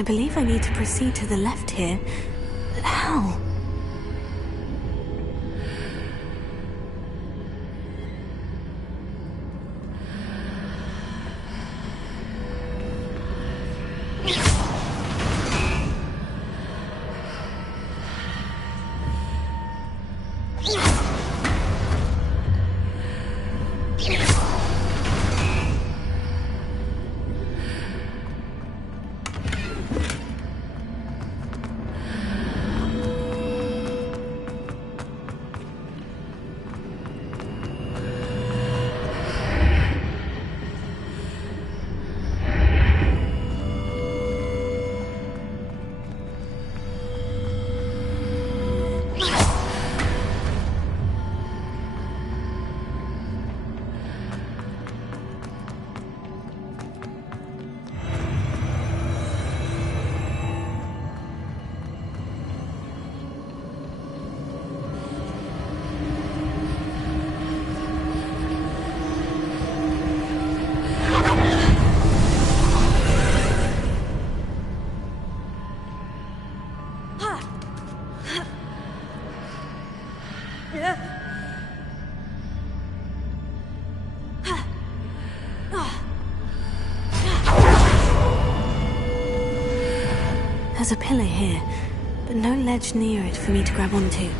I believe I need to proceed to the left here, but how? There's a pillar here, but no ledge near it for me to grab onto.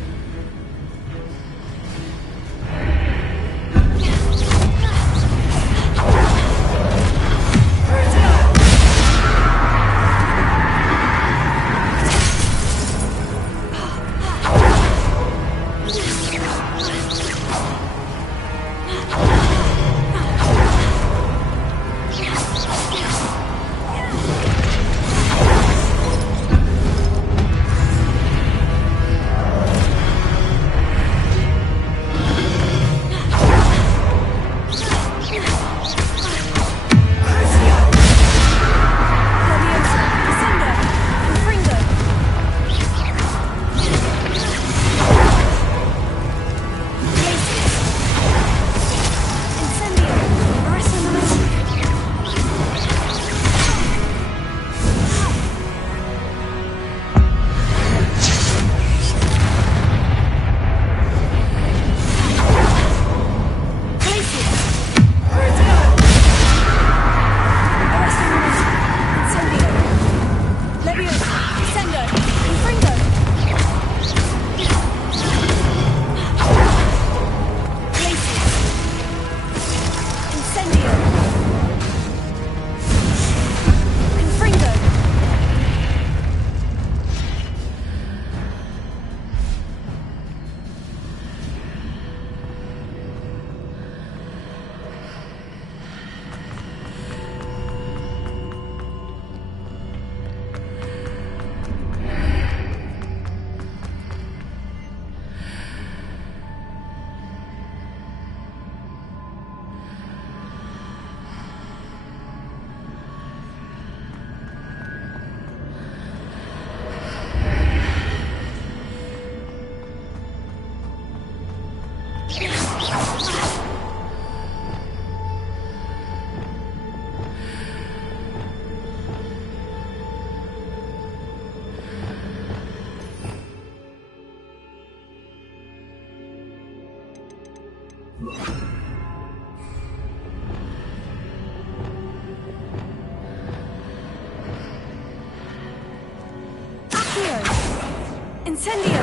Incendio!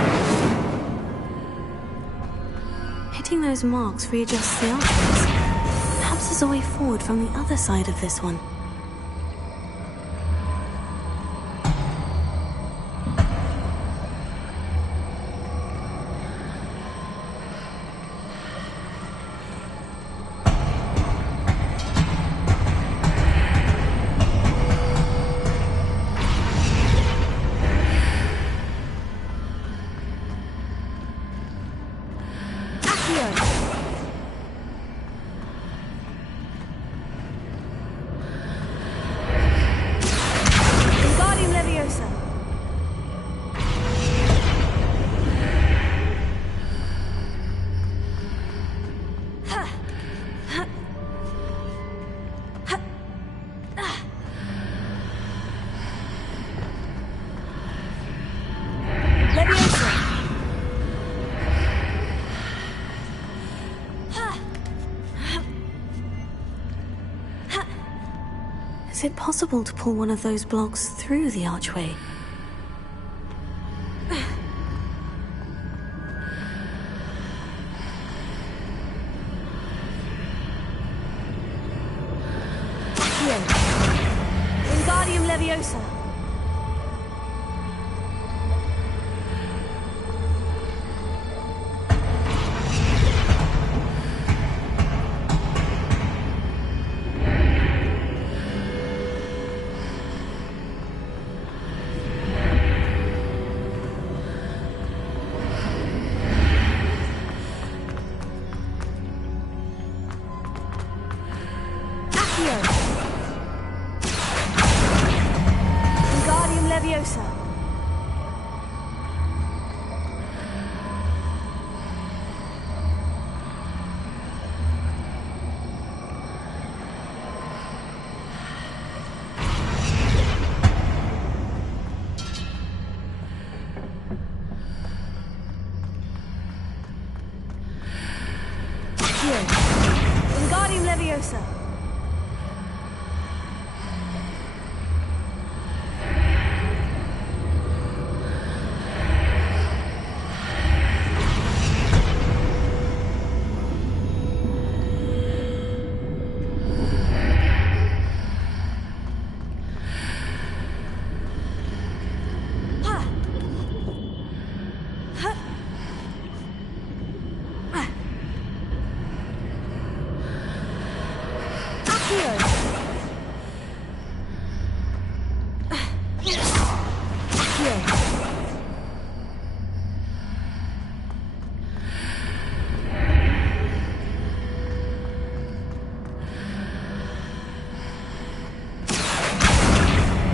Hitting those marks readjusts the archways. Perhaps there's a way forward from the other side of this one. Is it possible to pull one of those blocks through the archway? Wingardium Leviosa. Wingardium Leviosa. Wingardium Leviosa.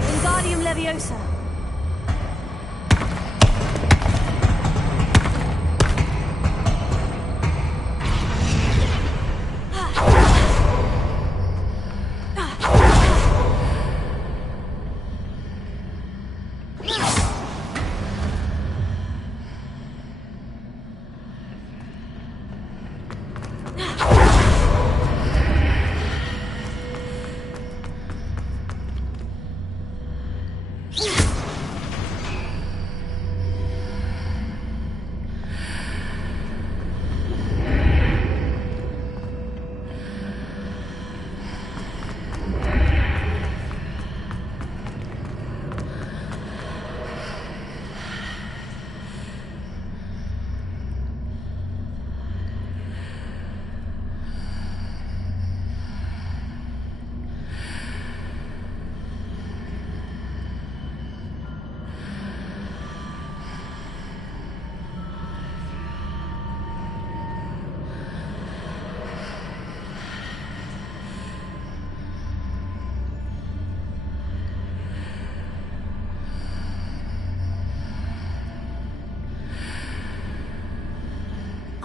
Wingardium Leviosa.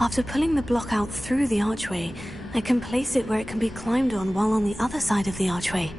After pulling the block out through the archway, I can place it where it can be climbed on while on the other side of the archway.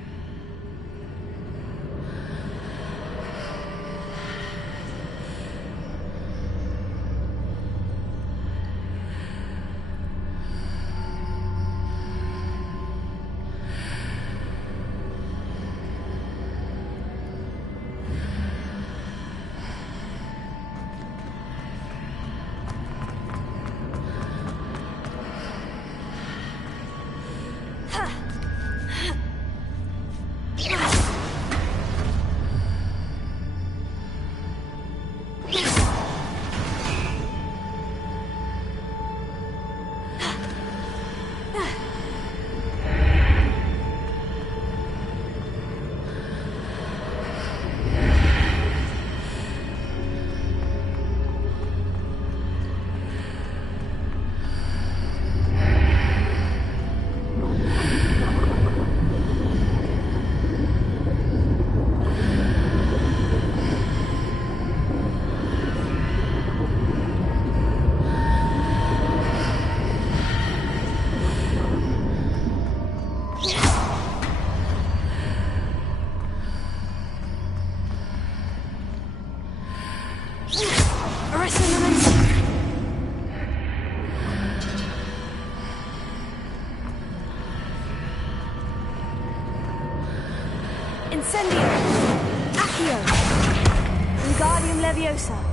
Leviosa.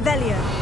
Revelio.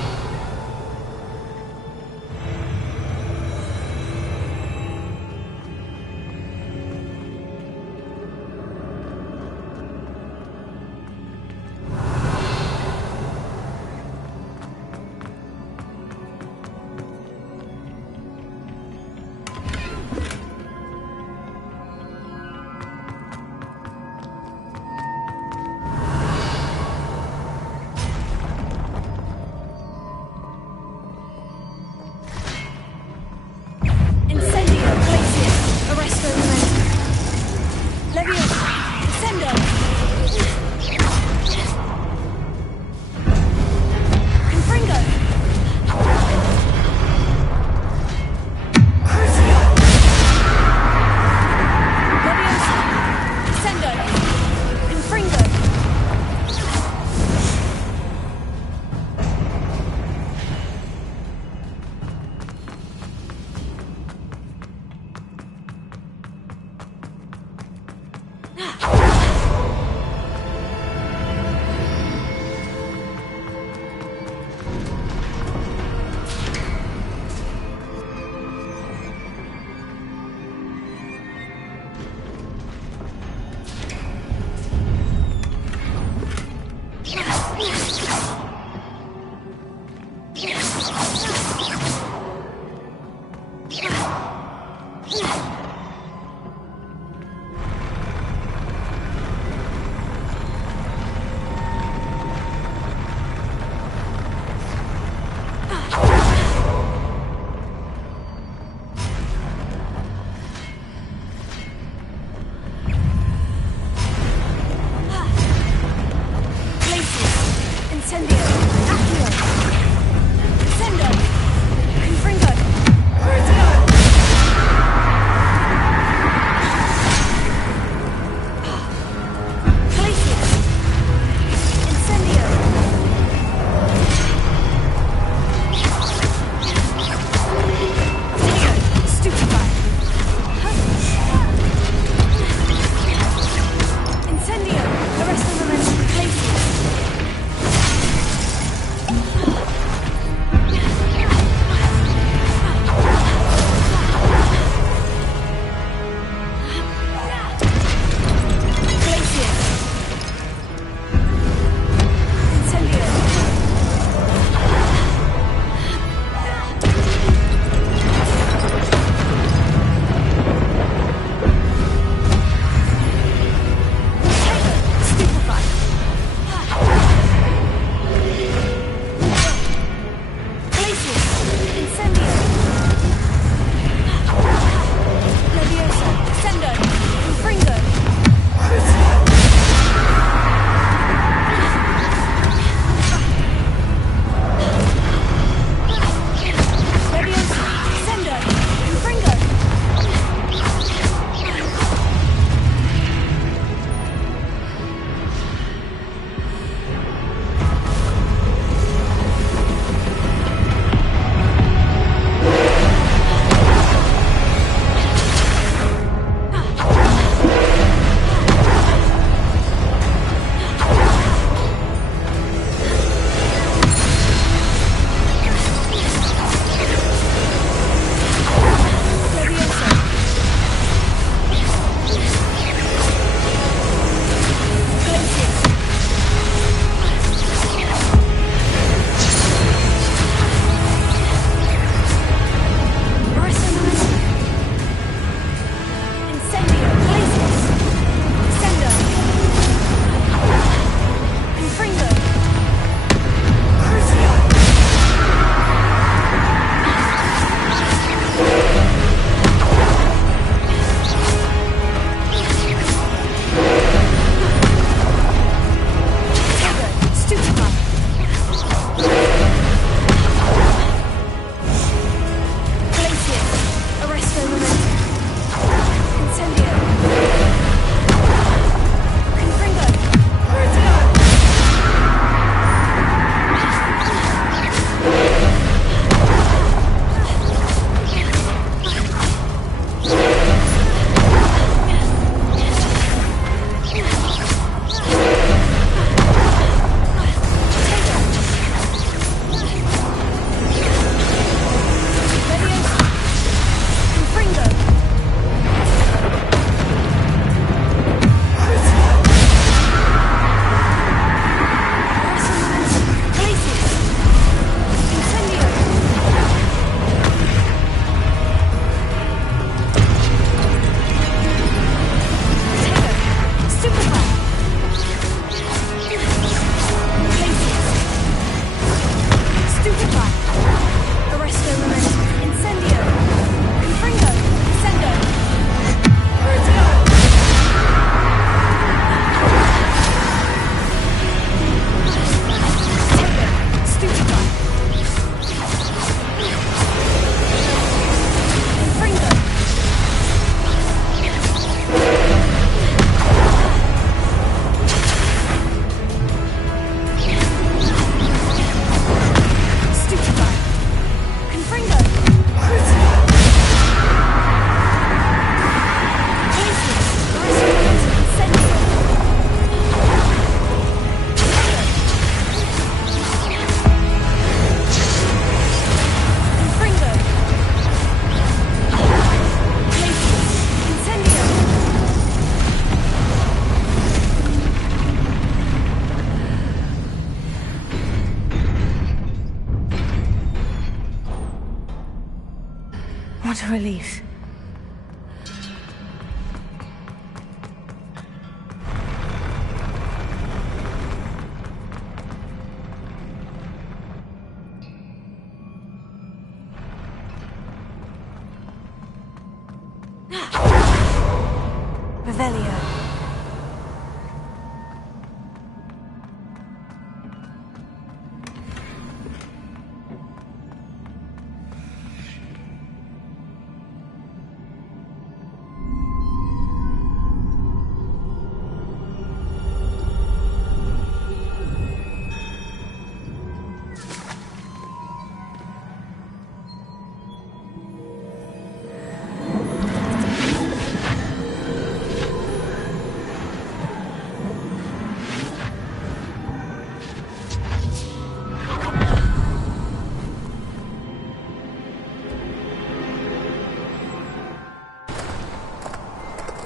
What a relief. Revelio.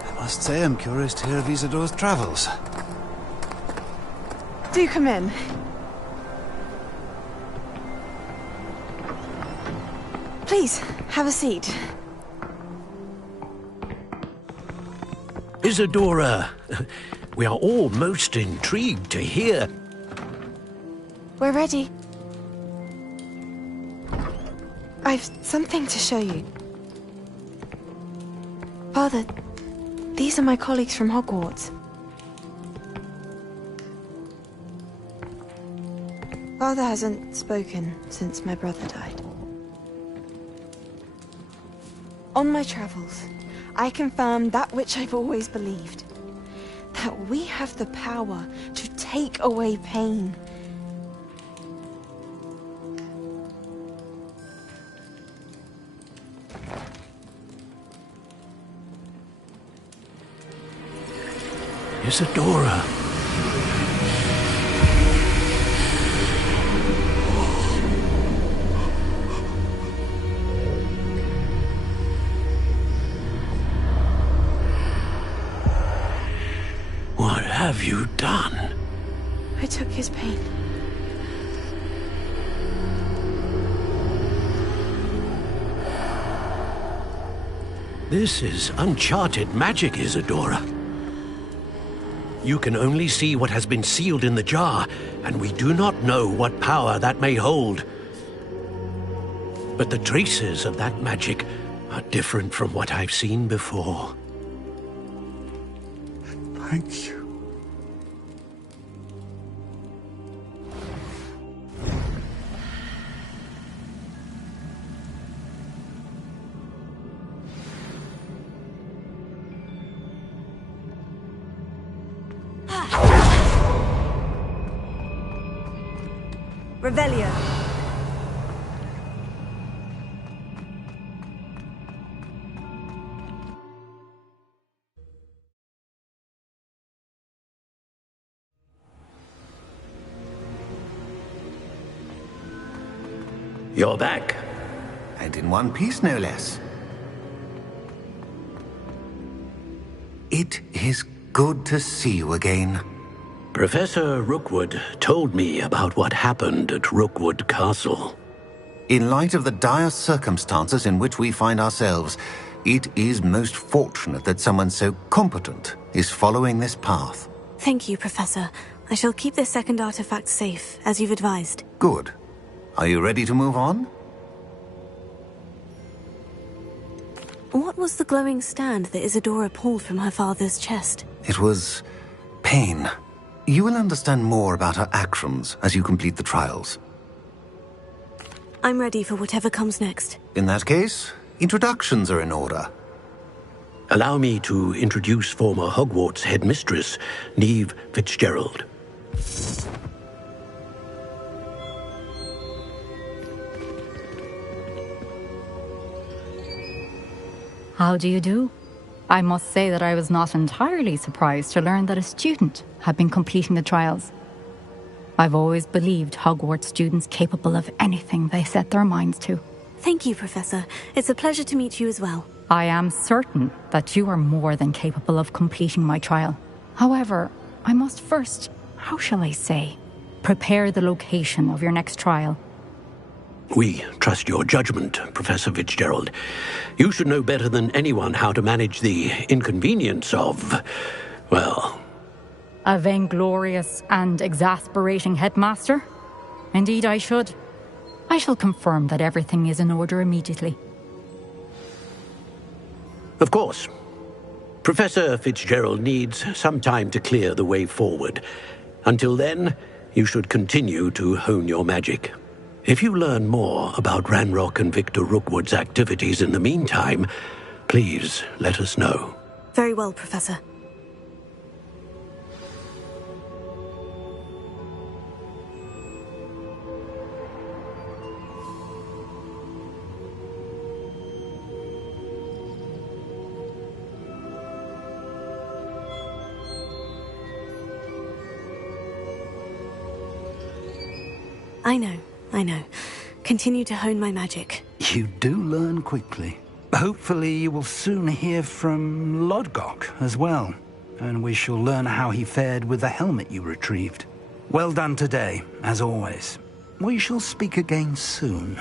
I must say I'm curious to hear of Isadore's travels. Do come in. Please, have a seat. Isadora, we are all most intrigued to hear. We're ready. I've something to show you. Father, these are my colleagues from Hogwarts. Father hasn't spoken since my brother died. On my travels, I confirmed that which I've always believed. That we have the power to take away pain. Isadora. What have you done? I took his pain. This is uncharted magic, Isadora. You can only see what has been sealed in the jar, and we do not know what power that may hold. But the traces of that magic are different from what I've seen before. Thank you. Revelio. You're back. And in one piece, no less. It is good to see you again. Professor Rookwood told me about what happened at Rookwood Castle. In light of the dire circumstances in which we find ourselves, it is most fortunate that someone so competent is following this path. Thank you, Professor. I shall keep this second artifact safe, as you've advised. Good. Are you ready to move on? What was the glowing stand that Isadora pulled from her father's chest? It was pain. You will understand more about her actions as you complete the trials. I'm ready for whatever comes next. In that case, introductions are in order. Allow me to introduce former Hogwarts headmistress, Neve Fitzgerald. How do you do? I must say that I was not entirely surprised to learn that a student had been completing the trials. I've always believed Hogwarts students capable of anything they set their minds to. Thank you, Professor. It's a pleasure to meet you as well. I am certain that you are more than capable of completing my trial. However, I must first, how shall I say, prepare the location of your next trial. We trust your judgment, Professor Fitzgerald. You should know better than anyone how to manage the inconvenience of, well... A vainglorious and exasperating headmaster? Indeed I should. I shall confirm that everything is in order immediately. Of course. Professor Fitzgerald needs some time to clear the way forward. Until then, you should continue to hone your magic. If you learn more about Ranrock and Victor Rookwood's activities in the meantime, please let us know. Very well, Professor. I know. Continue to hone my magic. You do learn quickly. Hopefully you will soon hear from Lodgok as well, and we shall learn how he fared with the helmet you retrieved. Well done today, as always. We shall speak again soon.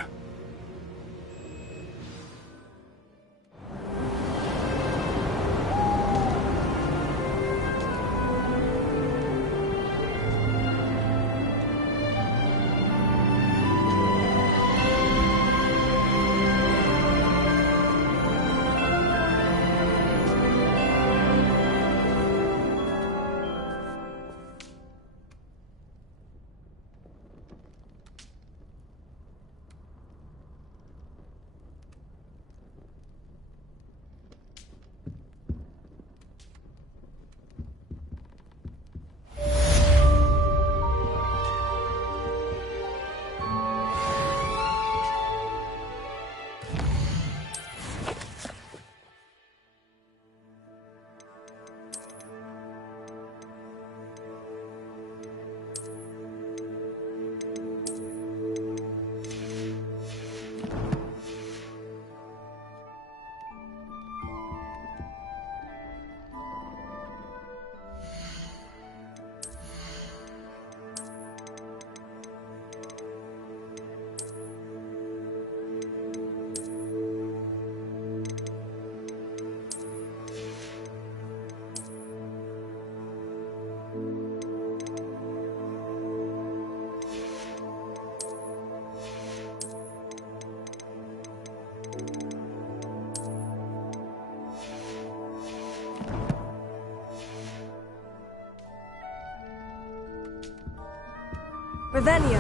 Revelio.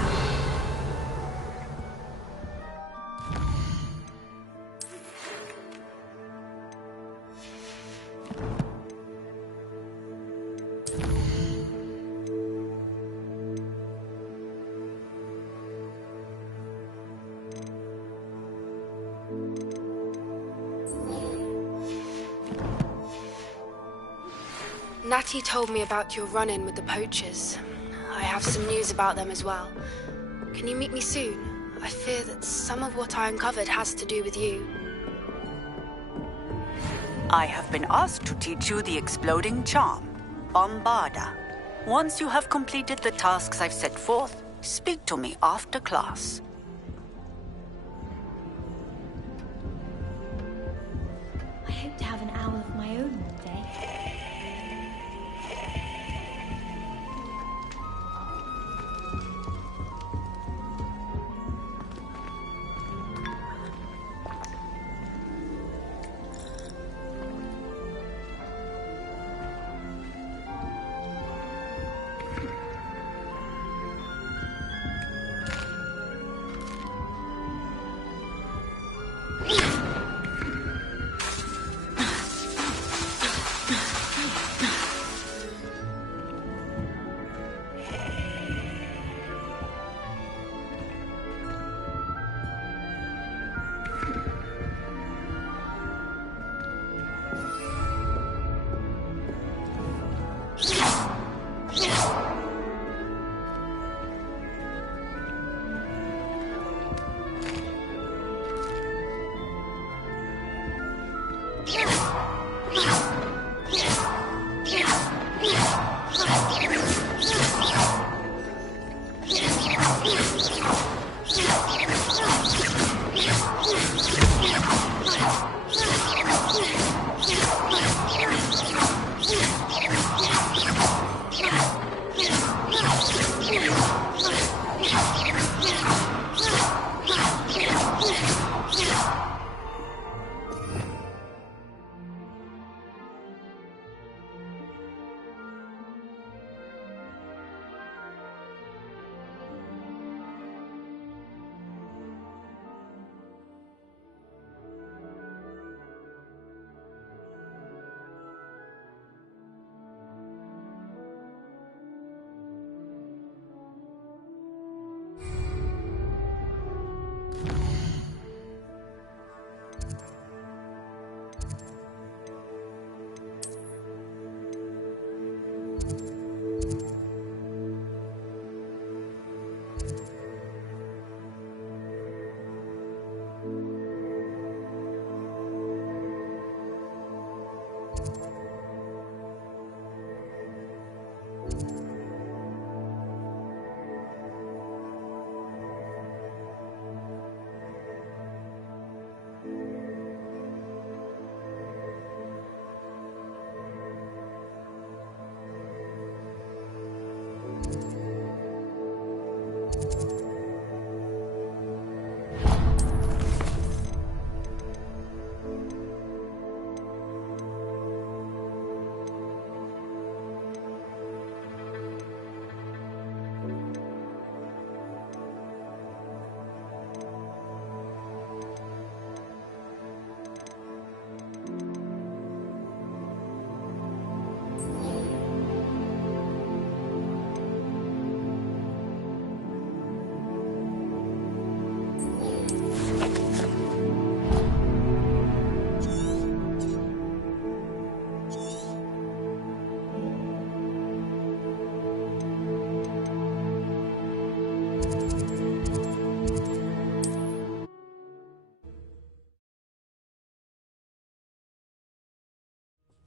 Natty told me about your run-in with the poachers. I have some news about them as well. Can you meet me soon? I fear that some of what I uncovered has to do with you. I have been asked to teach you the exploding charm, Bombarda. Once you have completed the tasks I've set forth, speak to me after class. I hope to have an owl of my own one day.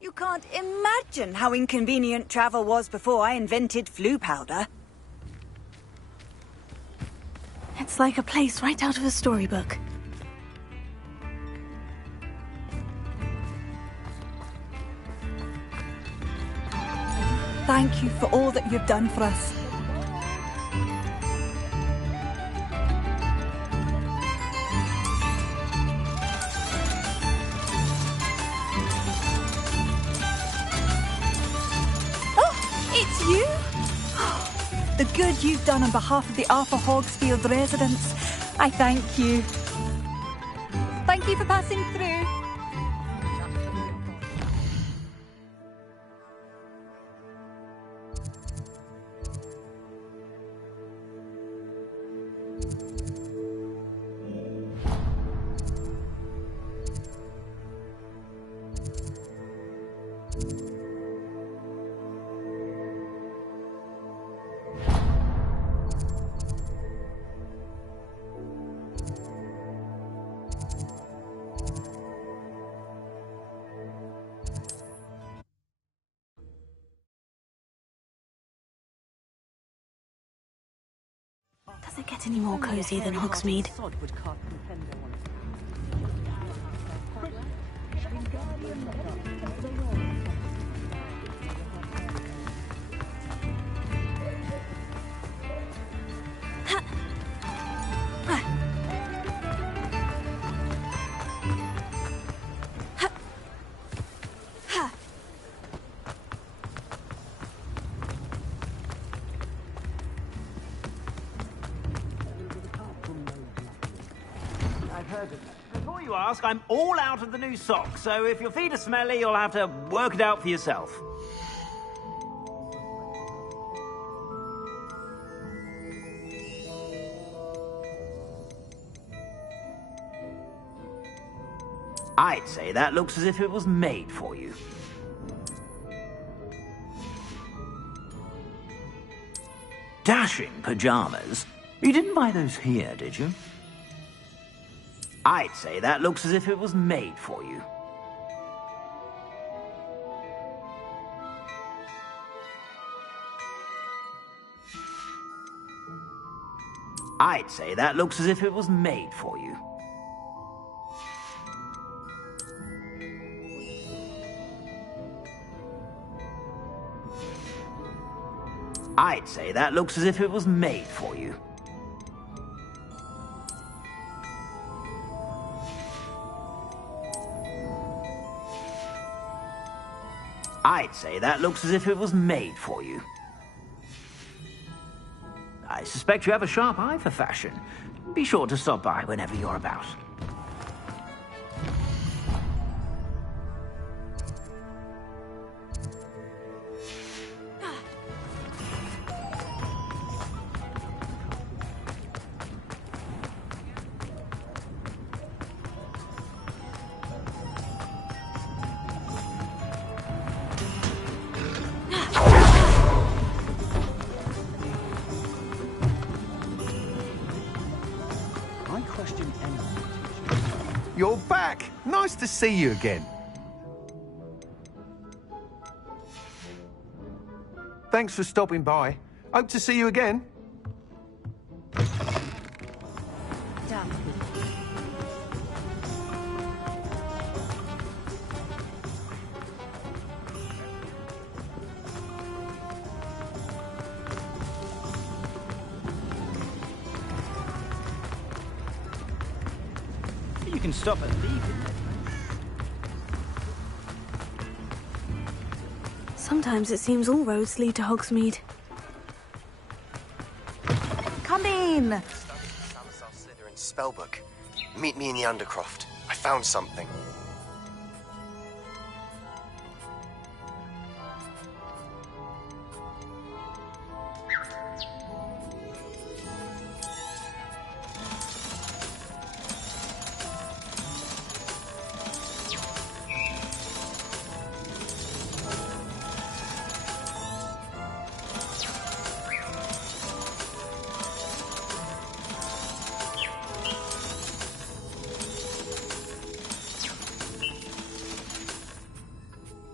You can't imagine how inconvenient travel was before I invented flu powder. It's like a place right out of a storybook. Thank you for all that you've done for us. It's you? The good you've done on behalf of the Arthur Hogsfield residents. I thank you. Thank you for passing through. Does it get any more cozy than Hogsmeade? Before you ask, I'm all out of the new socks, so if your feet are smelly, you'll have to work it out for yourself. I'd say that looks as if it was made for you. Dashing pajamas? You didn't buy those here, did you? I'd say that looks as if it was made for you. I'd say that looks as if it was made for you. I'd say that looks as if it was made for you. I'd say that looks as if it was made for you. I suspect you have a sharp eye for fashion. Be sure to stop by whenever you're about. You're back! Nice to see you again. Thanks for stopping by. Hope to see you again. Done. You can stop at leaving. Sometimes it seems all roads lead to Hogsmeade. Come in! Salazar Slytherin's spellbook. Meet me in the Undercroft. I found something.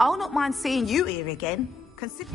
I'll not mind seeing you here again. Consider...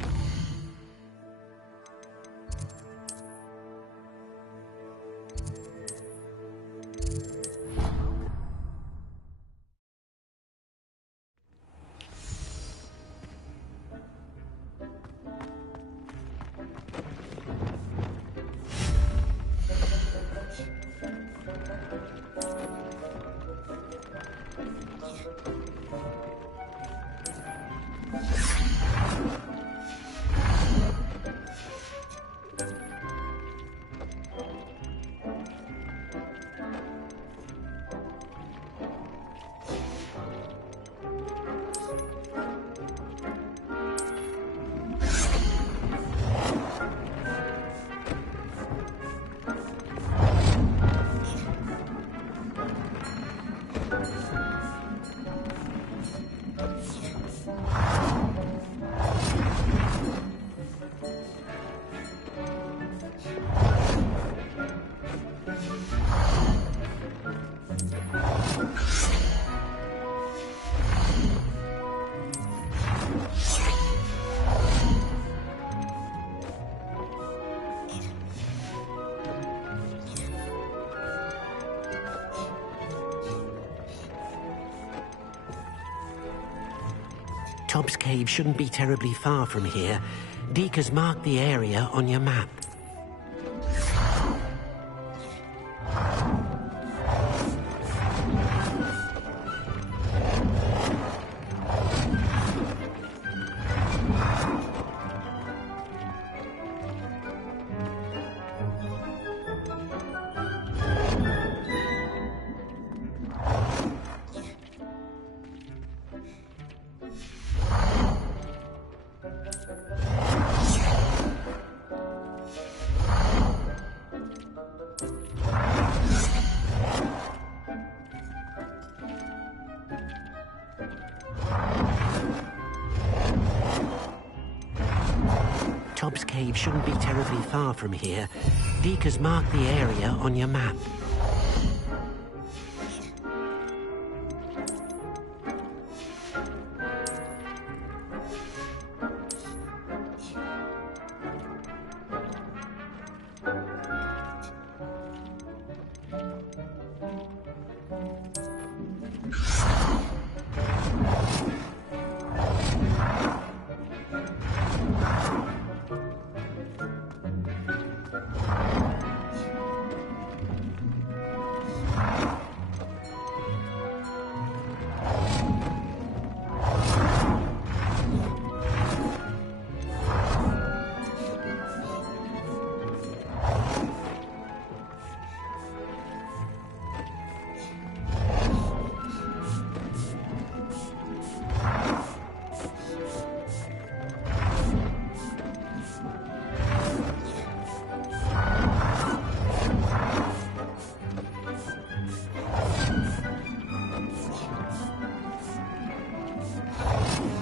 Tobbs Cave shouldn't be terribly far from here. Deke has marked the area on your map. Tobbs Cave shouldn't be terribly far from here. Deke has marked the area on your map.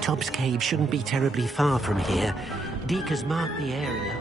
Tobbs Cave shouldn't be terribly far from here. Deke has marked the area.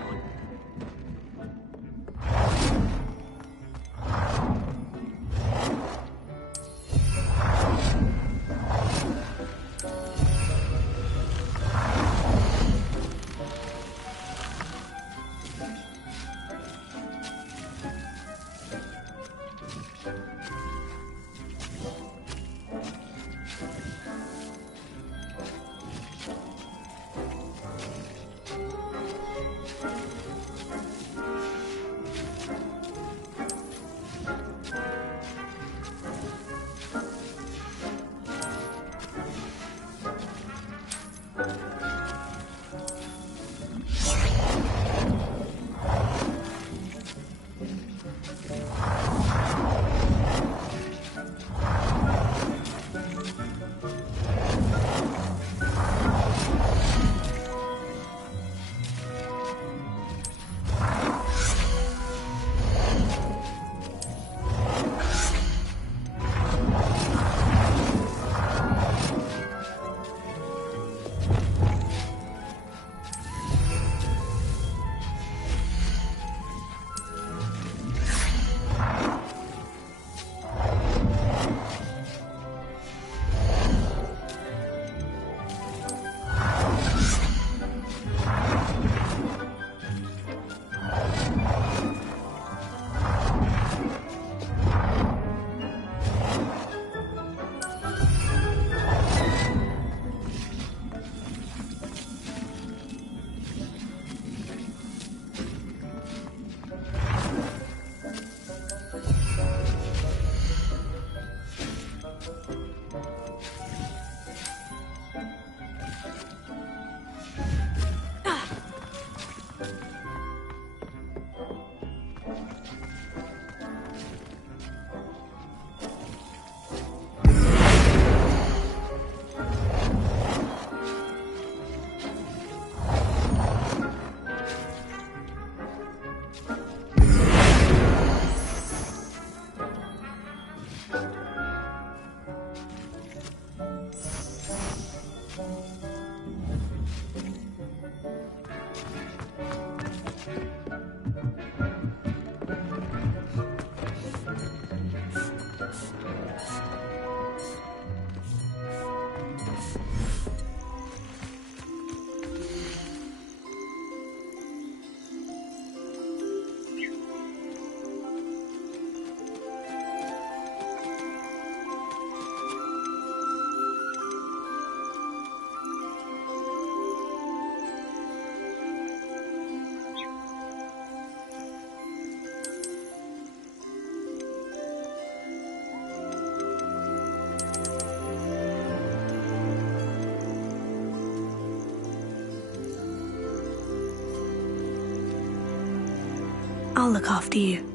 look after you.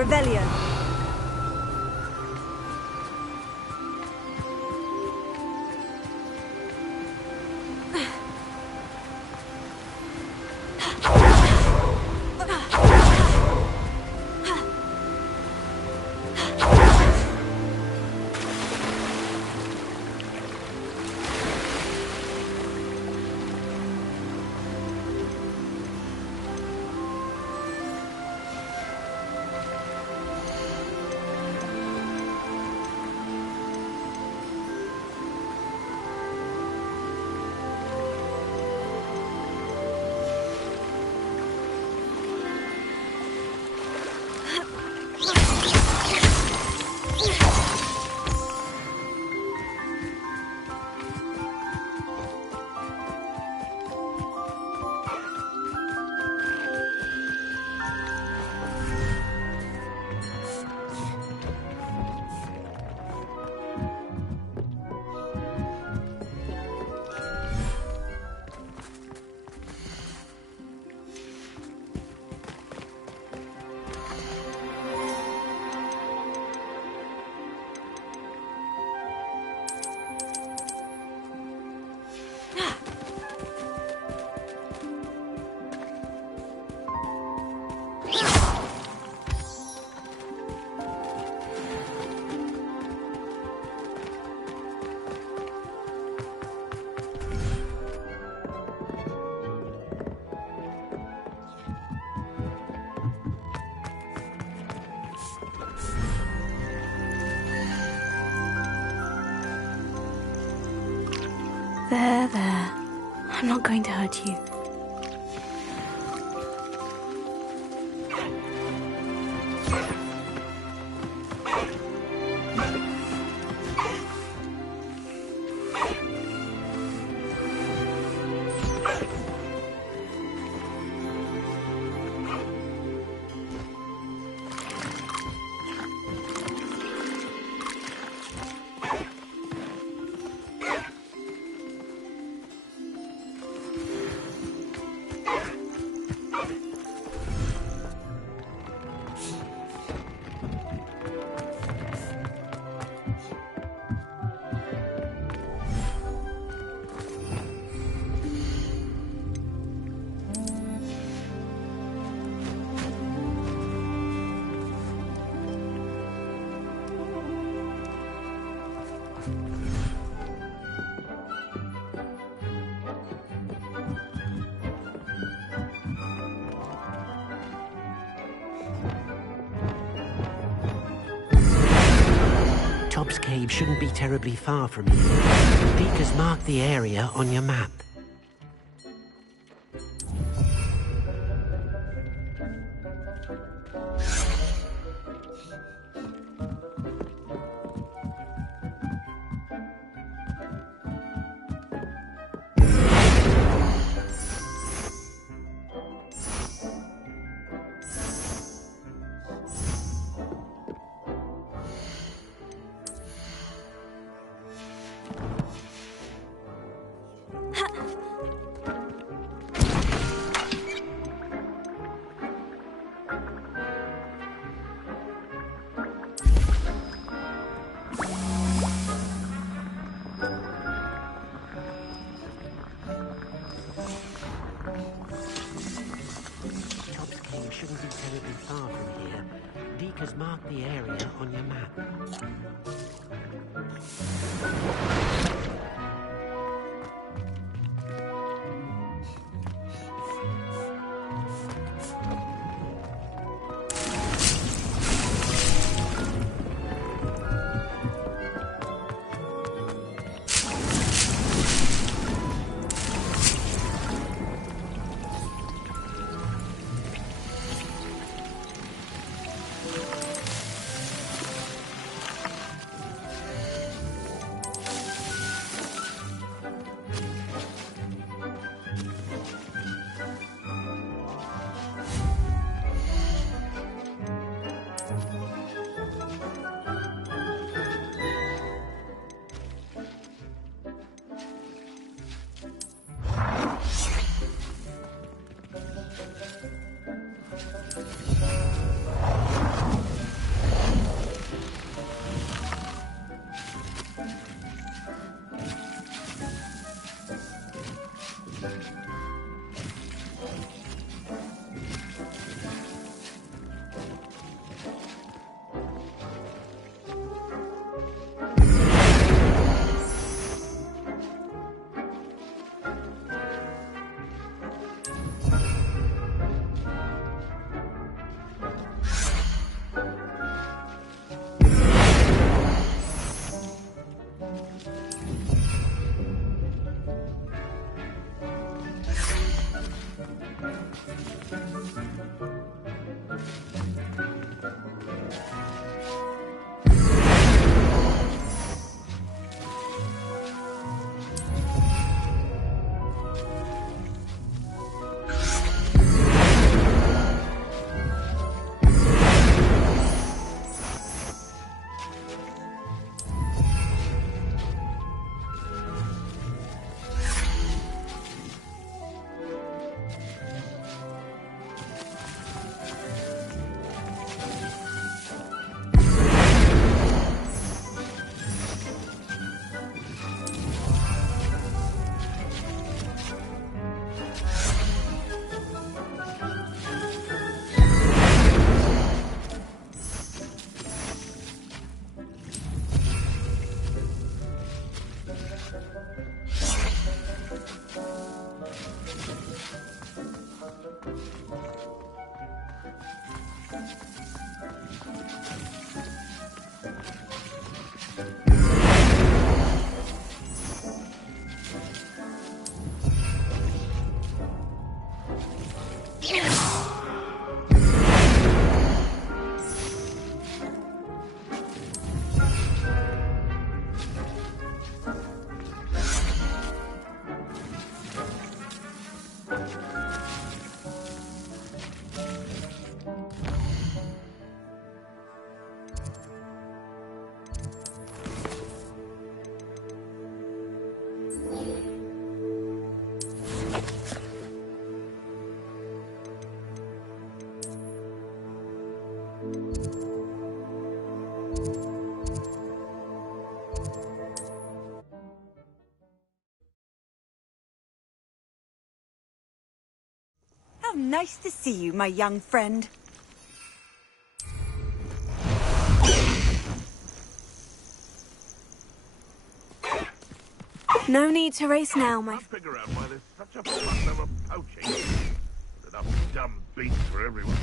Revelio. There. I'm not going to hurt you. Tob's Cave shouldn't be terribly far from here. Deek has marked the area on your map. Shouldn't be terribly far from here. Deek has marked the area on your map. How nice to see you, my young friend. No need to race now, my... Can't figure out why there's such a fuss over poaching. There's enough dumb beasts for everyone.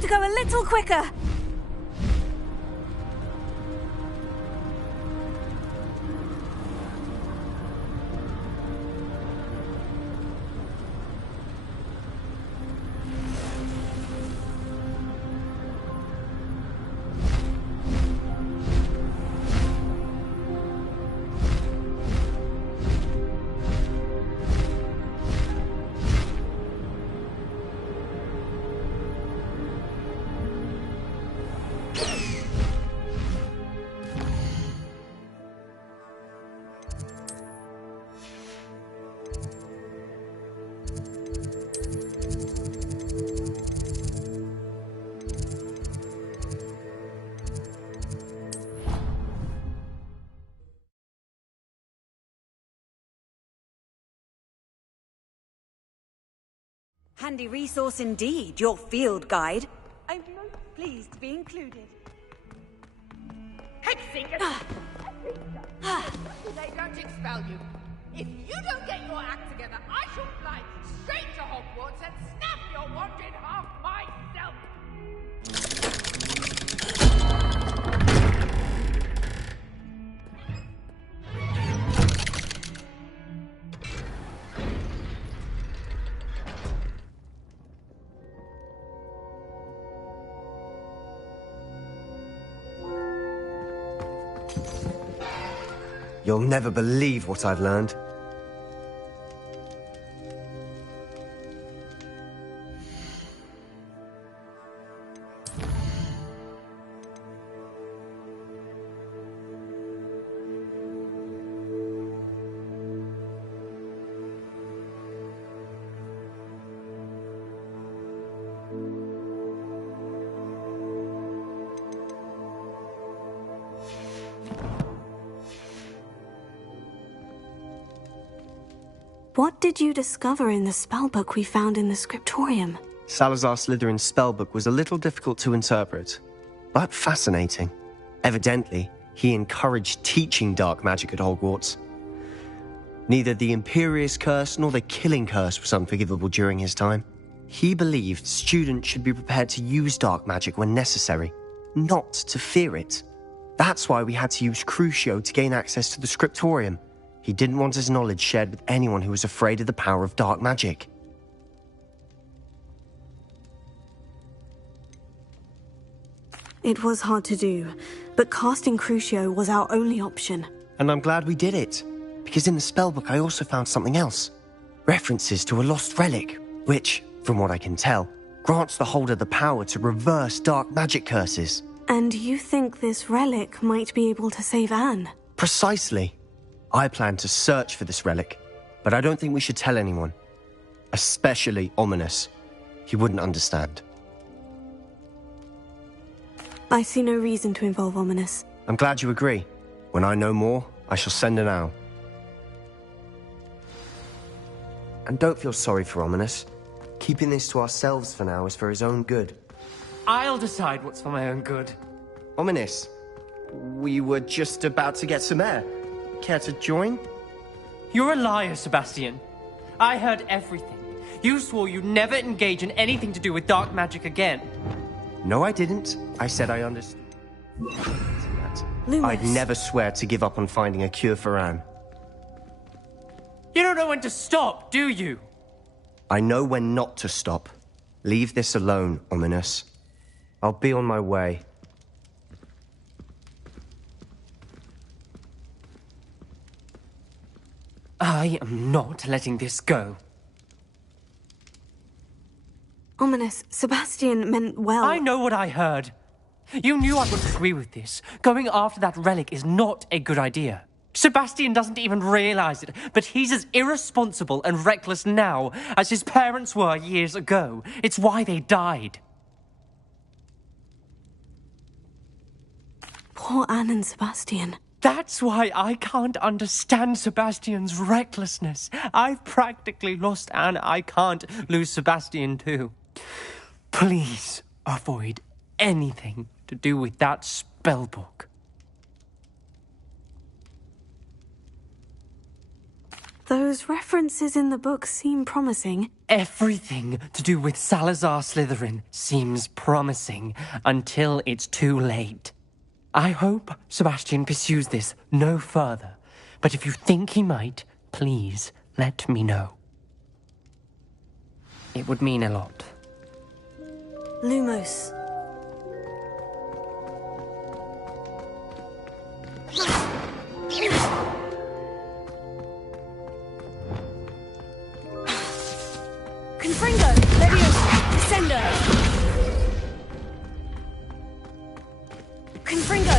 To go a little quicker. Handy resource indeed, your field guide. I'm most pleased to be included. Hexinger! They don't expel you. If you don't get your act together, I shall fly straight to Hogwarts and snap your wand in half myself! You'll never believe what I've learned. What did you discover in the spellbook we found in the scriptorium? Salazar Slytherin's spellbook was a little difficult to interpret, but fascinating. Evidently, he encouraged teaching dark magic at Hogwarts. Neither the Imperious Curse nor the Killing Curse was unforgivable during his time. He believed students should be prepared to use dark magic when necessary, not to fear it. That's why we had to use Crucio to gain access to the scriptorium. He didn't want his knowledge shared with anyone who was afraid of the power of dark magic. It was hard to do, but casting Crucio was our only option. And I'm glad we did it. because in the spellbook I also found something else. References to a lost relic, which, from what I can tell, grants the holder the power to reverse dark magic curses. And you think this relic might be able to save Anne? Precisely. I plan to search for this relic, but I don't think we should tell anyone. Especially Ominous. He wouldn't understand. I see no reason to involve Ominous. I'm glad you agree. When I know more, I shall send an owl. And don't feel sorry for Ominous. Keeping this to ourselves for now is for his own good. I'll decide what's for my own good. Ominous, we were just about to get some air. Care to join? You're a liar, Sebastian. I heard everything. You swore you'd never engage in anything to do with dark magic again. No, I didn't. I said I understood. Lumos. I'd never swear to give up on finding a cure for Anne. You don't know when to stop, do you? I know when not to stop. Leave this alone, Ominous. I'll be on my way. I am not letting this go. Ominous, Sebastian meant well. I know what I heard. You knew I would agree with this. Going after that relic is not a good idea. Sebastian doesn't even realize it, but he's as irresponsible and reckless now as his parents were years ago. It's why they died. Poor Anne and Sebastian. That's why I can't understand Sebastian's recklessness. I've practically lost Anne. I can't lose Sebastian too. Please avoid anything to do with that spellbook. Those references in the book seem promising. Everything to do with Salazar Slytherin seems promising until it's too late. I hope Sebastian pursues this no further, but if you think he might, please let me know. It would mean a lot. Lumos. Confringo! Leviosa! Descendo! Confringo!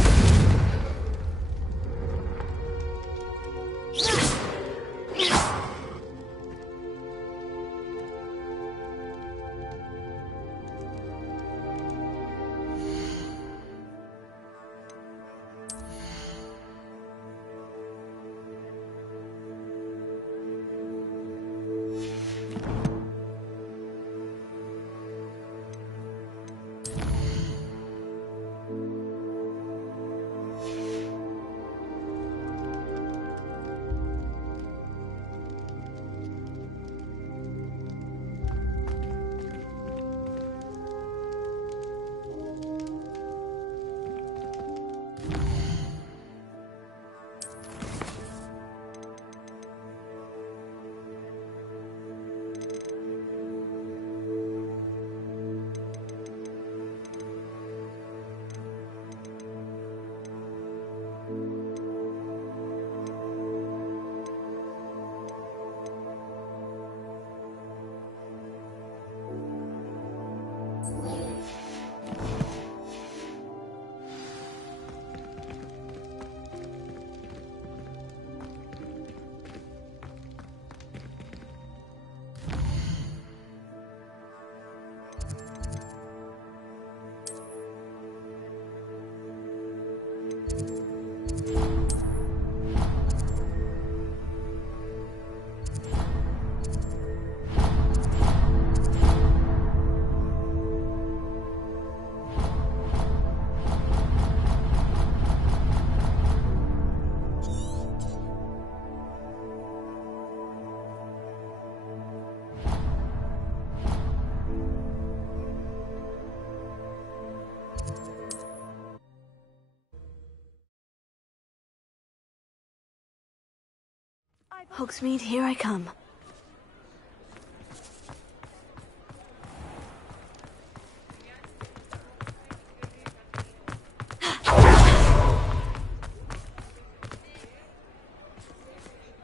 Hogsmeade, here I come.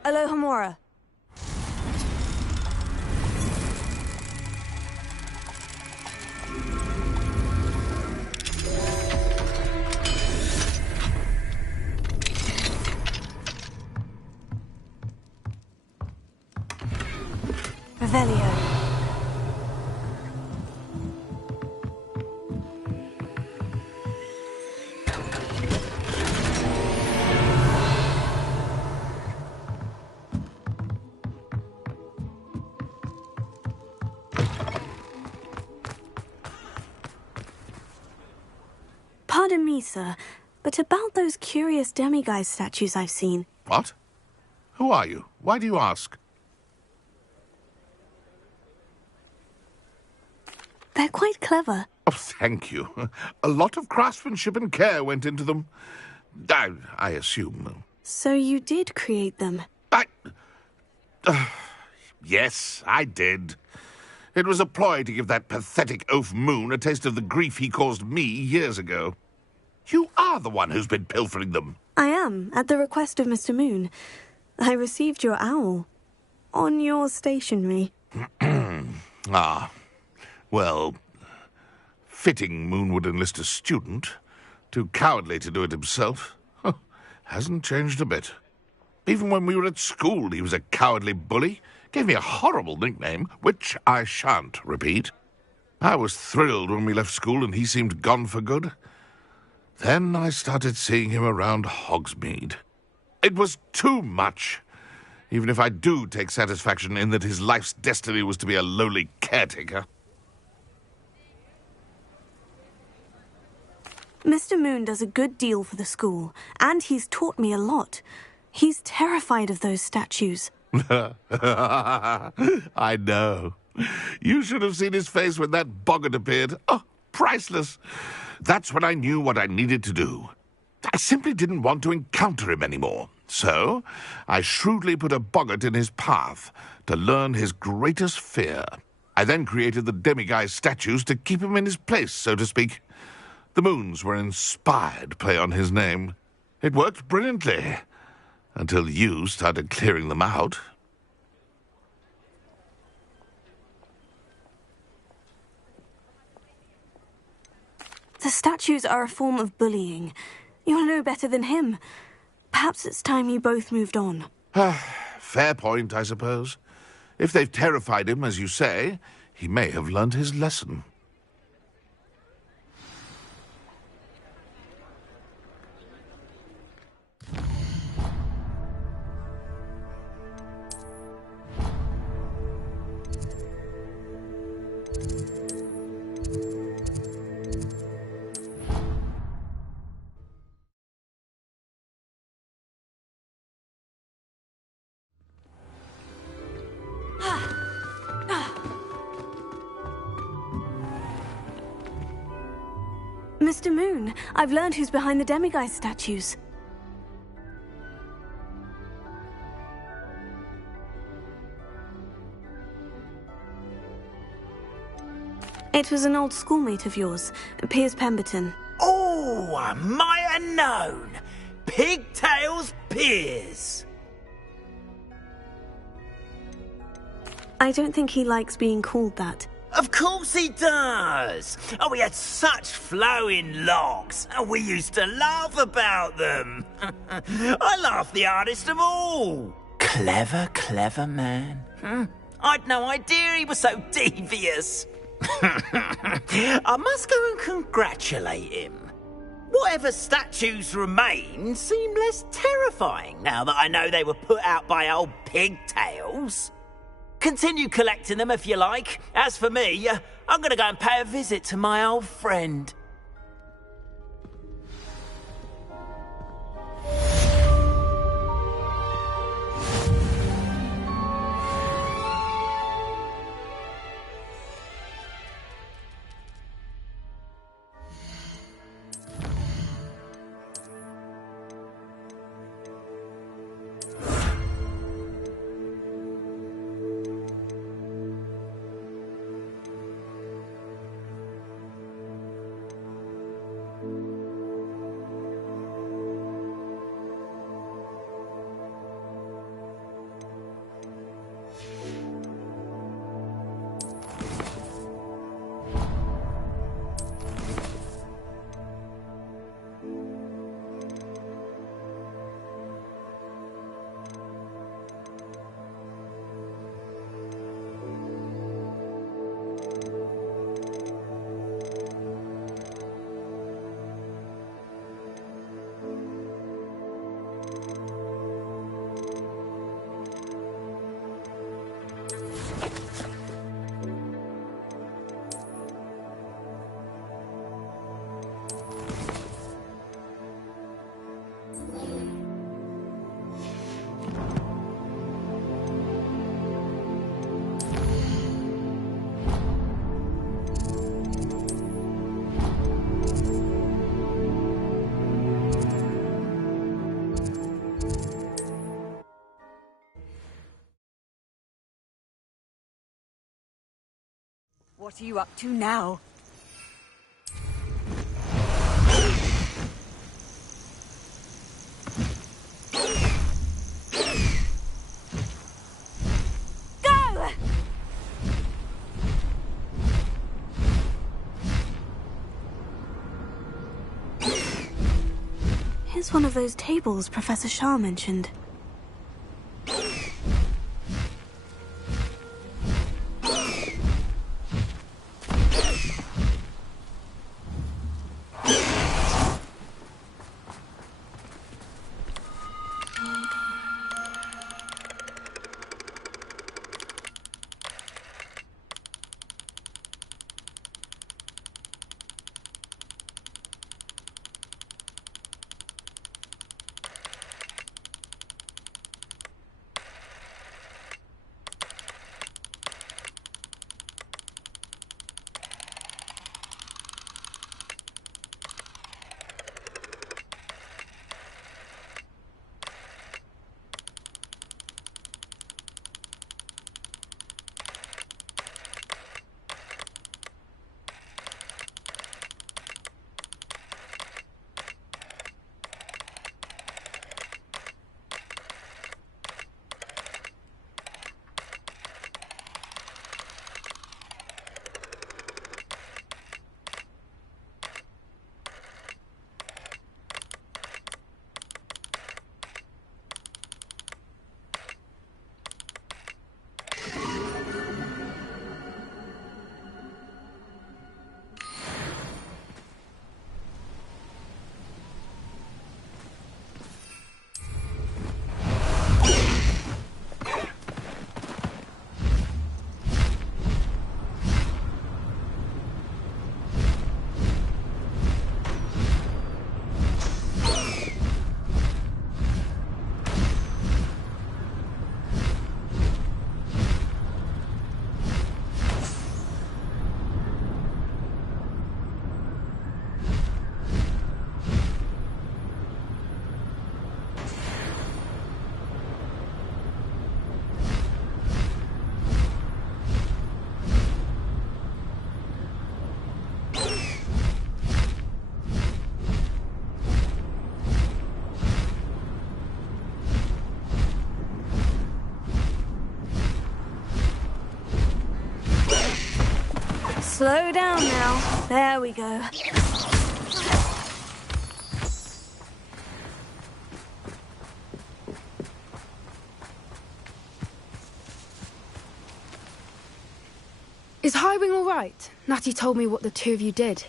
Alohomora. Revelio. Pardon me, sir, but about those curious demiguise statues I've seen. What? Who are you? Why do you ask? They're quite clever. Oh, thank you. A lot of craftsmanship and care went into them. I assume. So you did create them? Yes, I did. It was a ploy to give that pathetic oaf Moon a taste of the grief he caused me years ago. You are the one who's been pilfering them. I am, at the request of Mr. Moon. I received your owl. On your stationery. Ah. Well, fitting Moon would enlist a student. Too cowardly to do it himself. Hasn't changed a bit. Even when we were at school, he was a cowardly bully. Gave me a horrible nickname, which I shan't repeat. I was thrilled when we left school and he seemed gone for good. Then I started seeing him around Hogsmeade. It was too much. Even if I do take satisfaction in that his life's destiny was to be a lowly caretaker. Mr. Moon does a good deal for the school, and he's taught me a lot. He's terrified of those statues. I know. You should have seen his face when that boggart appeared. Oh, priceless. That's when I knew what I needed to do. I simply didn't want to encounter him anymore. So, I shrewdly put a boggart in his path to learn his greatest fear. I then created the demiguise statues to keep him in his place, so to speak. The moons were an inspired play on his name. It worked brilliantly. Until you started clearing them out. The statues are a form of bullying. You'll know better than him. Perhaps it's time you both moved on. Fair point, I suppose. If they've terrified him, as you say, he may have learned his lesson. Mr. Moon, I've learned who's behind the demiguise statues. It was an old schoolmate of yours, Piers Pemberton. Oh, I might have known. Pigtails Piers. I don't think he likes being called that. Of course he does. Oh, we had such flowing locks, and we used to laugh about them. I laughed the hardest of all. Clever, clever man. I'd no idea he was so devious. I must go and congratulate him. Whatever statues remain seem less terrifying now that I know they were put out by old pigtails. Continue collecting them if you like. As for me, I'm going to go and pay a visit to my old friend. What are you up to now? Go! Here's one of those tables Professor Shah mentioned. Slow down now. There we go. Is Highwing all right? Natty told me what the two of you did.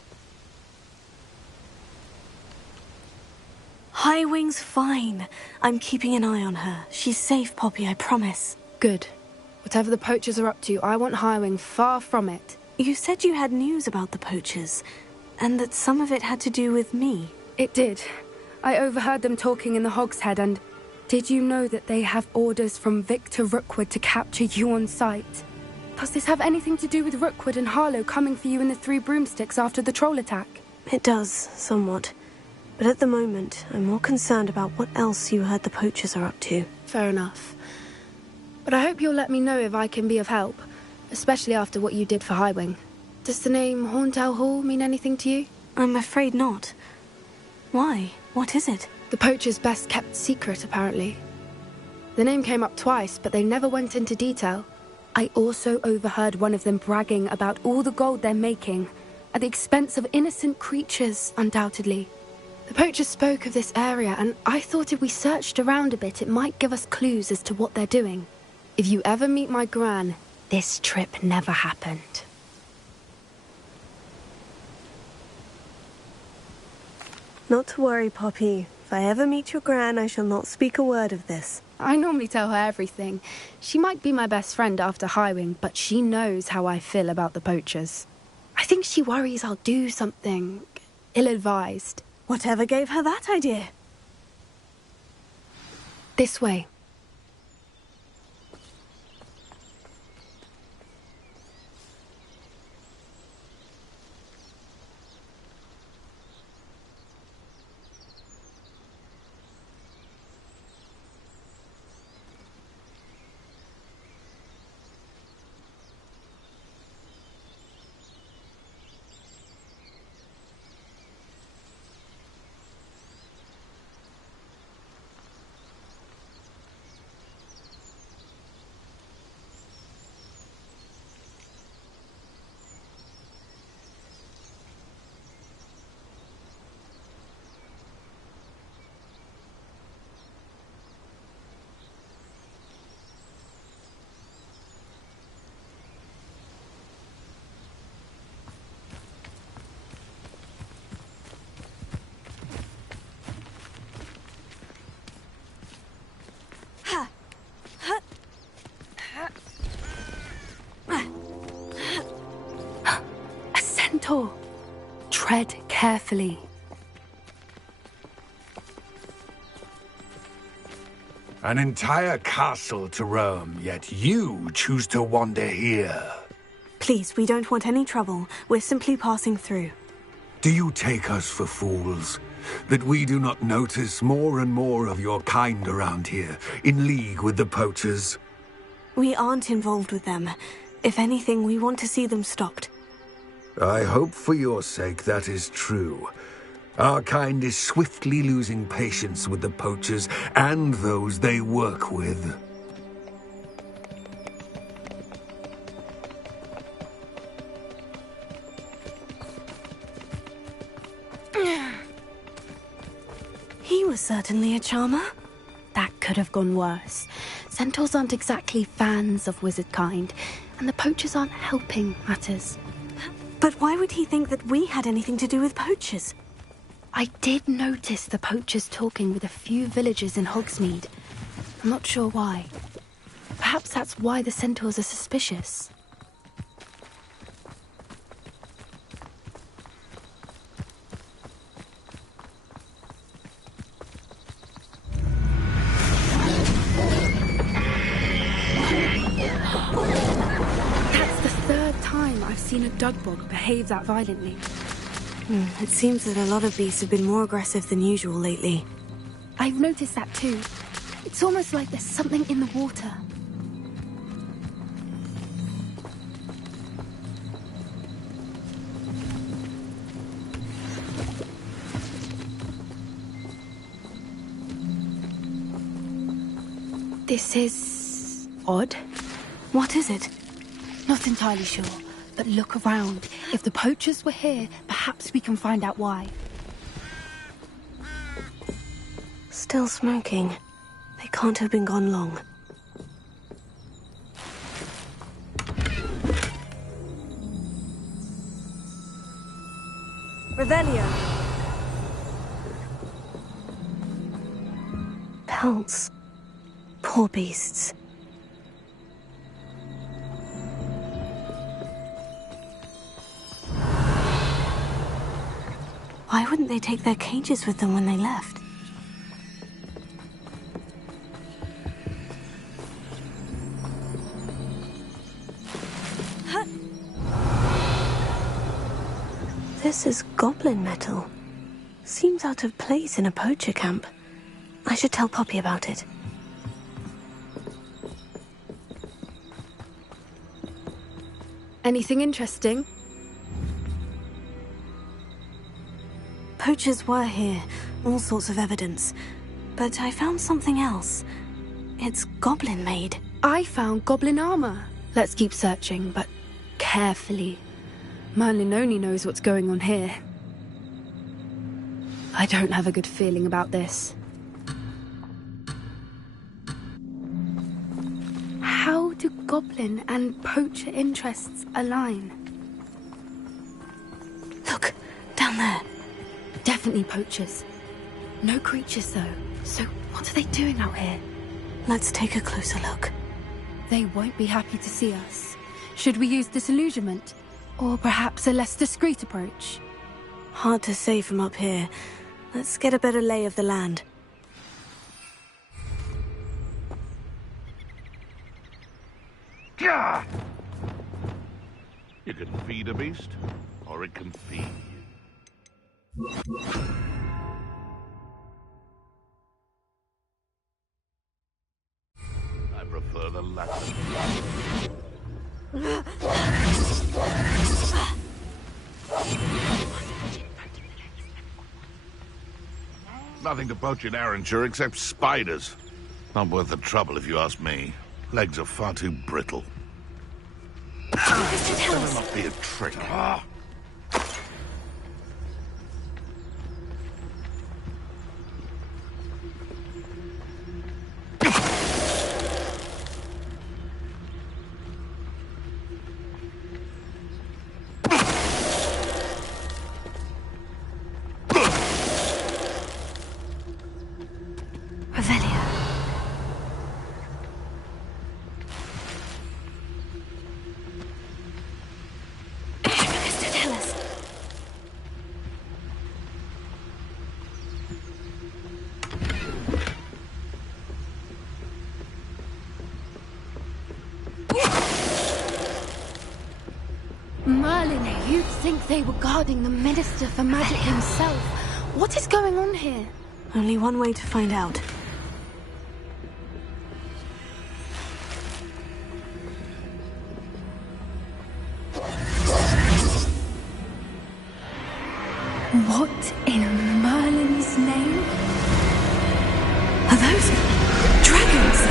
Highwing's fine. I'm keeping an eye on her. She's safe, Poppy, I promise. Good. Whatever the poachers are up to, I want Highwing far from it. You said you had news about the poachers, and that some of it had to do with me. It did. I overheard them talking in the Hogshead, and did you know that they have orders from Victor Rookwood to capture you on sight? Does this have anything to do with Rookwood and Harlow coming for you in the Three Broomsticks after the troll attack? It does, somewhat. But at the moment, I'm more concerned about what else you heard the poachers are up to. Fair enough. But I hope you'll let me know if I can be of help, especially after what you did for Highwing. Does the name Horntail Hall mean anything to you? I'm afraid not. Why? What is it? The poachers' best kept secret, apparently. The name came up twice, but they never went into detail. I also overheard one of them bragging about all the gold they're making, at the expense of innocent creatures, undoubtedly. The poachers spoke of this area, and I thought if we searched around a bit, it might give us clues as to what they're doing. If you ever meet my gran, this trip never happened. Not to worry, Poppy. If I ever meet your gran, I shall not speak a word of this. I normally tell her everything. She might be my best friend after Highwing, but she knows how I feel about the poachers. I think she worries I'll do something ill-advised. Whatever gave her that idea? This way. centaur. Tread carefully. An entire castle to roam, yet you choose to wander here. Please, we don't want any trouble. We're simply passing through. Do you take us for fools? That we do not notice more and more of your kind around here, in league with the poachers? We aren't involved with them. If anything, we want to see them stopped. I hope for your sake that is true. Our kind is swiftly losing patience with the poachers and those they work with. He was certainly a charmer. That could have gone worse. Centaurs aren't exactly fans of wizard kind, and the poachers aren't helping matters. But why would he think that we had anything to do with poachers? I did notice the poachers talking with a few villagers in Hogsmeade. I'm not sure why. Perhaps that's why the centaurs are suspicious. That's the third time I've seen a dugbog behave that violently. It seems that a lot of beasts have been more aggressive than usual lately. I've noticed that too. It's almost like there's something in the water. This is odd. What is it? Not entirely sure, but look around. If the poachers were here, perhaps we can find out why. Still smoking. They can't have been gone long. Revelio. Pelts. Poor beasts. Why wouldn't they take their cages with them when they left? This is goblin metal. Seems out of place in a poacher camp. I should tell Poppy about it. Anything interesting? Poachers were here, all sorts of evidence. But I found something else. It's goblin-made. I found goblin armor. Let's keep searching, but carefully. Merlin only knows what's going on here. I don't have a good feeling about this. How do goblin and poacher interests align? Look, down there. Definitely poachers. No creatures, though. So what are they doing out here? Let's take a closer look. They won't be happy to see us. Should we use disillusionment? Or perhaps a less discreet approach? Hard to say from up here. Let's get a better lay of the land. Gah! You can feed a beast, or it can feed you. I prefer the latter. Nothing to poach in Arranshire except spiders. Not worth the trouble if you ask me. Legs are far too brittle. Better not be a trick. Merlin, you'd think they were guarding the Minister for Magic himself. What is going on here? Only one way to find out. What in Merlin's name? Are those dragons?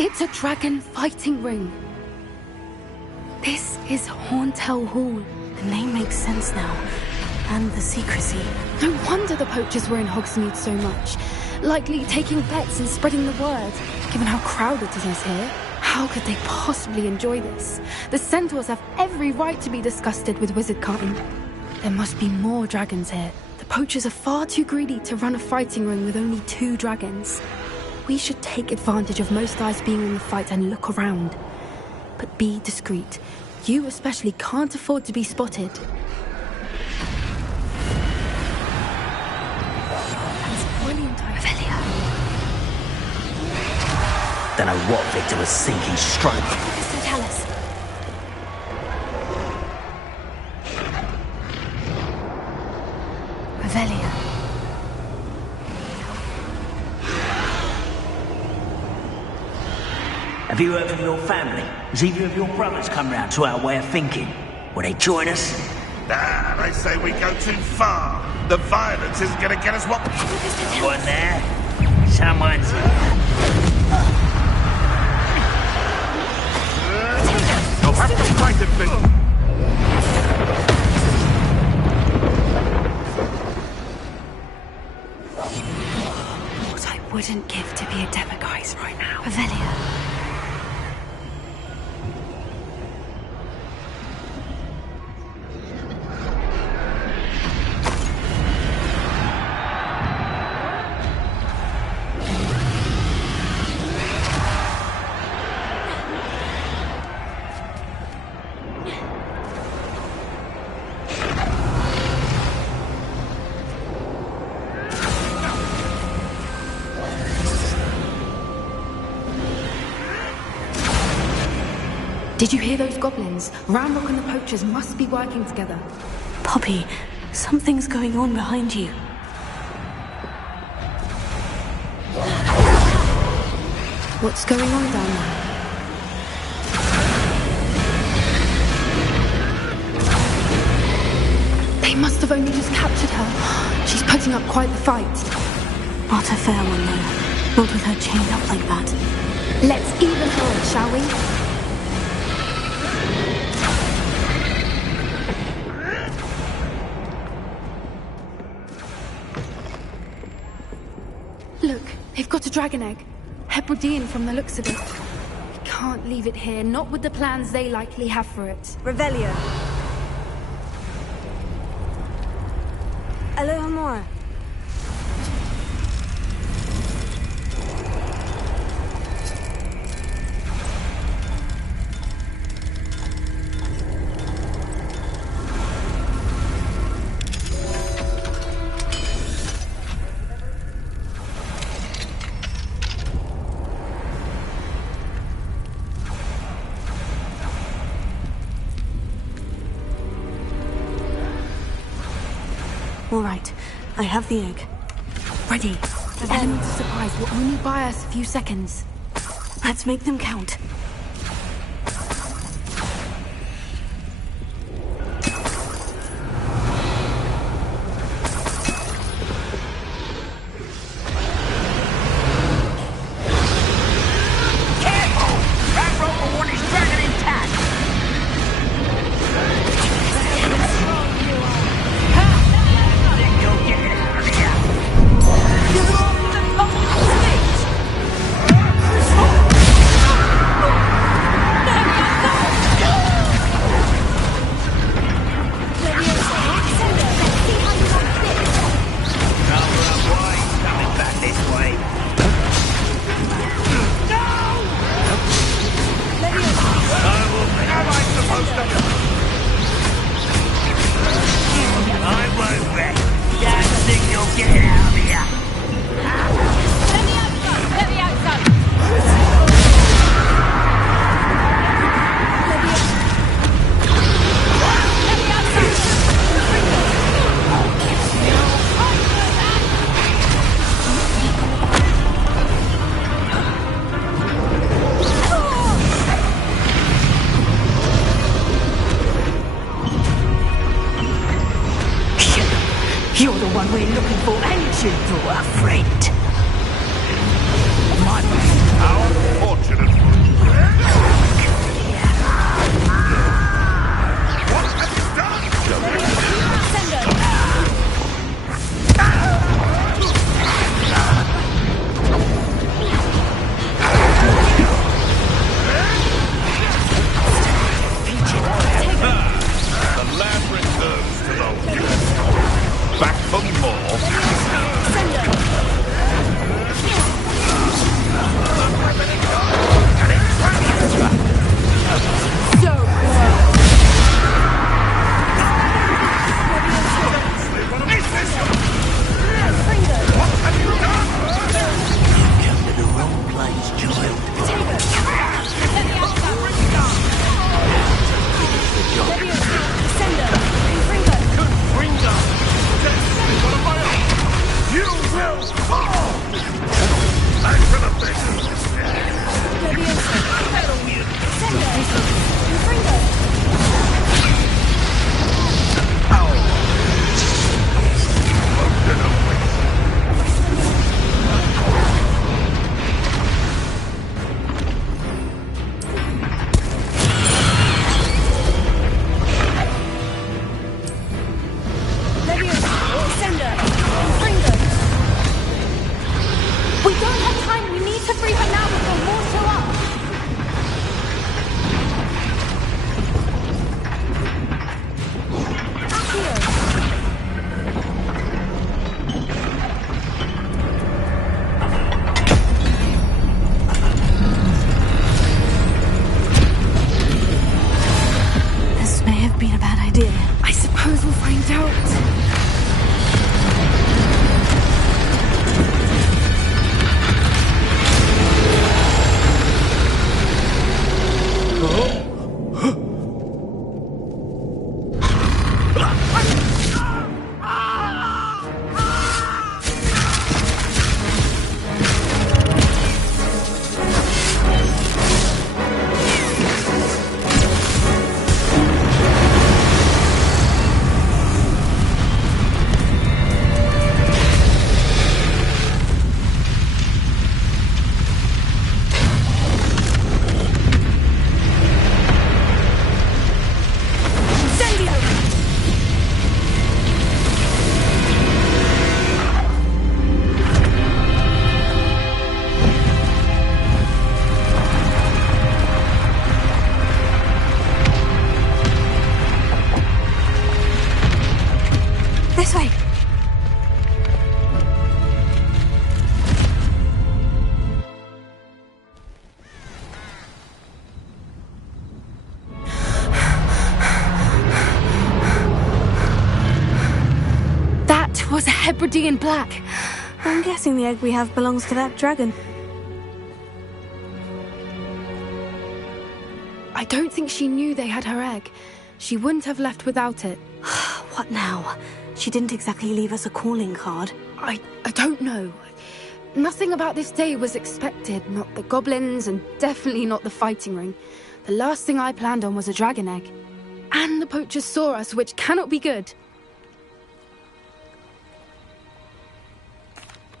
It's a dragon fighting ring. This is Hauntel Hall. The name makes sense now. And the secrecy. No wonder the poachers were in Hogsmeade so much. Likely taking bets and spreading the word. Given how crowded it is here, how could they possibly enjoy this? The centaurs have every right to be disgusted with wizard kind. There must be more dragons here. The poachers are far too greedy to run a fighting ring with only 2 dragons. We should take advantage of most eyes being in the fight and look around. But be discreet. You especially can't afford to be spotted. That's brilliant, Revelia. Don't know what Victor was thinking stroke. What does it tell us? Revelia. Have you heard from your family? Has either of your brothers come round to our way of thinking? Will they join us? Nah, they say we go too far. The violence isn't going to get us what... Someone there? Someone's here. You'll have to fight him, Bill. What I wouldn't give to be a Demiguise right now. Revelia. Did you hear those goblins? Ramrock and the poachers must be working together. Poppy, something's going on behind you. What's going on down there? They must have only just captured her. She's putting up quite the fight. Not a fair one, though. Not with her chained up like that. Let's even her, shall we? Look, they've got a dragon egg. Hebridean from the looks of it. We can't leave it here, not with the plans they likely have for it. Revelia. Alohomora. All right, I have the egg. Ready. The element of surprise will only buy us a few seconds. Let's make them count. You're the one we're looking for, ain't you, our friend? How fortunate. What have you done? Send her. The lab returns to the back for more. Send her. So close. What have you done? You come to the wrong place, child. Let me out that Send her. Bring her. You will fall! Back to the basics. Send her. Bring her. Send her. Bring her. We don't have time. We need to free her now before more show up. This may have been a bad idea. I suppose we'll find out. This way. That was a Hebridean black. I'm guessing the egg we have belongs to that dragon. I don't think she knew they had her egg. She wouldn't have left without it. What now? She didn't exactly leave us a calling card. I don't know. Nothing about this day was expected. Not the goblins, and definitely not the fighting ring. The last thing I planned on was a dragon egg. And the poachers saw us, which cannot be good.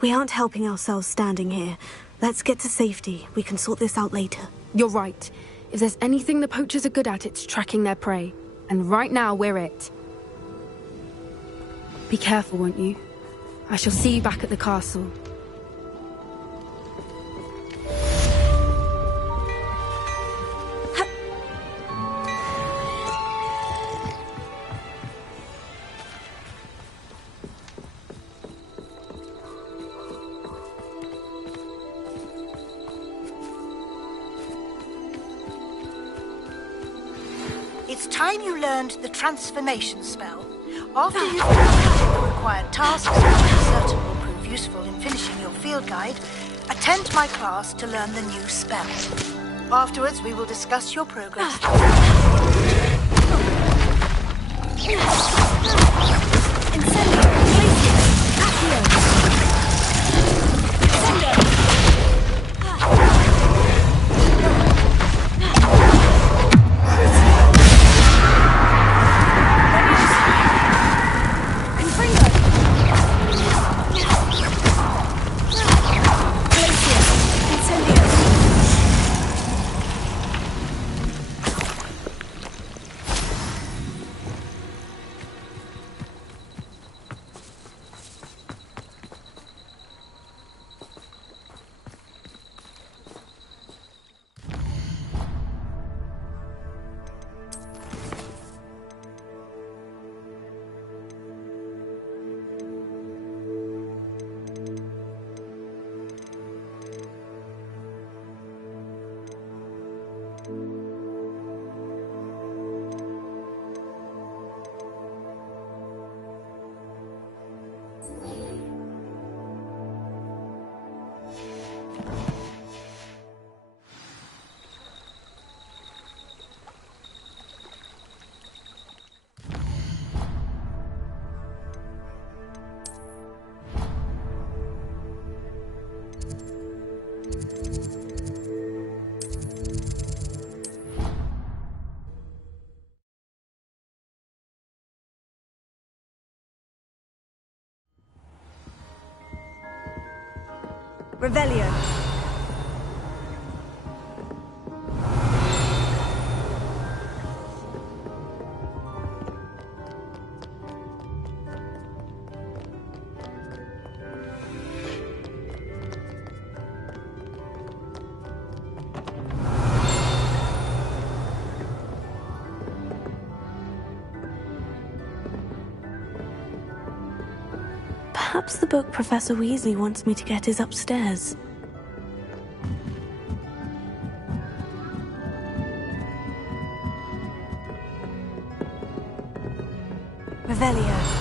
We aren't helping ourselves standing here. Let's get to safety. We can sort this out later. You're right. If there's anything the poachers are good at, it's tracking their prey. And right now, we're it. Be careful, won't you? I shall see you back at the castle. It's time you learned the transformation spell. After you've completed the required tasks, which I'm certain will guide, attend my class to learn the new spell. Afterwards, we will discuss your progress. Revelio. Perhaps the book Professor Weasley wants me to get is upstairs. Revelio.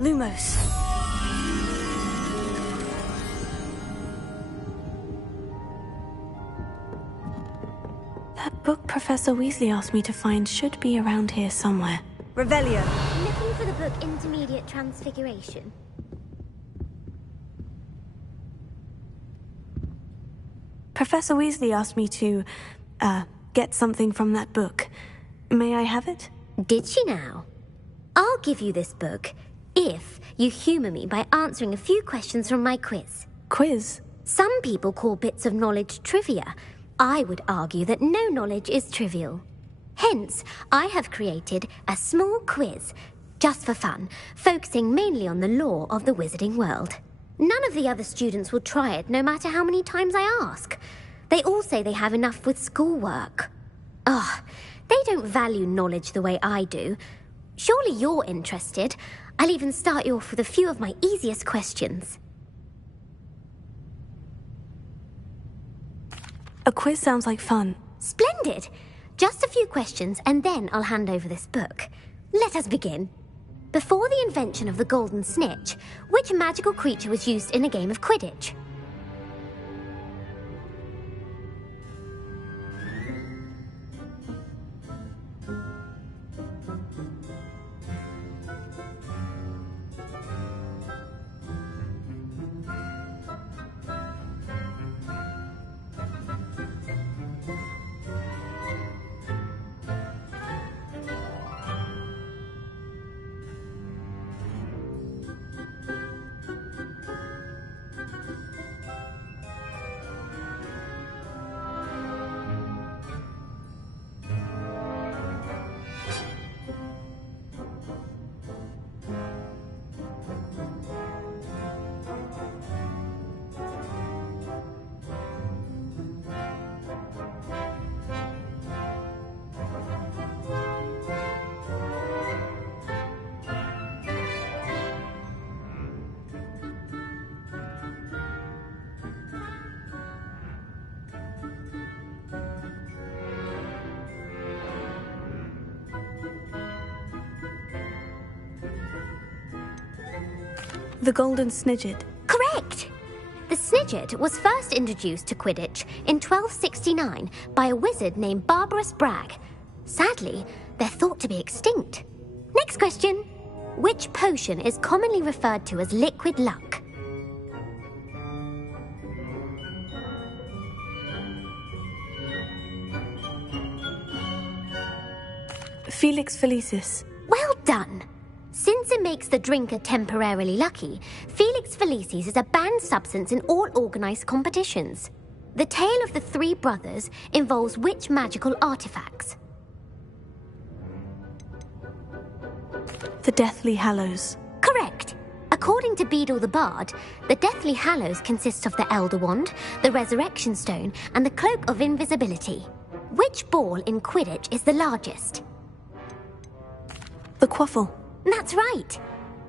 Lumos. That book Professor Weasley asked me to find should be around here somewhere. Revelio. Looking for the book Intermediate Transfiguration. Professor Weasley asked me to, get something from that book. May I have it? Did she now? I'll give you this book if you humour me by answering a few questions from my quiz. Quiz? Some people call bits of knowledge trivia. I would argue that no knowledge is trivial. Hence, I have created a small quiz, just for fun, focusing mainly on the lore of the wizarding world. None of the other students will try it, no matter how many times I ask. They all say they have enough with schoolwork. Ugh, they don't value knowledge the way I do. Surely you're interested. I'll even start you off with a few of my easiest questions. A quiz sounds like fun. Splendid! Just a few questions, and then I'll hand over this book. Let us begin. Before the invention of the golden snitch, which magical creature was used in a game of Quidditch? The golden snidget. Correct! The snidget was first introduced to Quidditch in 1269 by a wizard named Barbarous Bragg. Sadly, they're thought to be extinct. Next question. Which potion is commonly referred to as liquid luck? Felix Felicis. Well done! Since it makes the drinker temporarily lucky, Felix Felicis is a banned substance in all organised competitions. The tale of the three brothers involves which magical artifacts? The Deathly Hallows. Correct! According to Beadle the Bard, the Deathly Hallows consists of the Elder Wand, the Resurrection Stone, and the Cloak of Invisibility. Which ball in Quidditch is the largest? The Quaffle. That's right.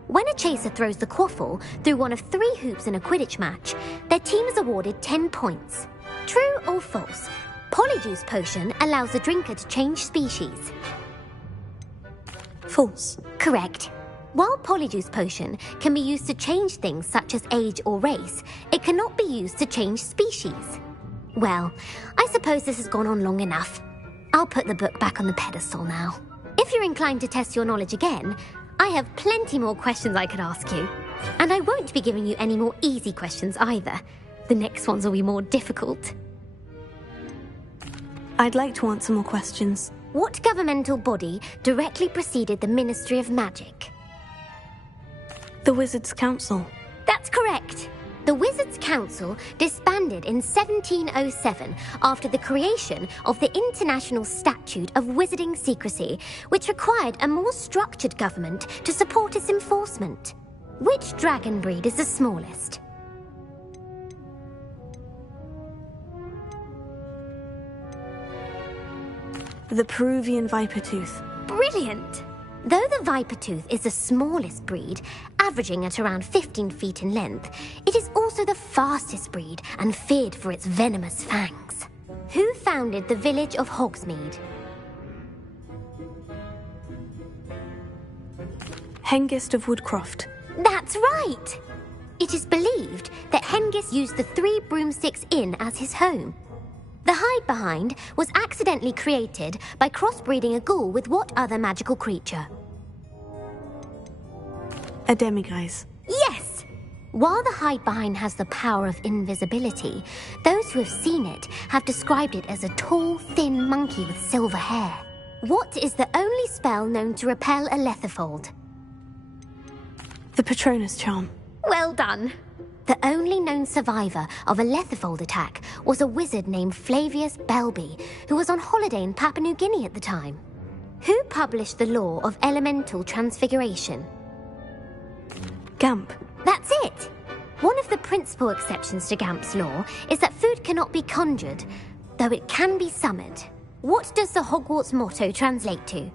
When a chaser throws the quaffle through one of 3 hoops in a Quidditch match, their team is awarded 10 points. True or false? Polyjuice Potion allows the drinker to change species. False. Correct. While Polyjuice Potion can be used to change things such as age or race, it cannot be used to change species. Well, I suppose this has gone on long enough. I'll put the book back on the pedestal now. If you're inclined to test your knowledge again, I have plenty more questions I could ask you. And I won't be giving you any more easy questions either. The next ones will be more difficult. I'd like to answer more questions. What governmental body directly preceded the Ministry of Magic? The Wizards' Council. That's correct. The Wizards' Council disbanded in 1707 after the creation of the International Statute of Wizarding Secrecy, which required a more structured government to support its enforcement. Which dragon breed is the smallest? The Peruvian Vipertooth. Brilliant! Though the Vipertooth is the smallest breed, averaging at around 15 feet in length, it is also the fastest breed and feared for its venomous fangs. Who founded the village of Hogsmeade? Hengist of Woodcroft. That's right! It is believed that Hengist used the 3 Broomsticks Inn as his home. The hide-behind was accidentally created by crossbreeding a ghoul with what other magical creature? A demiguise. Yes! While the hide-behind has the power of invisibility, those who have seen it have described it as a tall, thin monkey with silver hair. What is the only spell known to repel a lethifold? The Patronus Charm. Well done! The only known survivor of a lethifold attack was a wizard named Flavius Belby, who was on holiday in Papua New Guinea at the time. Who published the law of elemental transfiguration? Gamp. That's it! One of the principal exceptions to Gamp's law is that food cannot be conjured, though it can be summoned. What does the Hogwarts motto translate to?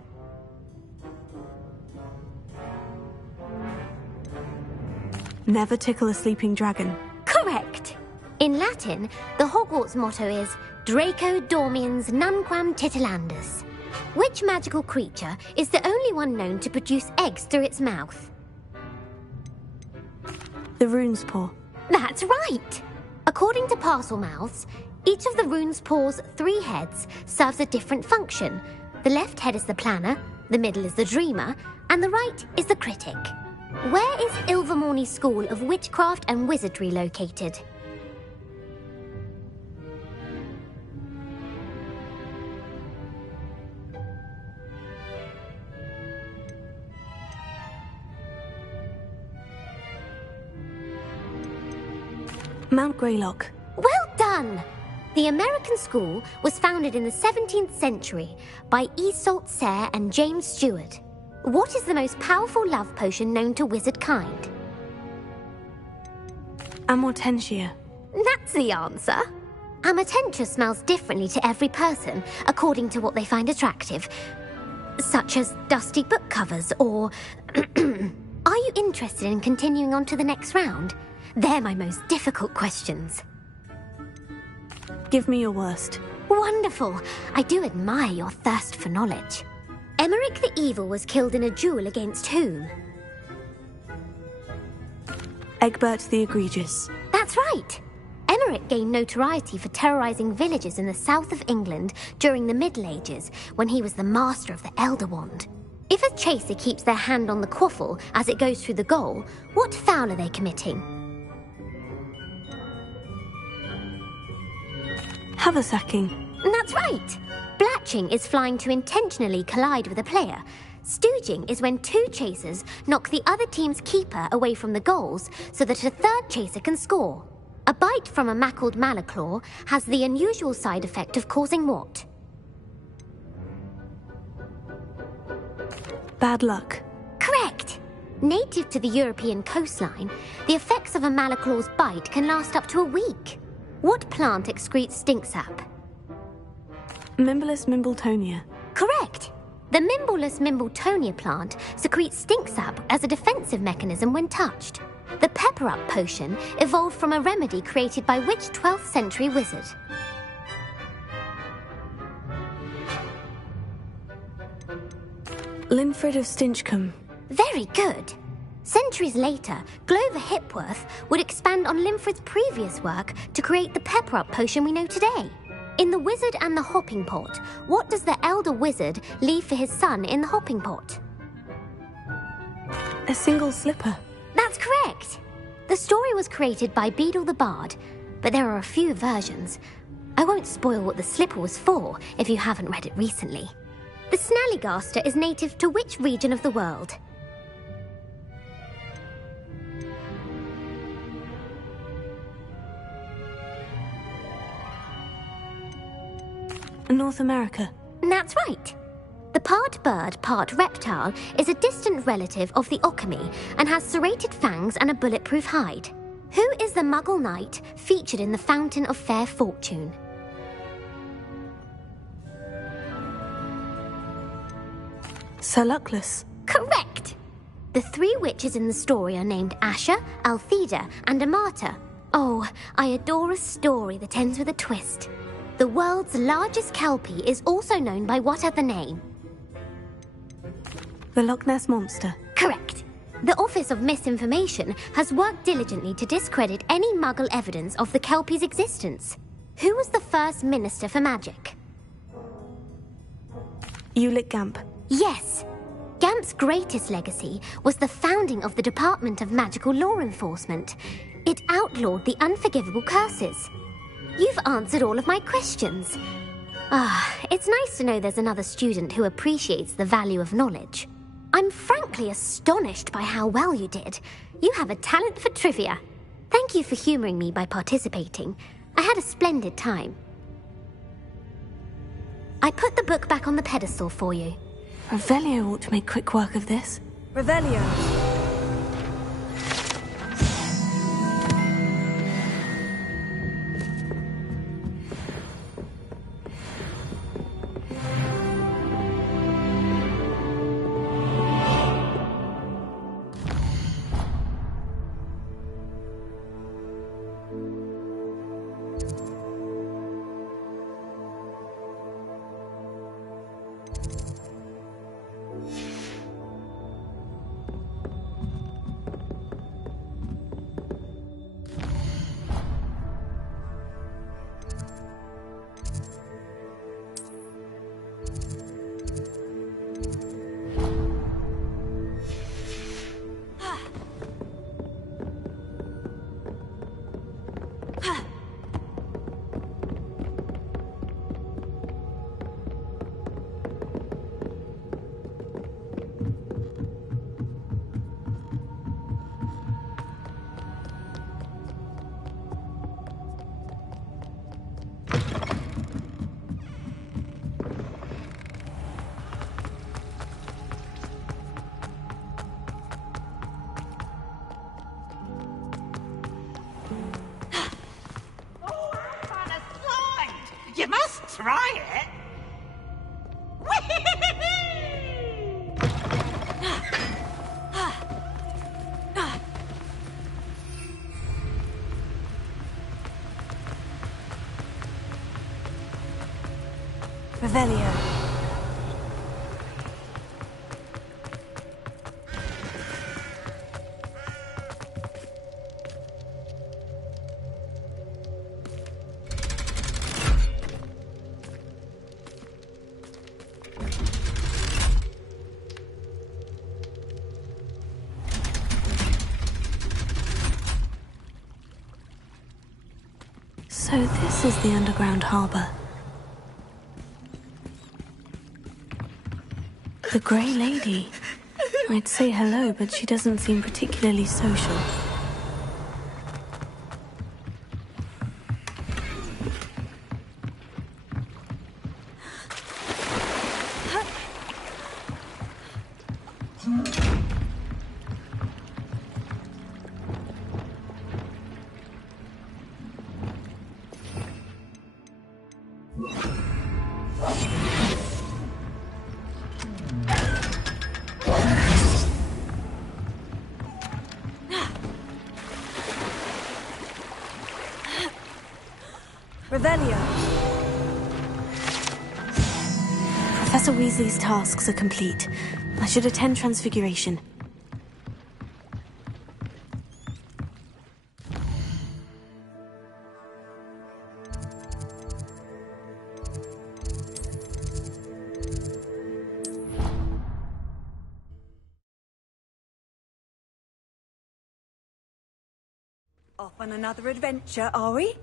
Never tickle a sleeping dragon. Correct! In Latin, the Hogwarts motto is Draco Dormiens Nunquam Titilandus. Which magical creature is the only one known to produce eggs through its mouth? The Rune's Paw. That's right! According to Parselmouths, each of the Rune's Paw's 3 heads serves a different function. The left head is the planner, the middle is the dreamer, and the right is the critic. Where is Ilvermorny School of Witchcraft and Wizardry located? Mount Greylock. Well done! The American school was founded in the 17th century by Iseult Sayre and James Stewart. What is the most powerful love potion known to wizard kind? Amortentia. That's the answer. Amortentia smells differently to every person, according to what they find attractive, such as dusty book covers or... Are you interested in continuing on to the next round? They're my most difficult questions. Give me your worst. Wonderful. I do admire your thirst for knowledge. Emmerich the Evil was killed in a duel against whom? Egbert the Egregious. That's right. Emmerich gained notoriety for terrorizing villages in the south of England during the Middle Ages, when he was the master of the Elder Wand. If a chaser keeps their hand on the quaffle as it goes through the goal, what foul are they committing? Haversacking. That's right. Blatching is flying to intentionally collide with a player. Stooging is when two chasers knock the other team's keeper away from the goals so that a third chaser can score. A bite from a mackled malaclaw has the unusual side effect of causing what? Bad luck. Correct. Native to the European coastline, the effects of a malaclaw's bite can last up to a week. What plant excretes stink sap? Mimblus mimbletonia. Correct. The Mimblus mimbletonia plant secretes stink sap as a defensive mechanism when touched. The Pepper Up potion evolved from a remedy created by which 12th century wizard? Linfred of Stinchcombe. Very good. Centuries later, Glover Hipworth would expand on Linfred's previous work to create the Pepper Up potion we know today. In The Wizard and the Hopping Pot, what does the elder wizard leave for his son in the hopping pot? A single slipper. That's correct. The story was created by Beadle the Bard, but there are a few versions. I won't spoil what the slipper was for if you haven't read it recently. The Snallygaster is native to which region of the world? North America. That's right. The part bird, part reptile is a distant relative of the Occamy and has serrated fangs and a bulletproof hide. Who is the Muggle knight featured in the Fountain of Fair Fortune? Sir Luckless. Correct! The three witches in the story are named Asha, Altheda, and Amata. Oh, I adore a story that ends with a twist. The world's largest kelpie is also known by what other name? The Loch Ness Monster. Correct. The Office of Misinformation has worked diligently to discredit any Muggle evidence of the kelpie's existence. Who was the first Minister for Magic? Ulick Gamp. Yes. Gamp's greatest legacy was the founding of the Department of Magical Law Enforcement. It outlawed the unforgivable curses. You've answered all of my questions. It's nice to know there's another student who appreciates the value of knowledge. I'm frankly astonished by how well you did. You have a talent for trivia. Thank you for humouring me by participating. I had a splendid time. I put the book back on the pedestal for you. Revelio ought to make quick work of this. Revelio. You must try it. Revelio. So this is the underground harbour. The Grey Lady. I'd say hello, but she doesn't seem particularly social. Revelio. Professor Weasley's tasks are complete. I should attend Transfiguration. Off on another adventure, are we?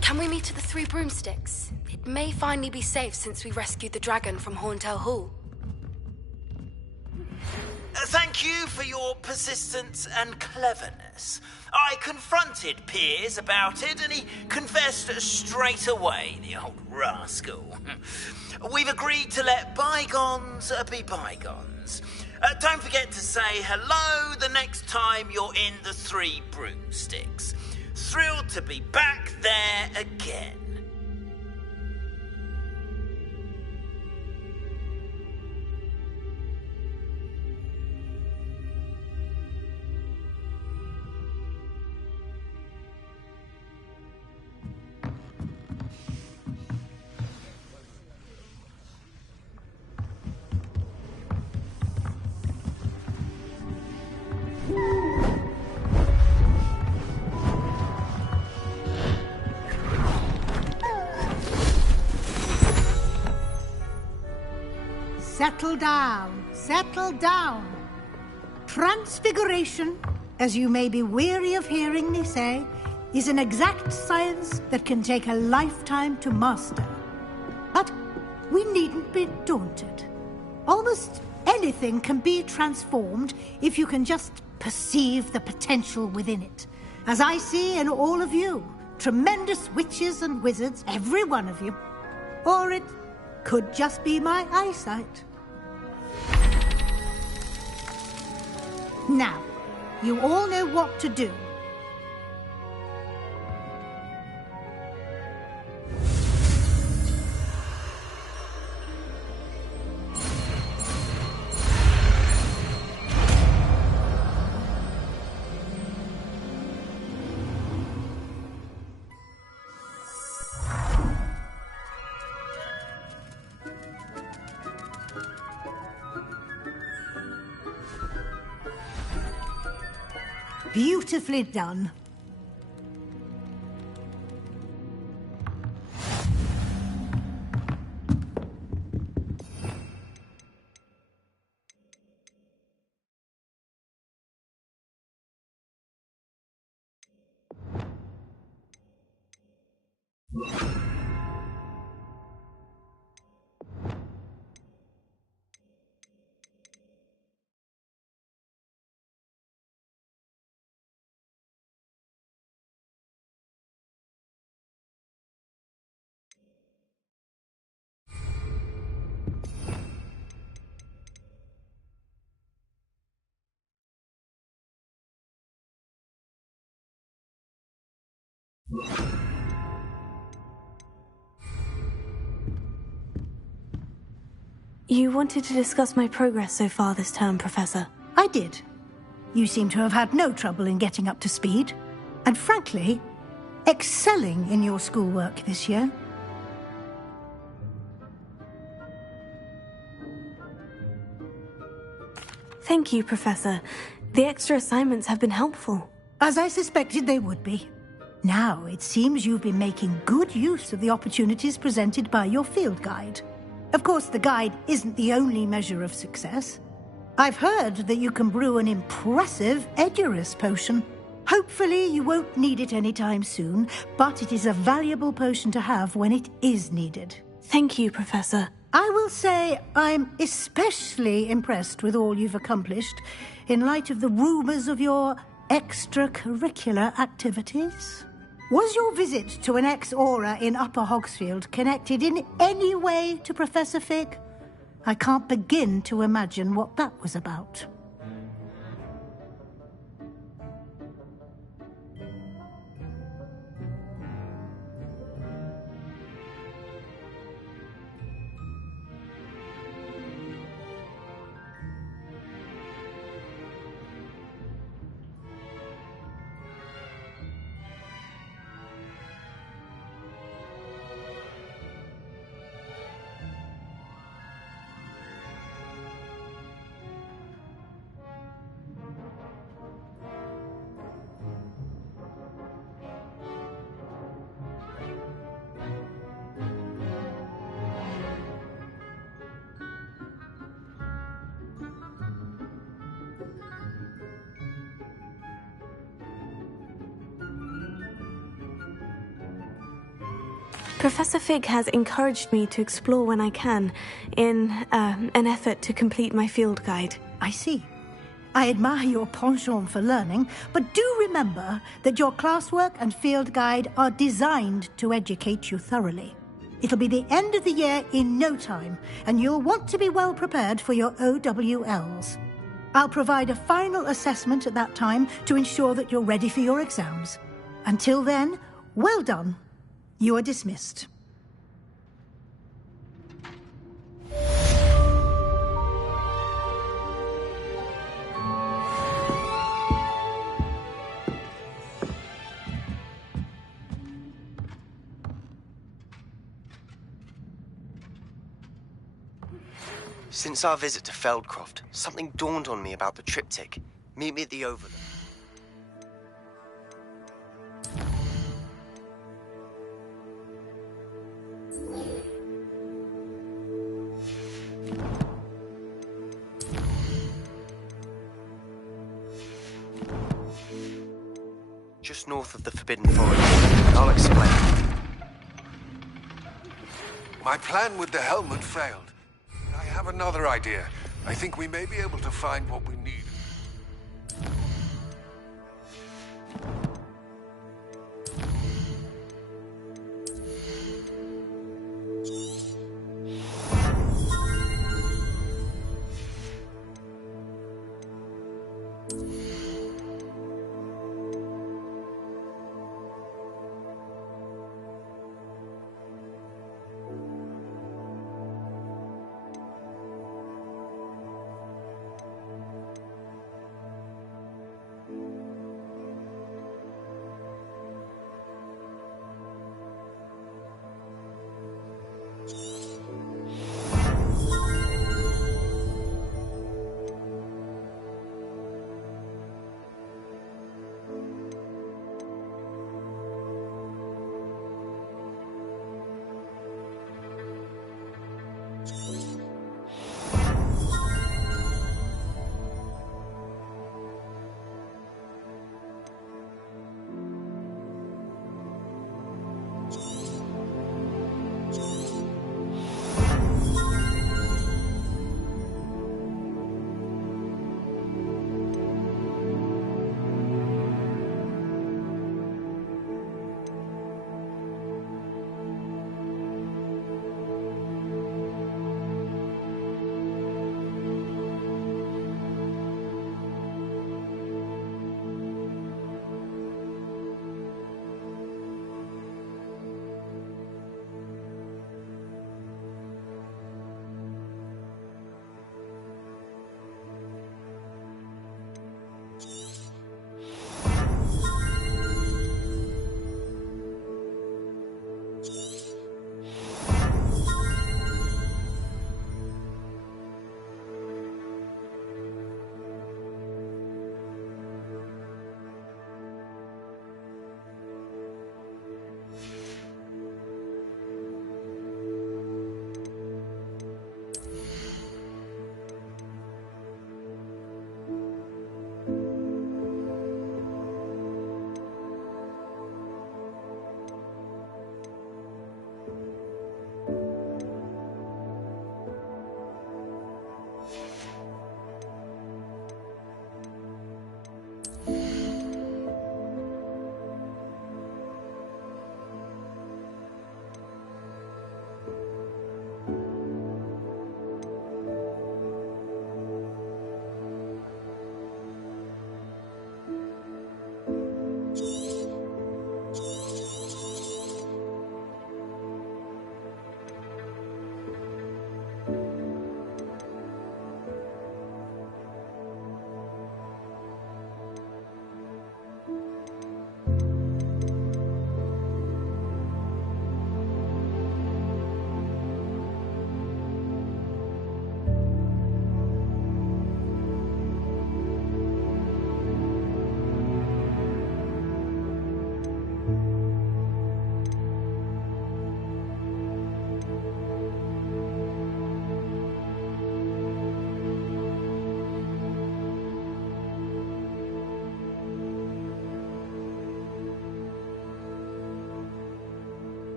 Can we meet at the Three Broomsticks? It may finally be safe since we rescued the dragon from Horntail Hall. Thank you for your persistence and cleverness. I confronted Piers about it, and he confessed straight away, the old rascal. We've agreed to let bygones be bygones. Don't forget to say hello the next time you're in the Three Broomsticks. Thrilled to be back there again. Settle down, settle down. Transfiguration, as you may be weary of hearing me say, is an exact science that can take a lifetime to master. But we needn't be daunted. Almost anything can be transformed if you can just perceive the potential within it. As I see in all of you, tremendous witches and wizards, every one of you. Or it could just be my eyesight. Now, you all know what to do. Beautifully done. You wanted to discuss my progress so far this term, Professor. I did. You seem to have had no trouble in getting up to speed. And frankly, excelling in your schoolwork this year. Thank you, Professor. The extra assignments have been helpful. As I suspected they would be. Now, it seems you've been making good use of the opportunities presented by your field guide. Of course, the guide isn't the only measure of success. I've heard that you can brew an impressive Edurus potion. Hopefully, you won't need it anytime soon, but it is a valuable potion to have when it is needed. Thank you, Professor. I will say I'm especially impressed with all you've accomplished in light of the rumors of your extracurricular activities. Was your visit to an ex-aura in Upper Hogsfield connected in any way to Professor Fig? I can't begin to imagine what that was about. Professor Fig has encouraged me to explore when I can, in an effort to complete my field guide. I see. I admire your penchant for learning, but do remember that your classwork and field guide are designed to educate you thoroughly. It'll be the end of the year in no time, and you'll want to be well prepared for your OWLs. I'll provide a final assessment at that time to ensure that you're ready for your exams. Until then, well done. You are dismissed. Since our visit to Feldcroft, something dawned on me about the triptych. Meet me at the Overlook. Just north of the Forbidden Forest. I'll explain. My plan with the helmet failed. I have another idea. I think we may be able to find what we need.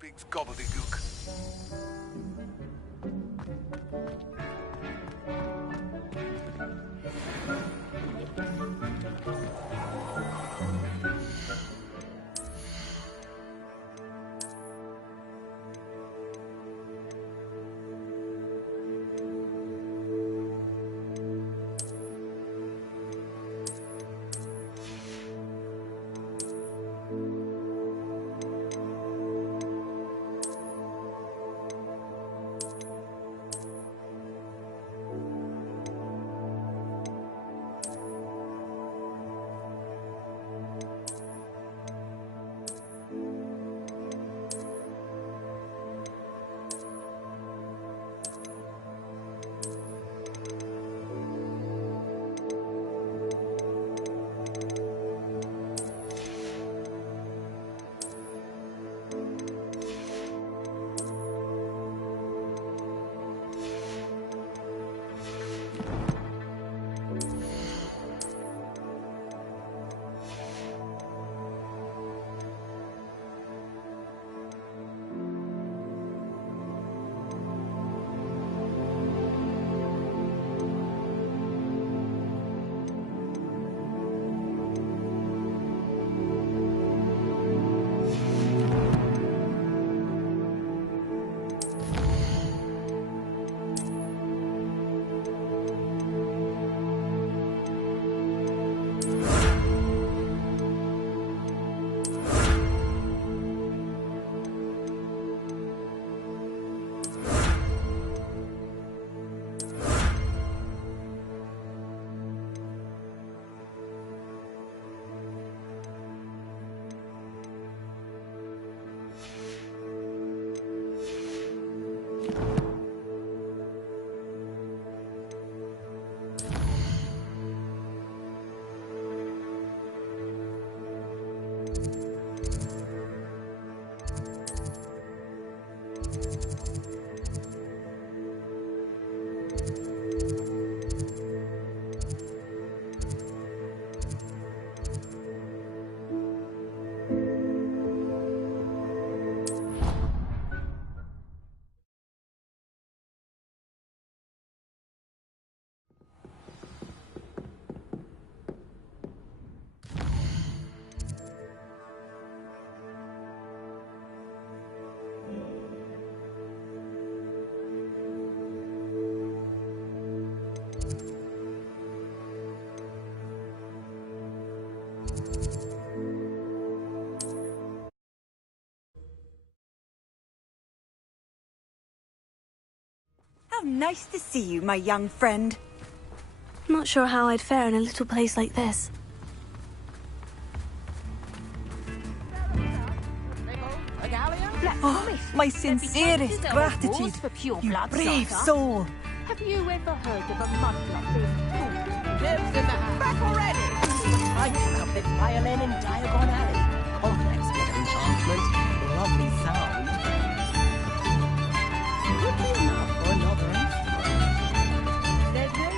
speaks gobbledygook. How nice to see you, my young friend. Not sure how I'd fare in a little place like this. Oh, my sincerest gratitude, you brave soul. Have you ever heard of a mudblood lives in the house? Back already! I picked up this violin in Diagon Alley. Complex bit of enchantment. Lovely sound. Would be enough for another instrument. There's no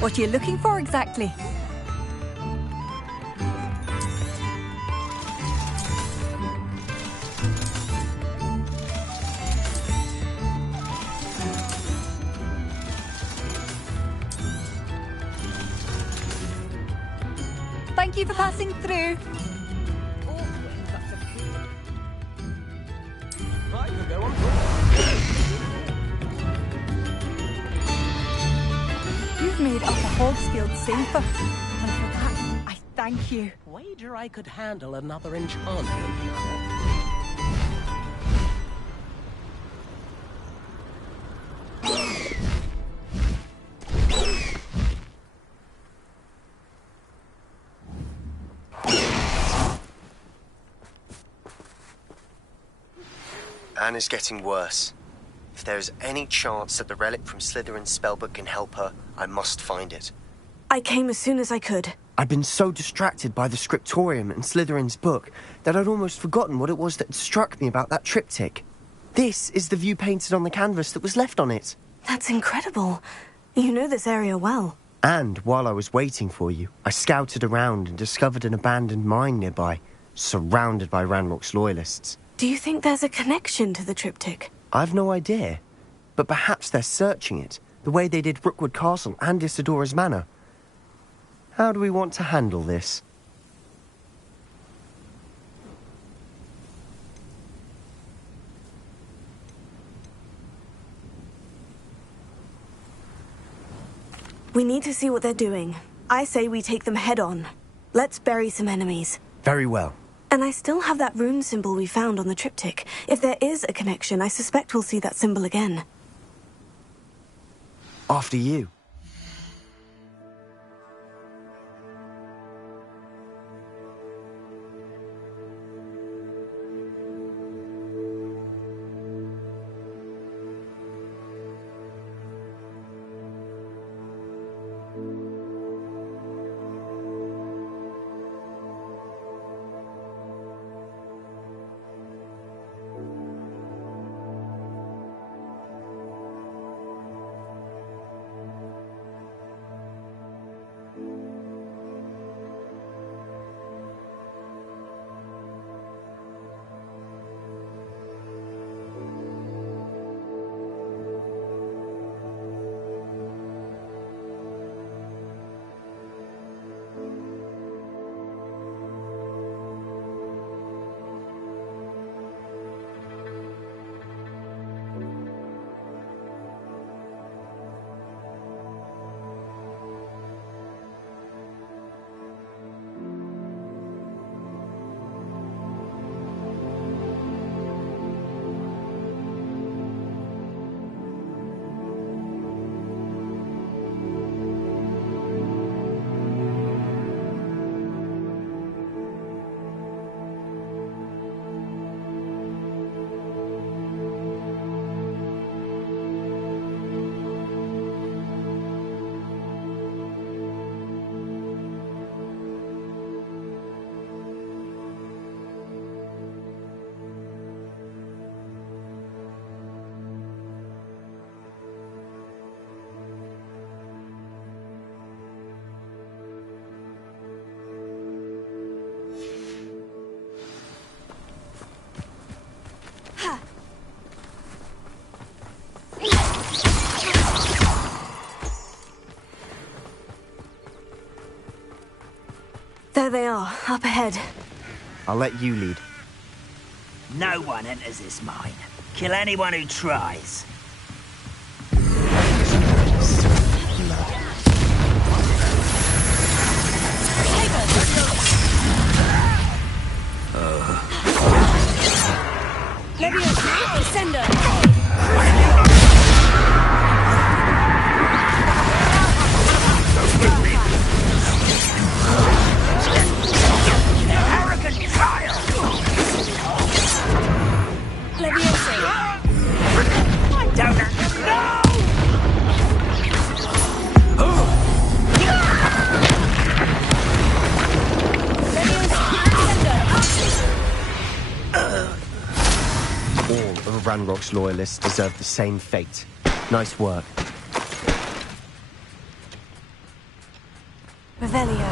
What are you looking for exactly? Thank you for passing through. You've made Upper Hogsfield safer, and for that, I thank you. Wager I could handle another enchantment now. Anne is getting worse. If there is any chance that the relic from Slytherin's spellbook can help her, I must find it. I came as soon as I could. I'd been so distracted by the scriptorium and Slytherin's book that I'd almost forgotten what it was that struck me about that triptych. This is the view painted on the canvas that was left on it. That's incredible. You know this area well. And while I was waiting for you, I scouted around and discovered an abandoned mine nearby, surrounded by Ranrock's loyalists. Do you think there's a connection to the triptych? I've no idea, but perhaps they're searching it, the way they did Rookwood Castle and Isidora's Manor. How do we want to handle this? We need to see what they're doing. I say we take them head on. Let's bury some enemies. Very well. And I still have that rune symbol we found on the triptych. If there is a connection, I suspect we'll see that symbol again. After you. There they are, up ahead. I'll let you lead. No one enters this mine. Kill anyone who tries. Leviosa, Descender! Arrogant child! Leviosa! I don't know! All of Ranrock's loyalists deserve the same fate. Nice work. Revelio.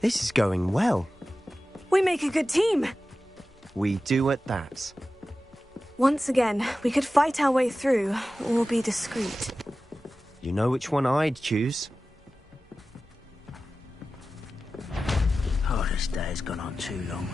This is going well. We make a good team. We do at that. Once again, we could fight our way through, or be discreet. You know which one I'd choose. Oh, this day has gone on too long.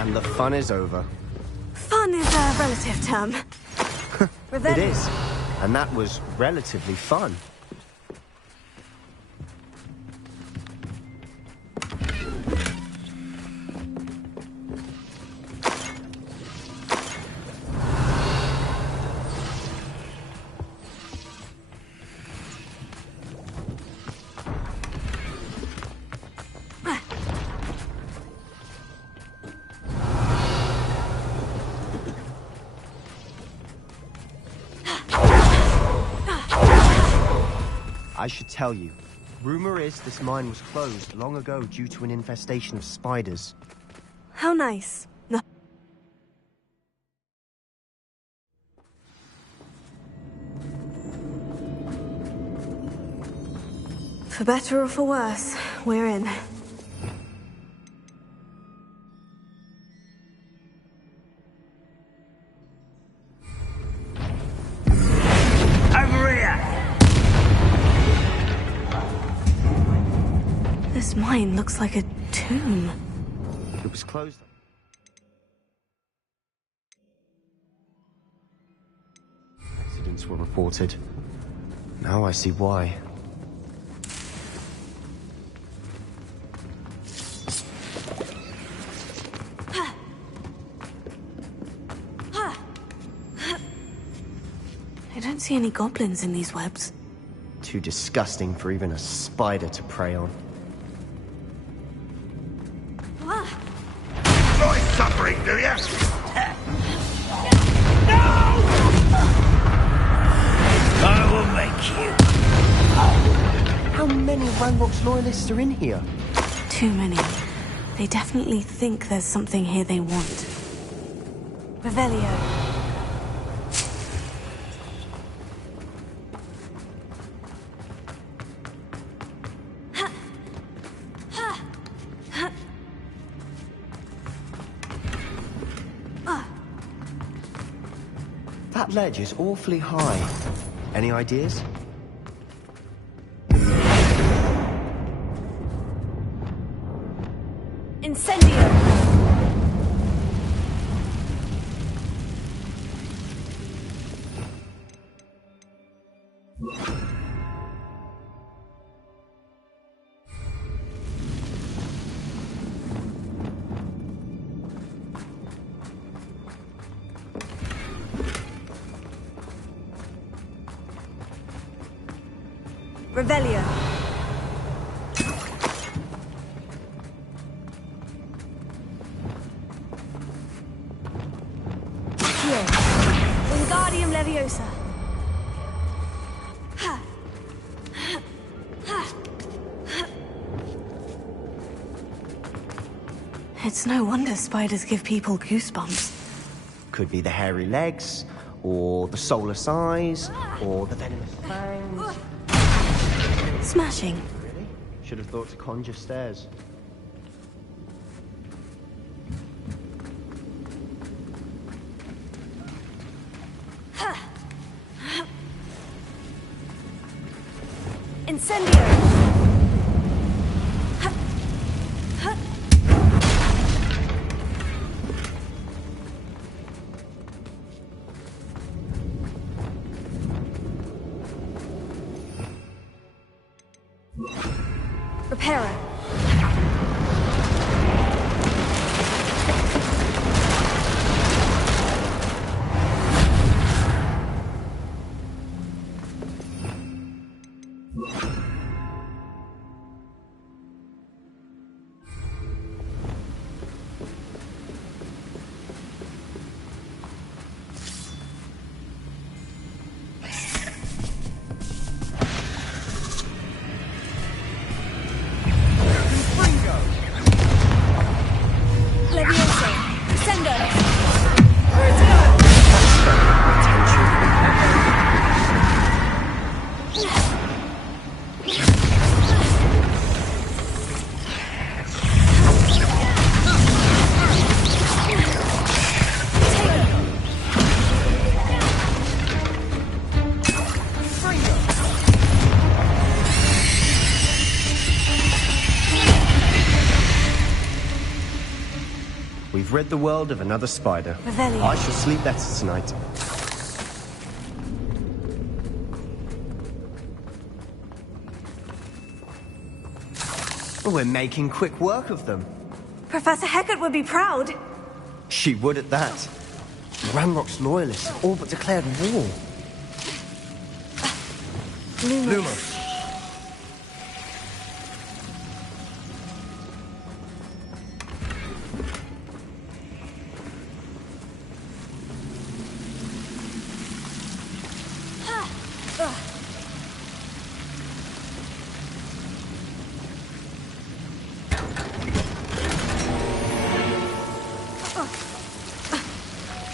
And the fun is over. Fun is a relative term. It is. And that was relatively fun. I should tell you, rumor is this mine was closed long ago due to an infestation of spiders. How nice. No. For better or for worse, we're in. Over here! This mine looks like a tomb. It was closed. Accidents were reported. Now I see why. I don't see any goblins in these webs. Too disgusting for even a spider to prey on. Enjoy suffering, do you? I will make you. How many Ranrock's loyalists are in here? Too many. They definitely think there's something here they want. Revelio. That ledge is awfully high. Any ideas? Incendio! Revelio. Here. Wingardium Leviosa. It's no wonder spiders give people goosebumps. Could be the hairy legs, or the soulless eyes, or the venomous fangs. Smashing. Really? Should have thought to conjure stairs. Incendio! Reparo. We've rid the world of another spider. Revelio. I shall sleep better tonight. We're making quick work of them. Professor Hecat would be proud. She would at that. Ranrock's loyalists have all but declared war. Lumos.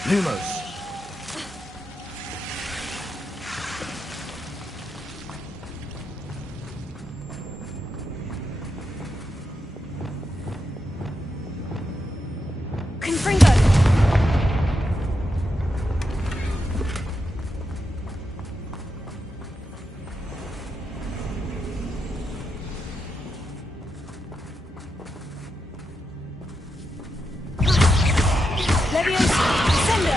Lumos. Confringo. Leviosa. Descendo.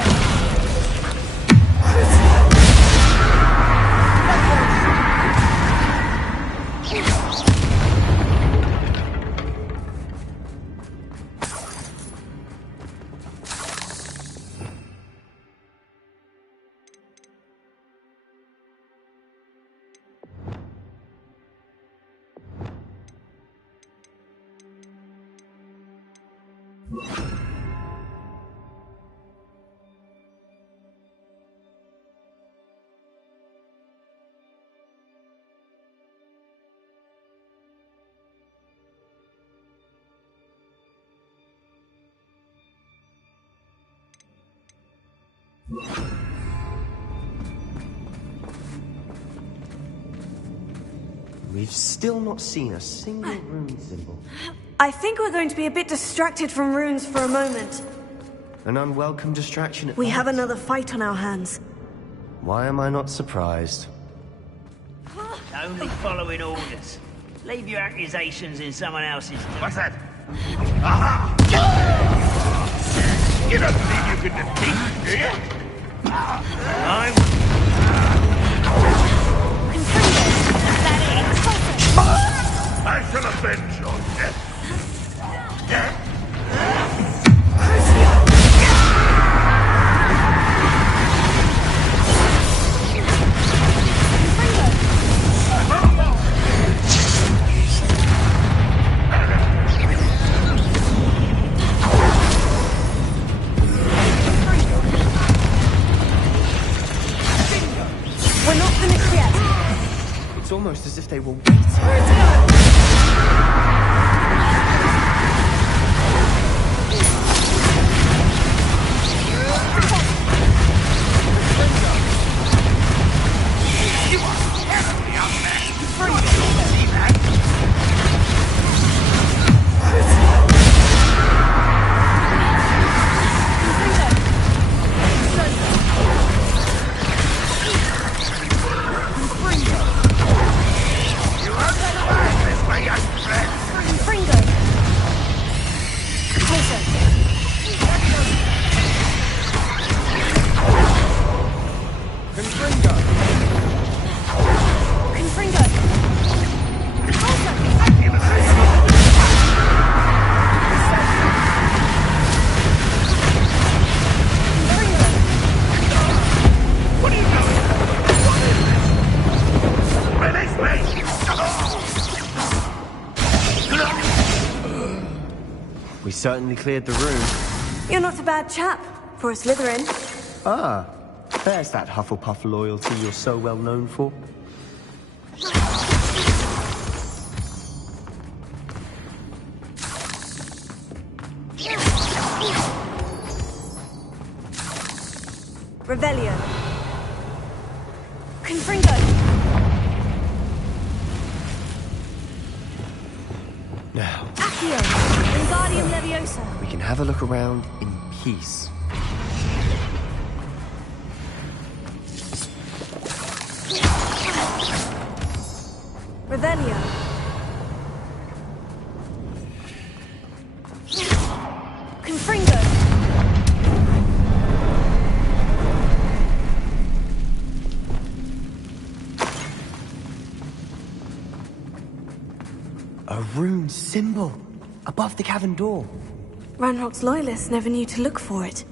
We've still not seen a single rune symbol. I think we're going to be a bit distracted from runes for a moment. An unwelcome distraction at We that. have another fight on our hands. Why am I not surprised? Only following orders. Leave your accusations in someone else's hands. What's that? Aha! You don't think you can defeat me, do you? I shall avenge your death. We're not finished yet. It's almost as if they were waiting. We certainly cleared the room. You're not a bad chap for a Slytherin. Ah, there's that Hufflepuff loyalty you're so well known for. Revelio. Confringo. Now, Accio. Wingardium Leviosa. we can have a look around in peace. Revelio. Confringo. A rune symbol above the cavern door. Ranrock's loyalists never knew to look for it.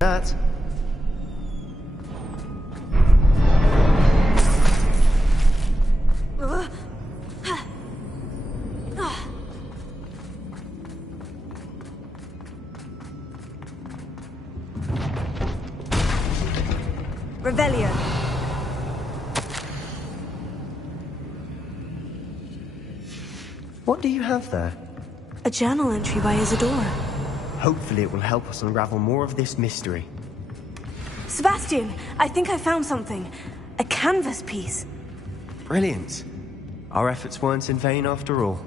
That. Revelio. What do you have there? A journal entry by Isadora. Hopefully it will help us unravel more of this mystery. Sebastian, I think I found something. A canvas piece. Brilliant. Our efforts weren't in vain after all.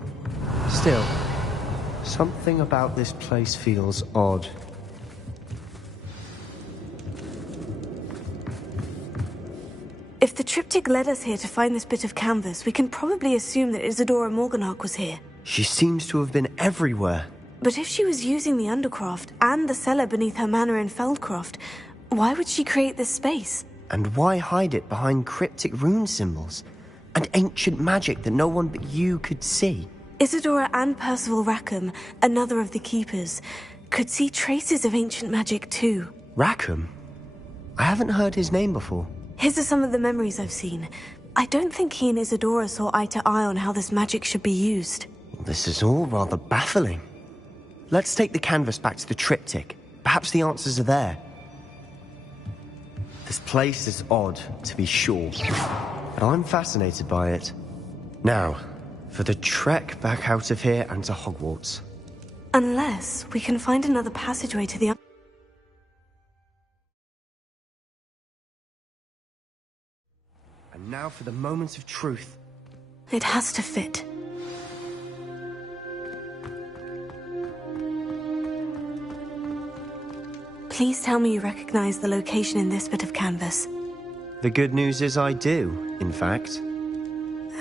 Still, something about this place feels odd. If the triptych led us here to find this bit of canvas, we can probably assume that Isadora Morganach was here. She seems to have been everywhere. But if she was using the Undercroft and the cellar beneath her manor in Feldcroft, why would she create this space? And why hide it behind cryptic rune symbols? And ancient magic that no one but you could see? Isadora and Percival Rackham, another of the Keepers, could see traces of ancient magic too. Rackham? I haven't heard his name before. His are some of the memories I've seen. I don't think he and Isadora saw eye to eye on how this magic should be used. This is all rather baffling. Let's take the canvas back to the triptych. Perhaps the answers are there. This place is odd, to be sure, but I'm fascinated by it. Now, for the trek back out of here and to Hogwarts. Unless we can find another passageway to the... And now for the moment of truth. It has to fit. Please tell me you recognize the location in this bit of canvas. The good news is I do, in fact.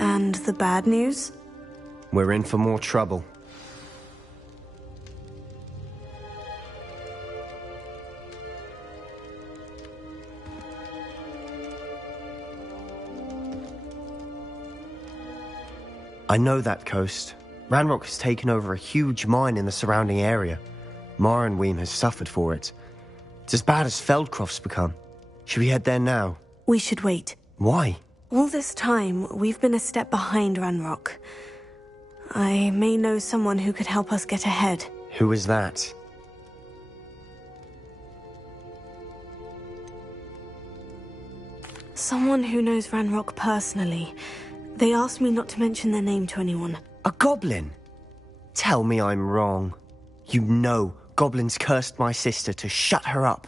And the bad news? We're in for more trouble. I know that coast. Ranrock has taken over a huge mine in the surrounding area. Mornweem has suffered for it. It's as bad as Feldcroft's become. Should we head there now? We should wait. Why? All this time, we've been a step behind Ranrock. I may know someone who could help us get ahead. Who is that? Someone who knows Ranrock personally. They asked me not to mention their name to anyone. A goblin? Tell me I'm wrong. You know goblins cursed my sister to shut her up.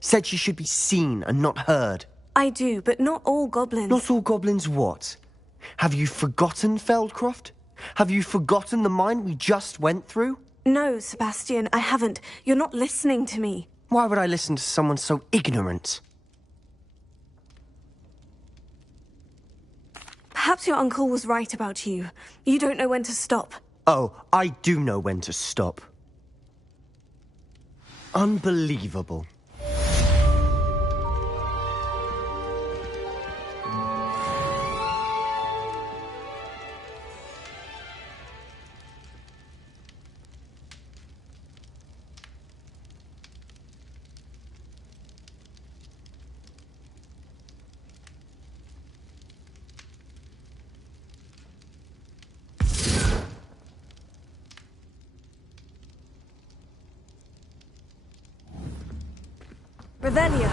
Said she should be seen and not heard. I do, but not all goblins. Not all goblins what? Have you forgotten Feldcroft? Have you forgotten the mine we just went through? No, Sebastian, I haven't. You're not listening to me. Why would I listen to someone so ignorant? Perhaps your uncle was right about you. You don't know when to stop. Oh, I do know when to stop. Unbelievable. Revelio.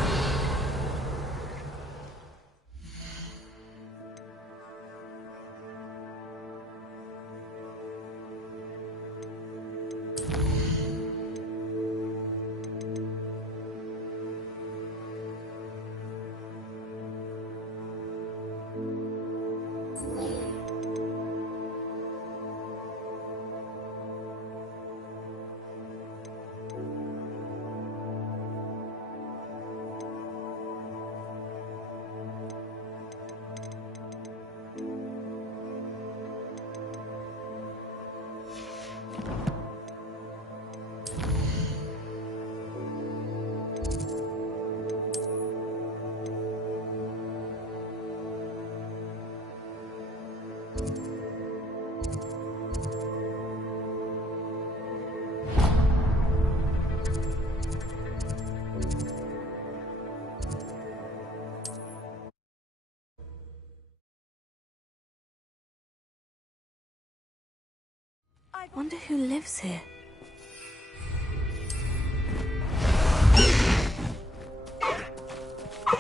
Wonder who lives here.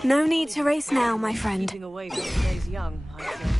No need to race now, my friend. Keeping away from today's young, I think.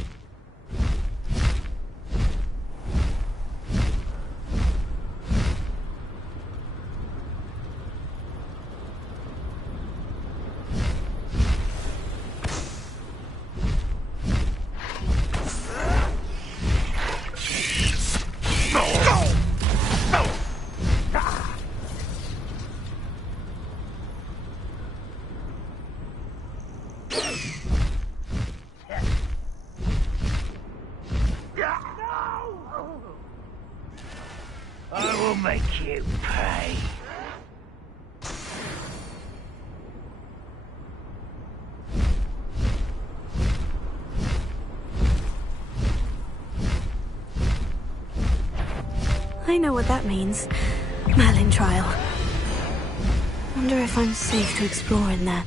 I will make you pay. I know what that means. Merlin trial. Wonder if I'm safe to explore in there.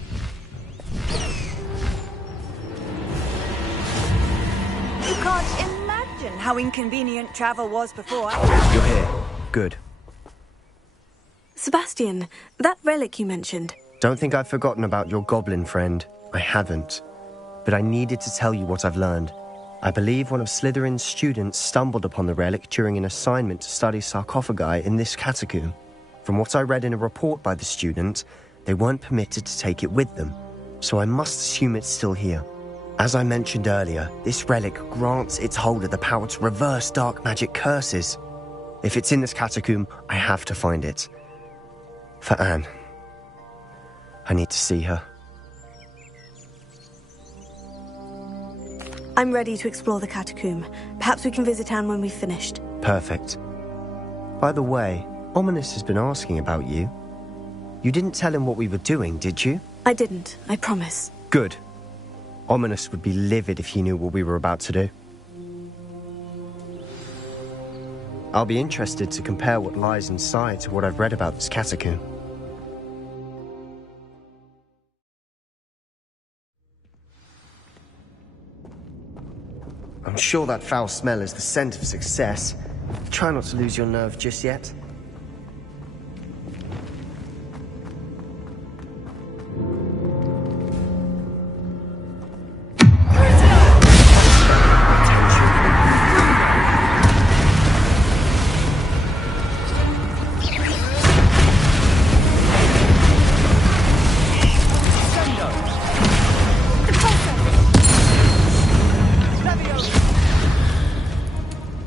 You can't imagine how inconvenient travel was before I... You're here. Good. Sebastian, that relic you mentioned. Don't think I've forgotten about your goblin friend. I haven't. But I needed to tell you what I've learned. I believe one of Slytherin's students stumbled upon the relic during an assignment to study sarcophagi in this catacomb. From what I read in a report by the student, they weren't permitted to take it with them, so I must assume it's still here. As I mentioned earlier, this relic grants its holder the power to reverse dark magic curses. If it's in this catacomb, I have to find it. For Anne. I need to see her. I'm ready to explore the catacomb. Perhaps we can visit Anne when we've finished. Perfect. By the way, Ominous has been asking about you. You didn't tell him what we were doing, did you? I didn't, I promise. Good. Ominous would be livid if he knew what we were about to do. I'll be interested to compare what lies inside to what I've read about this catacomb. I'm sure that foul smell is the scent of success. Try not to lose your nerve just yet.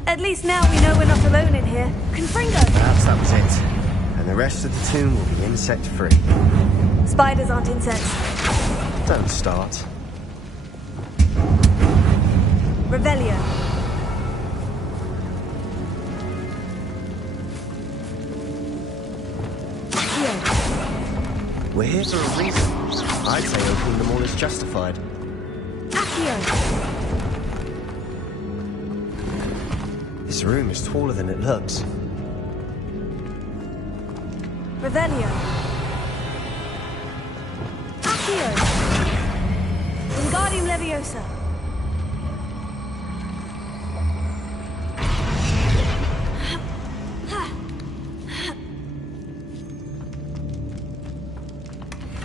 At least now we know we're not alone in here. Confringo! Perhaps that was it. And the rest of the tomb will be insect-free. Spiders aren't insects. Don't start. Revelio. We're here for a reason. I'd say opening them all is justified. Accio. This room is taller than it looks. Revelio. Accio. Wingardium Leviosa.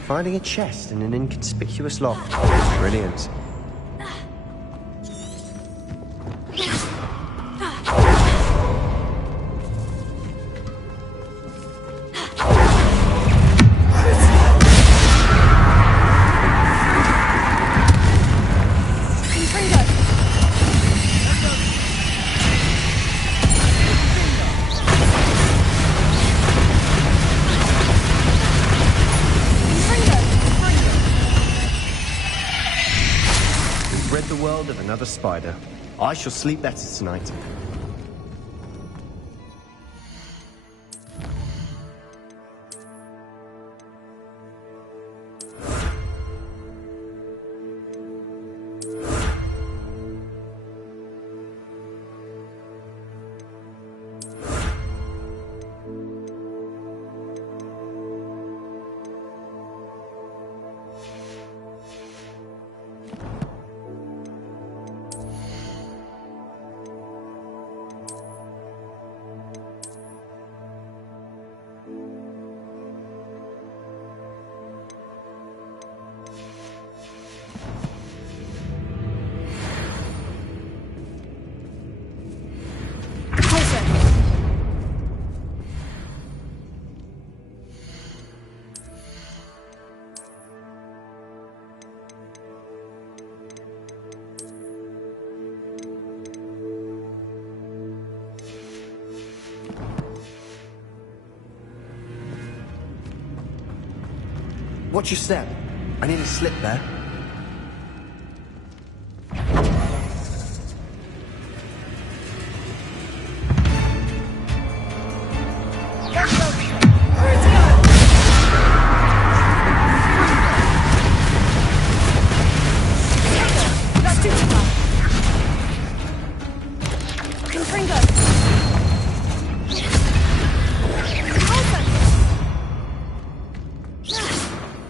Finding a chest in an inconspicuous loft. Brilliant. Of another spider. I shall sleep better tonight. Watch your step. I nearly slipped there.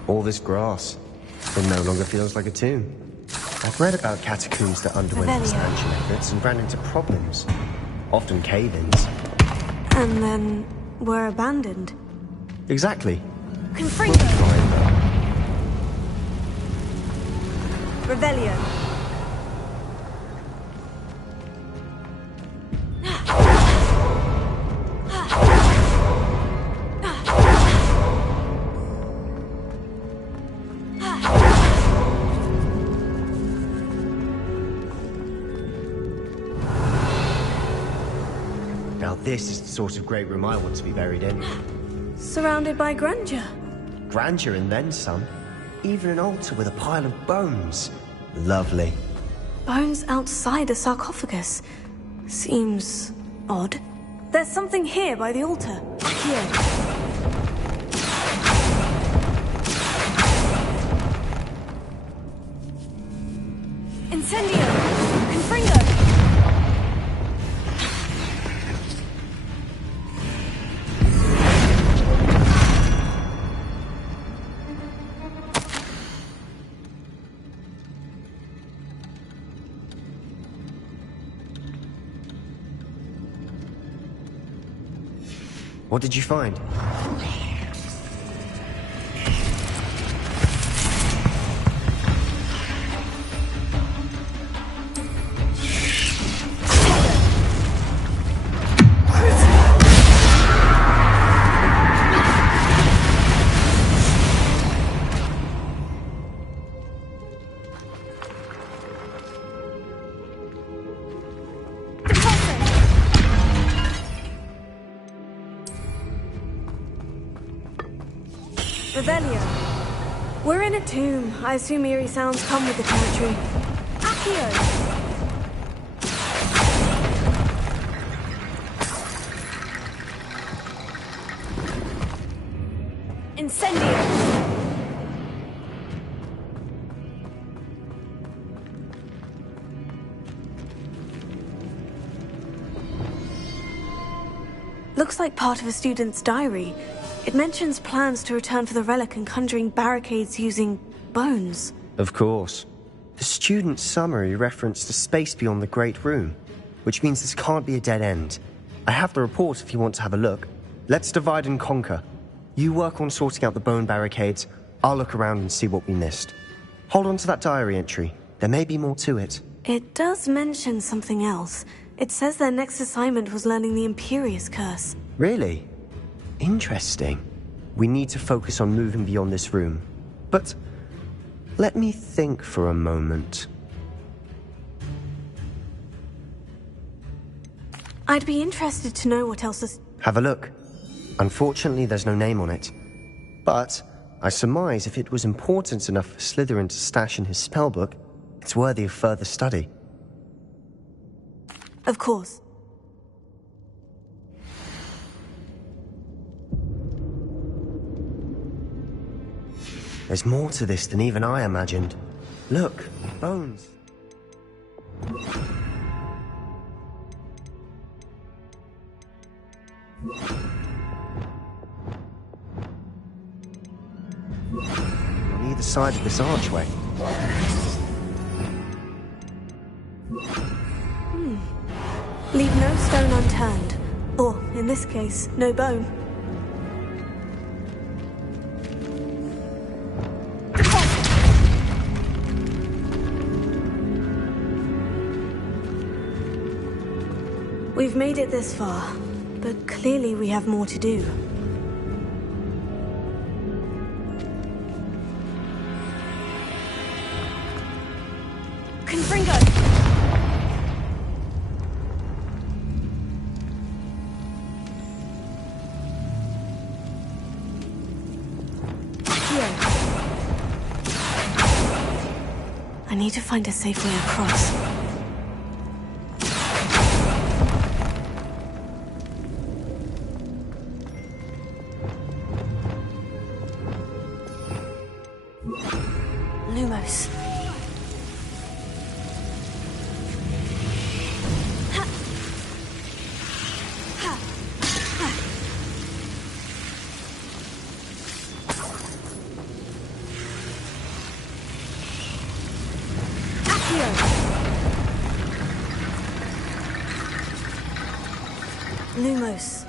All this grass. It no longer feels like a tomb. I've read about catacombs that underwent expansion efforts and ran into problems. Often cave-ins. And then were abandoned. Exactly. Confringo! Revelio. Now this is the sort of great room I want to be buried in. Surrounded by grandeur. Grandeur and then some. Even an altar with a pile of bones. Lovely. Bones outside a sarcophagus. Seems odd. There's something here by the altar. Here. Incendio! Confringo! What did you find? Revelio. We're in a tomb. I assume eerie sounds come with the territory. Accio! Incendio! Looks like part of a student's diary. It mentions plans to return for the relic and conjuring barricades using bones. Of course. The student's summary referenced a space beyond the Great Room, which means this can't be a dead end. I have the report if you want to have a look. Let's divide and conquer. You work on sorting out the bone barricades, I'll look around and see what we missed. Hold on to that diary entry. There may be more to it. It does mention something else. It says their next assignment was learning the Imperious Curse. Really? Interesting. We need to focus on moving beyond this room. But let me think for a moment. I'd be interested to know what else is... Have a look. Unfortunately, there's no name on it. But I surmise if it was important enough for Slytherin to stash in his spellbook, it's worthy of further study. Of course. There's more to this than even I imagined. Look, bones. On either side of this archway. Leave no stone unturned. Or, in this case, no bone. We've made it this far, but clearly we have more to do. Confringo! Here. need to find a safe way across. Lumos. Lumos.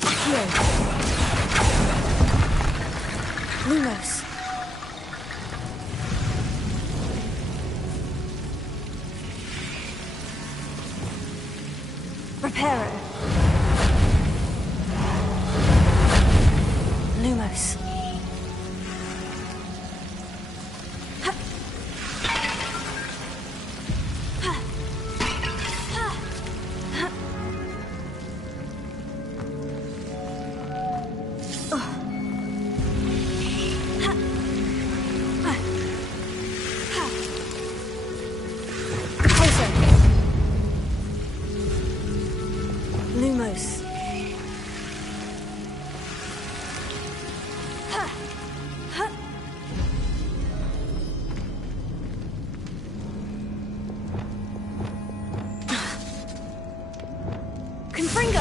Accio. Lumos. Reparo. Lumos. Lumos. Confringo.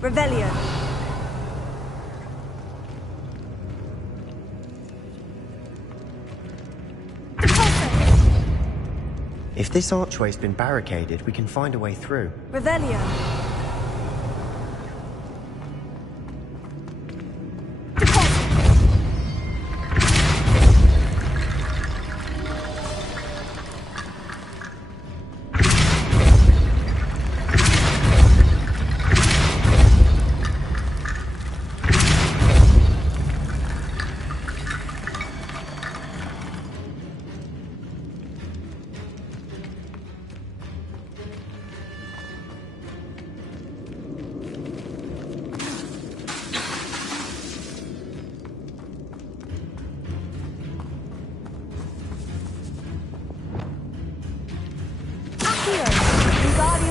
Revelio. If this archway's been barricaded, we can find a way through. Revelio.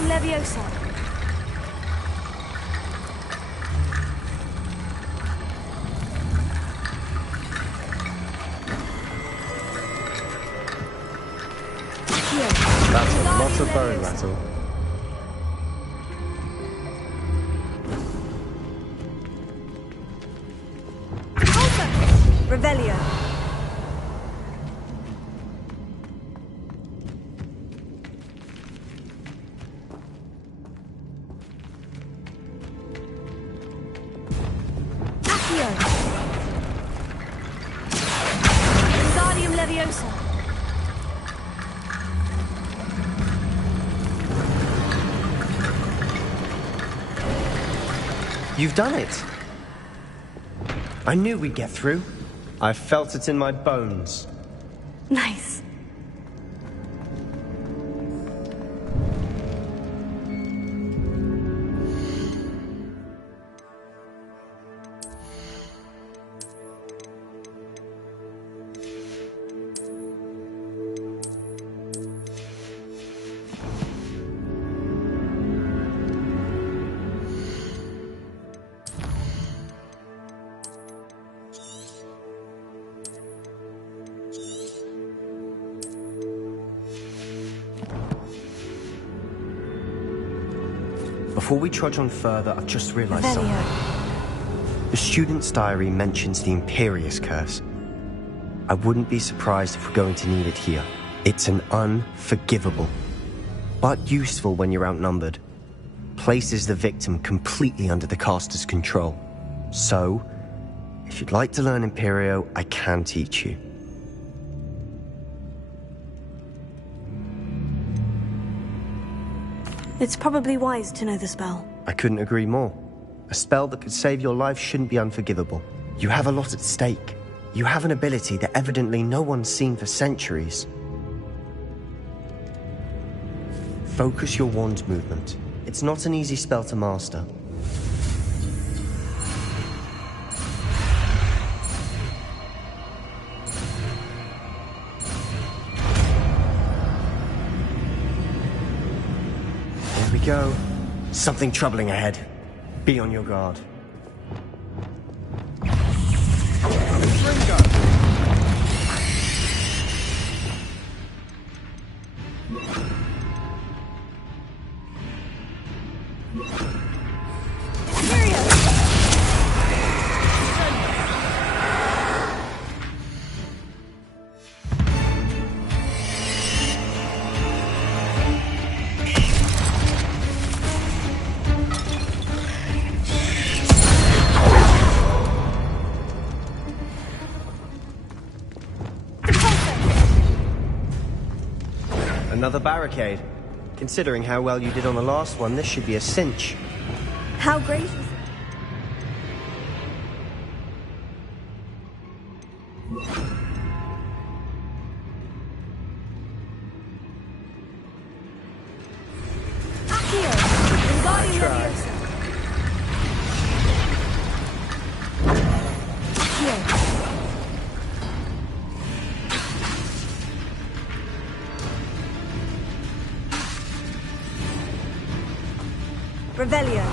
Leviosa. That's a lot of bone rattle. Revelio. Leviosa. You've done it. I knew we'd get through. I felt it in my bones. Nice. Before we trudge on further, I've just realized something. The student's diary mentions the Imperious Curse. I wouldn't be surprised if we're going to need it here. It's an unforgivable, but useful when you're outnumbered. Places the victim completely under the caster's control. So, If you'd like to learn Imperio, I can teach you. It's probably wise to know the spell. I couldn't agree more. A spell that could save your life shouldn't be unforgivable. You have a lot at stake. You have an ability that evidently no one's seen for centuries. Focus your wand movement. It's not an easy spell to master. Here we go. Something troubling ahead. Be on your guard. Another barricade. Considering how well you did on the last one, this should be a cinch. How great is it? Revelio.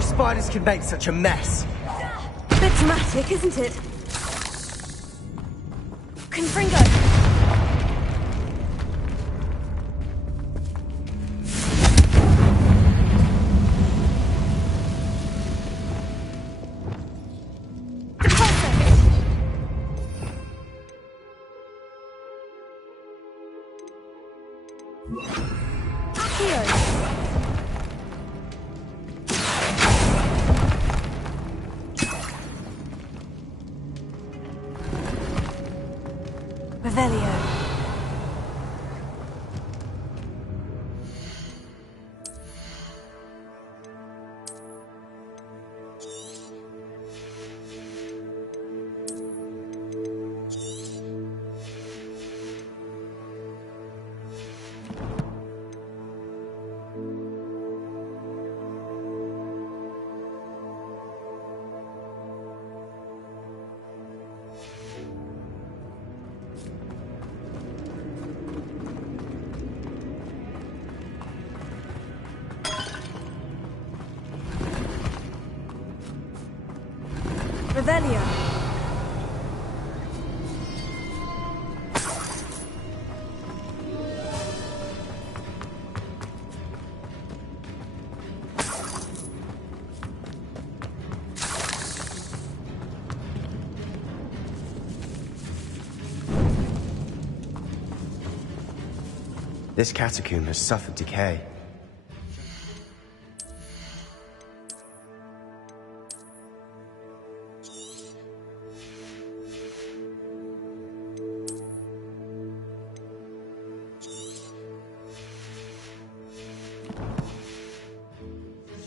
Spiders can make such a mess. Bit dramatic, isn't it? Confringo! Revelio. Revelio. This catacomb has suffered decay.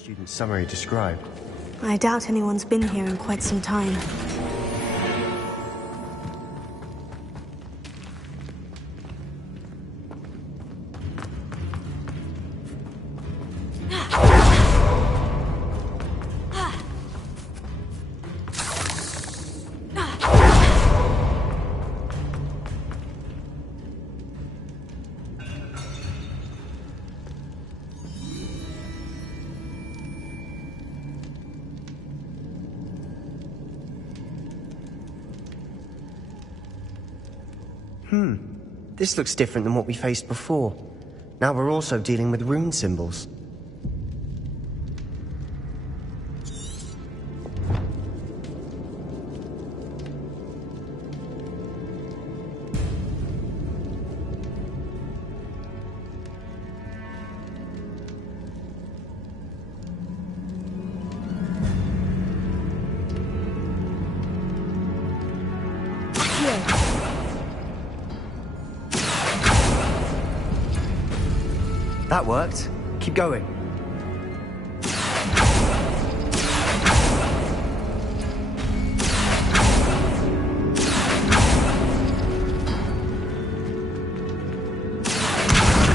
Student summary described. I doubt anyone's been here in quite some time. This looks different than what we faced before. Now we're also dealing with rune symbols. That worked. Keep going.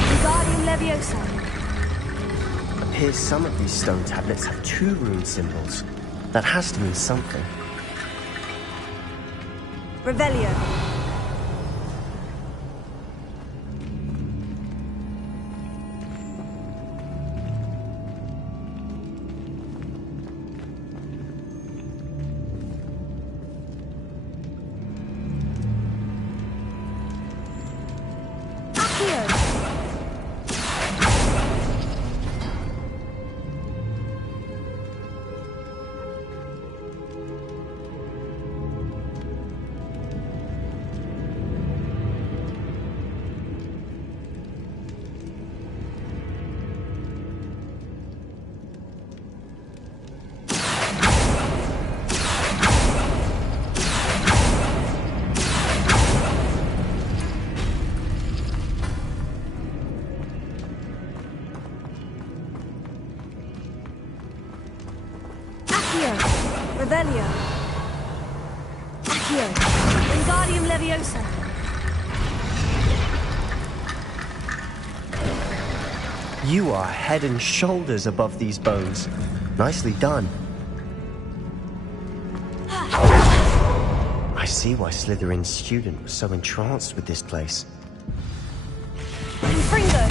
Wingardium Leviosa. Appears some of these stone tablets have 2 rune symbols. That has to mean something. Revelio. Revelio. Accio. Wingardium Leviosa. You are head and shoulders above these bones. Nicely done. I see why Slytherin's student was so entranced with this place. Confringo.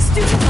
Stupefy.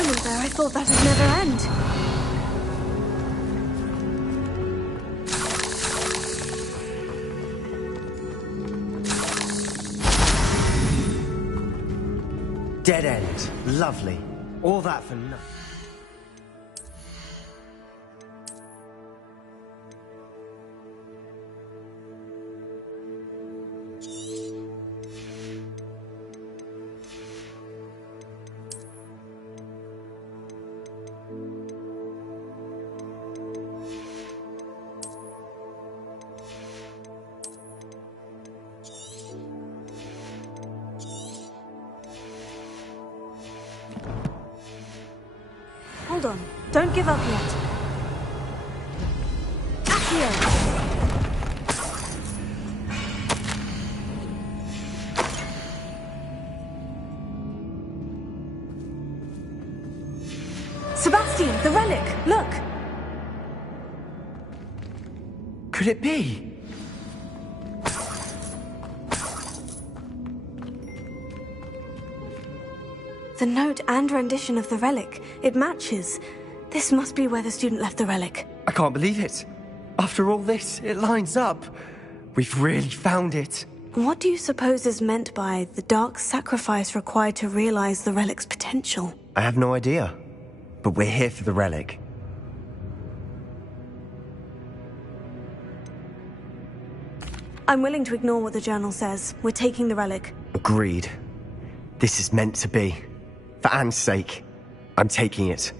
moment there, I thought that'd never end. Dead end. Lovely. All that for nothing. Hold on. Don't give up yet. Accio! Sebastian, the relic! Look! Could it be? The note and rendition of the relic. It matches. This must be where the student left the relic. I can't believe it. After all this, it lines up. We've really found it. What do you suppose is meant by the dark sacrifice required to realize the relic's potential? I have no idea. But we're here for the relic. I'm willing to ignore what the journal says. We're taking the relic. Agreed. This is meant to be. For Anne's sake, I'm taking it.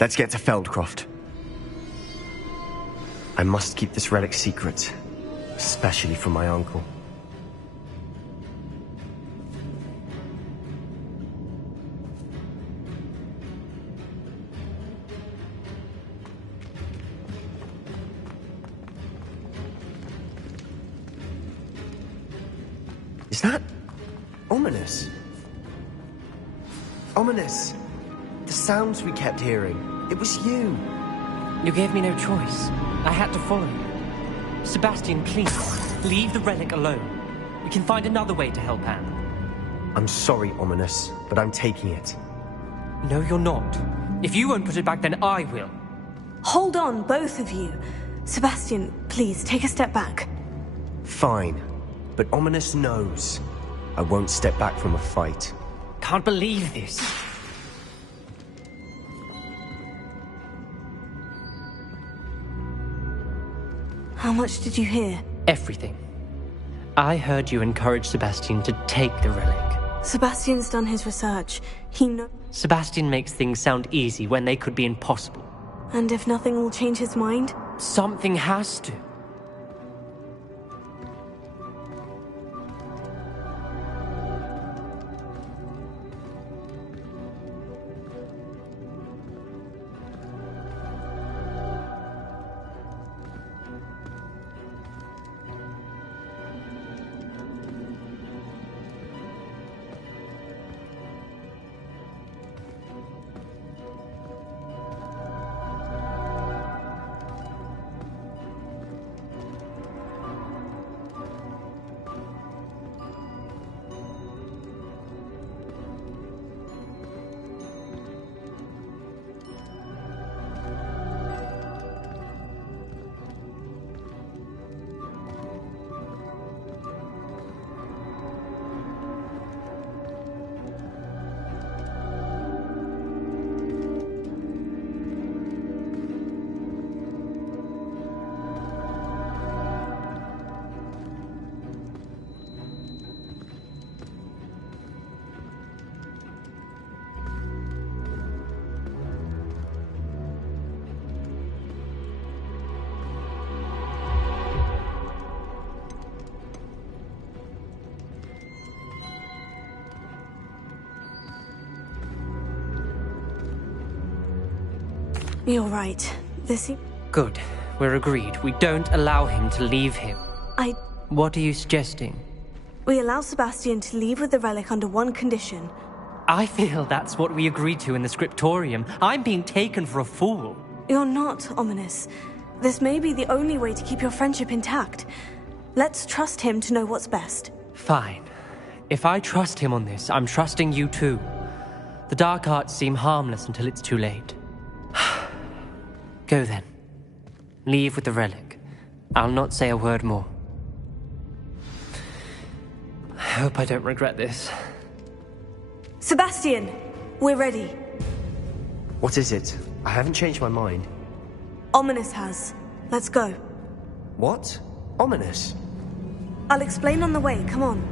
Let's get to Feldcroft. I must keep this relic secret, especially from my uncle. Is that ominous? Ominous! The sounds we kept hearing. It was you. You gave me no choice. I had to follow you. Sebastian, please, leave the relic alone. We can find another way to help Anne. I'm sorry, Ominous, but I'm taking it. No, you're not. If you won't put it back, then I will. Hold on, both of you. Sebastian, please, take a step back. Fine. But Ominous knows. I won't step back from a fight. Can't believe this. How much did you hear? Everything. I heard you encourage Sebastian to take the relic. Sebastian's done his research. He knows. Sebastian makes things sound easy when they could be impossible. And if nothing will change his mind? Something has to. You're right. Good. We're agreed. We don't allow him to leave here. What are you suggesting? We allow Sebastian to leave with the relic under one condition. I feel that's what we agreed to in the scriptorium. I'm being taken for a fool. You're not, Ominous. This may be the only way to keep your friendship intact. Let's trust him to know what's best. Fine. If I trust him on this, I'm trusting you too. The dark arts seem harmless until it's too late. Go then. Leave with the relic. I'll not say a word more. I hope I don't regret this. Sebastian, we're ready. What is it? I haven't changed my mind. Ominous has. Let's go. What? Ominous? I'll explain on the way, come on.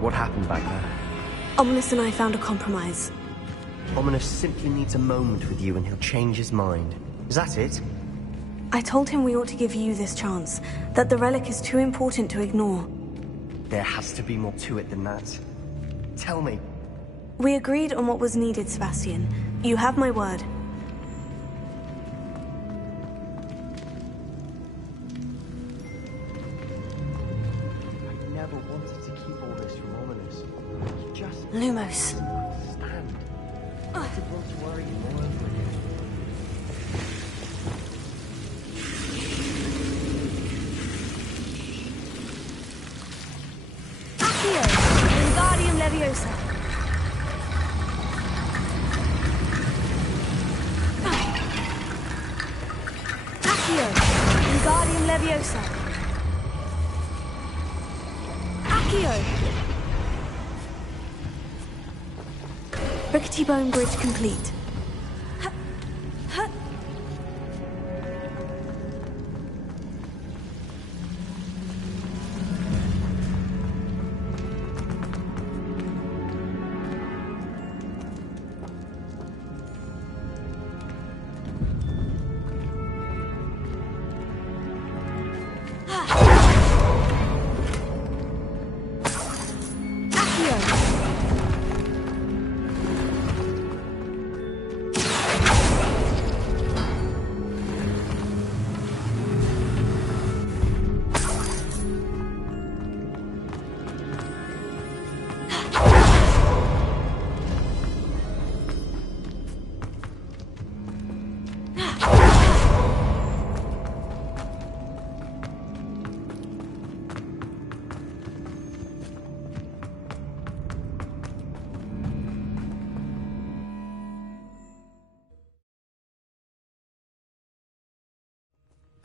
What happened back there? Ominous and I found a compromise. Ominous simply needs a moment with you and he'll change his mind. Is that it? I told him we ought to give you this chance, that the relic is too important to ignore. There has to be more to it than that. Tell me. We agreed on what was needed, Sebastian. You have my word. I never wanted to keep all this from Ominous. You just... Lumos. Understand. I didn't want to worry you all over again. Accio! Wingardium Leviosa! Accio! Wingardium Leviosa! Accio! Rickety Bone Bridge complete.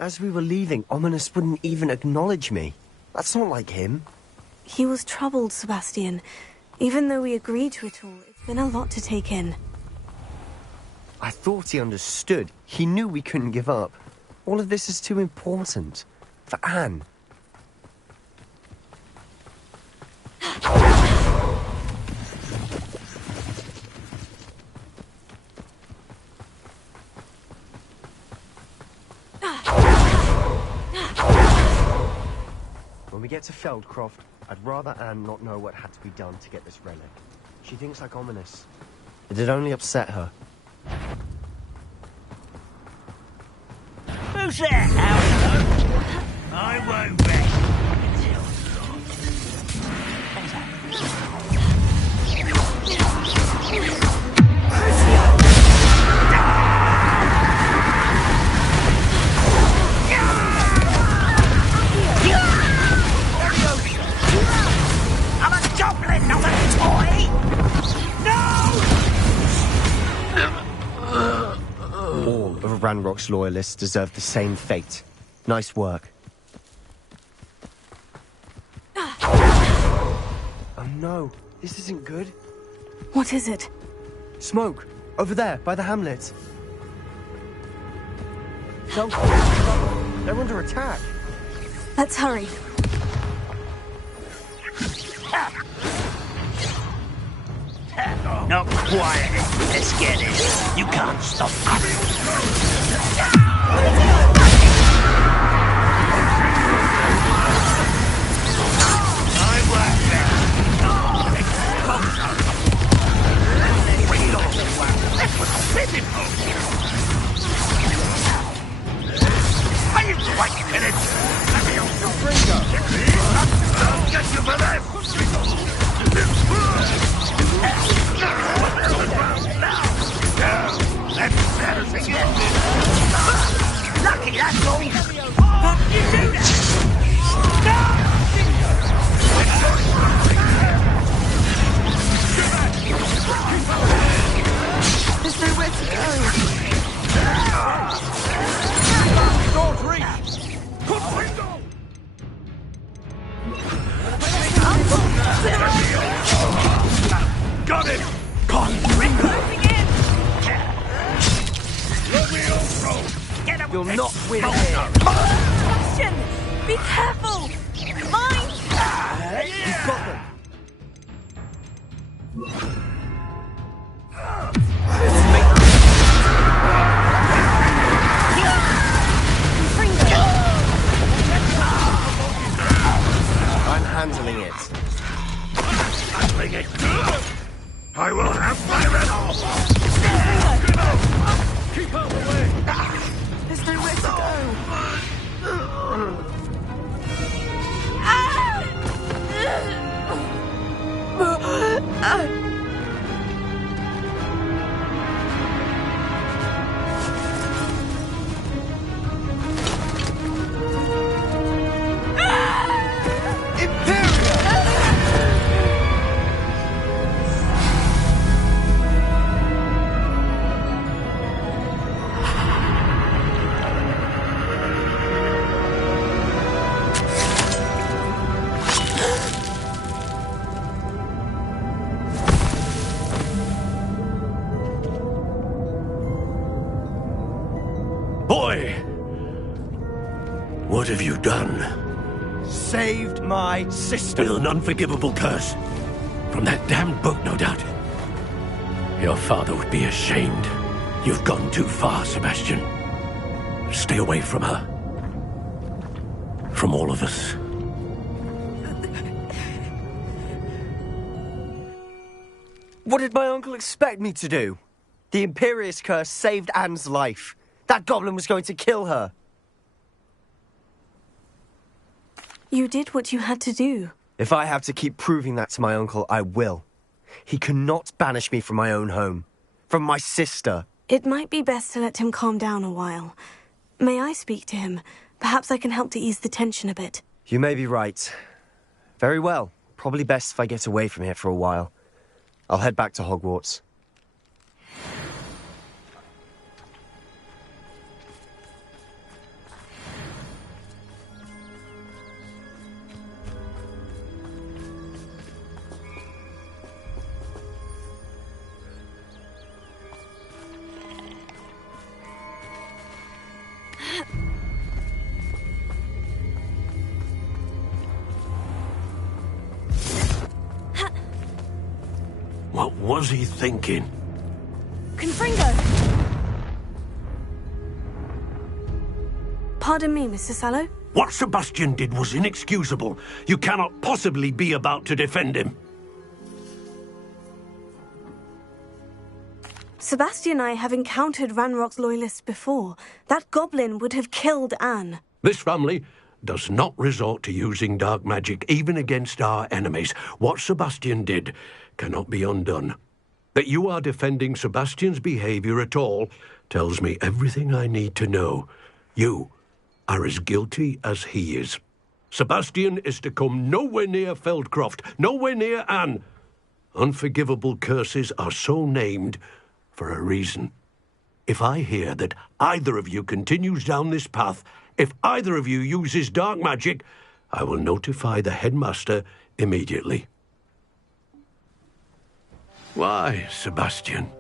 As we were leaving, Ominous wouldn't even acknowledge me. That's not like him. He was troubled, Sebastian. Even though we agreed to it all, it's been a lot to take in. I thought he understood. He knew we couldn't give up. All of this is too important. For Anne. When we get to Feldcroft, I'd rather Anne not know what had to be done to get this relic. She thinks like Ominous. It'd only upset her. Who's there? Hello? I won't rest until I'm a goblin, not a toy! All of Ranrock's loyalists deserve the same fate. Nice work. Oh no, this isn't good. What is it? Smoke! Over there, by the hamlet. Don't... They're under attack. Let's hurry. Not quiet. Let's get it. You can't stop Are you quite finished? Let me off your finger. I'll get you for this. Let's settle again. Lucky, that's all. How did you do that? There's nowhere to go. Door's reached. Confringo! Got him! Confringo! You'll not win here. Sebastian! Be careful! Mine! You've got them. I'm handling it. Handling it. I will have my renal. Keep out of the way! There's nowhere to go. Boy! What have you done? Saved my sister. With an unforgivable curse. From that damned book, no doubt. Your father would be ashamed. You've gone too far, Sebastian. Stay away from her. From all of us. What did my uncle expect me to do? The Imperious curse saved Anne's life. That goblin was going to kill her. You did what you had to do. If I have to keep proving that to my uncle, I will. He cannot banish me from my own home. From my sister. It might be best to let him calm down a while. May I speak to him? Perhaps I can help to ease the tension a bit. You may be right. Very well. Probably best if I get away from here for a while. I'll head back to Hogwarts. What was he thinking? Confringo! Pardon me, Mr. Sallow. What Sebastian did was inexcusable. You cannot possibly be about to defend him. Sebastian and I have encountered Ranrock's loyalists before. That goblin would have killed Anne. This family does not resort to using dark magic, even against our enemies. What Sebastian did cannot be undone. That you are defending Sebastian's behavior at all tells me everything I need to know. You are as guilty as he is. Sebastian is to come nowhere near Feldcroft, nowhere near Anne. Unforgivable curses are so named for a reason. If I hear that either of you continues down this path, if either of you uses dark magic, I will notify the headmaster immediately. Why, Sebastian?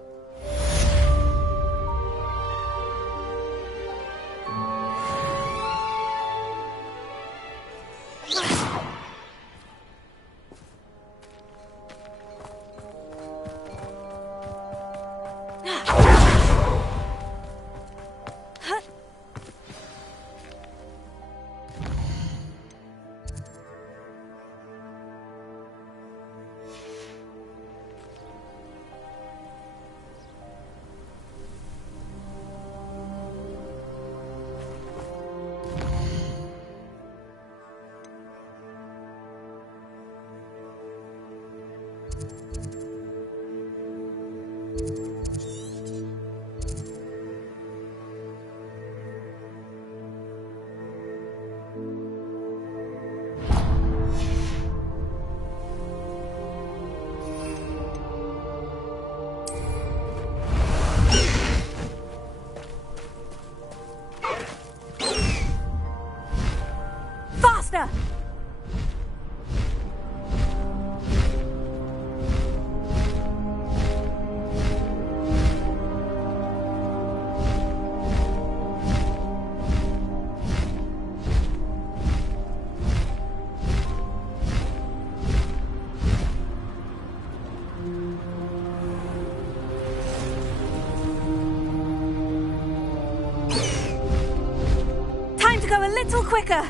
go a little quicker.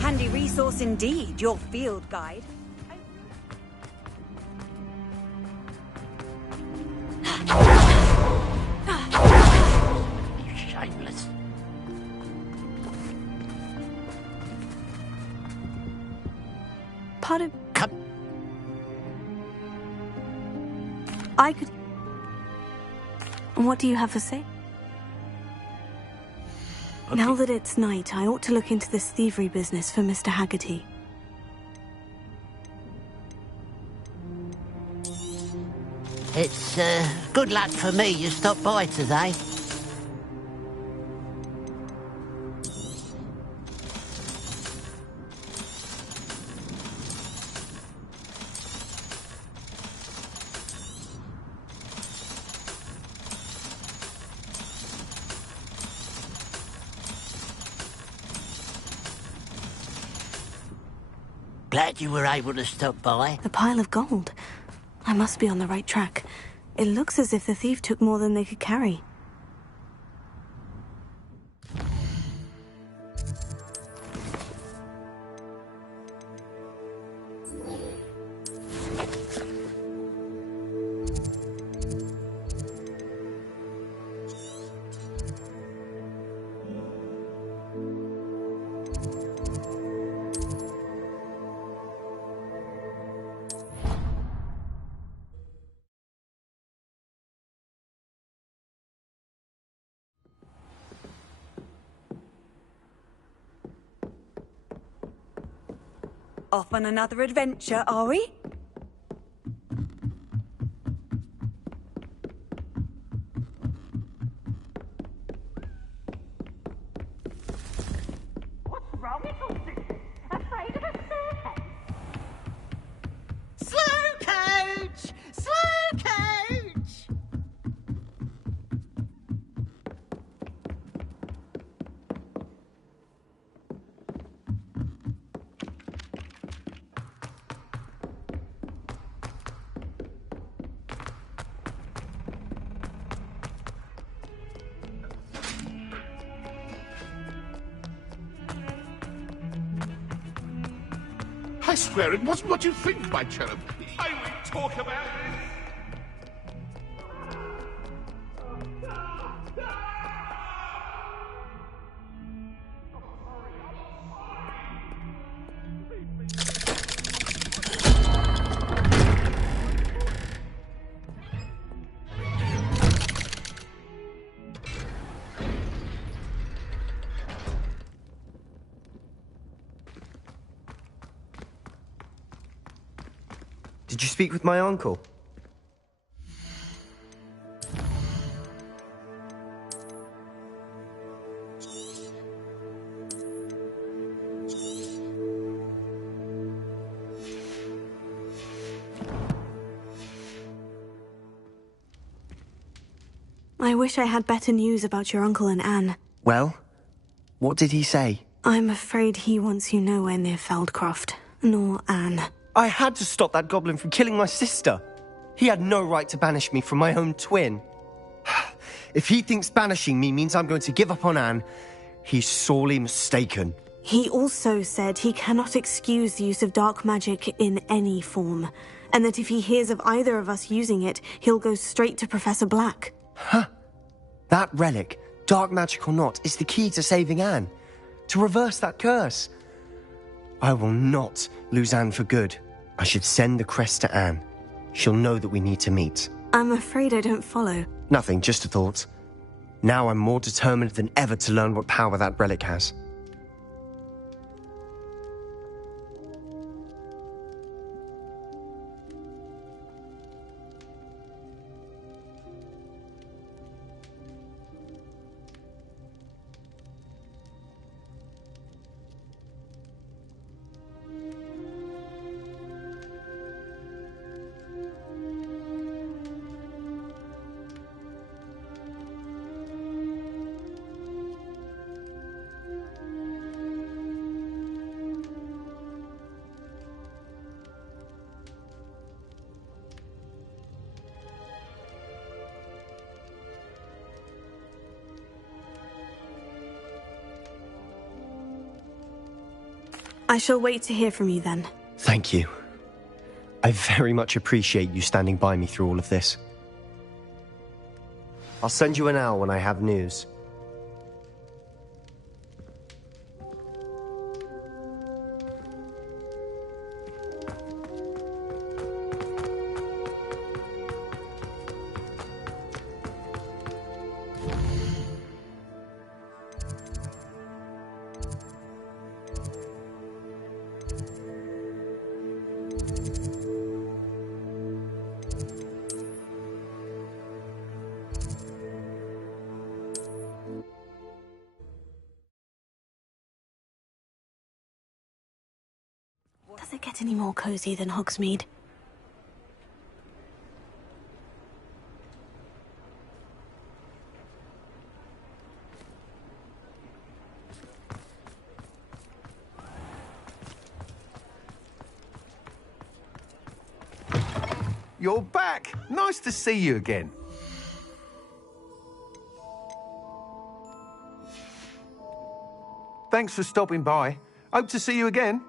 Handy resource indeed, your field guide. You shameless. Part of... Come. I could... And what do you have to say? Now that it's night, I ought to look into this thievery business for Mr. Haggerty. It's, good luck for me you stopped by today. Glad you were able to stop by. The pile of gold. I must be on the right track. It looks as if the thief took more than they could carry. Off on another adventure, are we? What's wrong with all this? Afraid of a staircase? Slow coach! Slow coach! I swear it wasn't what you think, my cherub. I will talk about this. Did you speak with my uncle? I wish I had better news about your uncle and Anne. Well, what did he say? I'm afraid he wants you nowhere near Feldcroft, nor Anne. I had to stop that goblin from killing my sister. He had no right to banish me from my own twin. If he thinks banishing me means I'm going to give up on Anne, he's sorely mistaken. He also said he cannot excuse the use of dark magic in any form, and that if he hears of either of us using it, he'll go straight to Professor Black. Huh. That relic, dark magic or not, is the key to saving Anne. To reverse that curse. I will not lose Anne for good. I should send the crest to Anne. She'll know that we need to meet. I'm afraid I don't follow. Nothing, just a thought. Now I'm more determined than ever to learn what power that relic has. I shall wait to hear from you then. Thank you. I very much appreciate you standing by me through all of this. I'll send you an owl when I have news. Does it get any more cozy than Hogsmeade? You're back! Nice to see you again. Thanks for stopping by. Hope to see you again.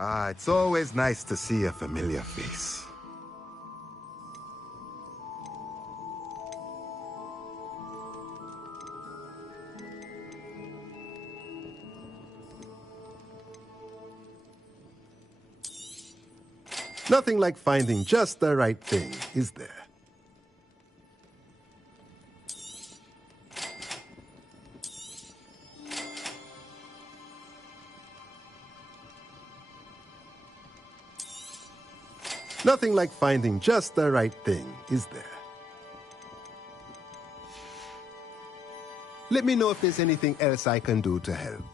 Ah, it's always nice to see a familiar face. Nothing like finding just the right thing, is there? Nothing like finding just the right thing, is there? Let me know if there's anything else I can do to help.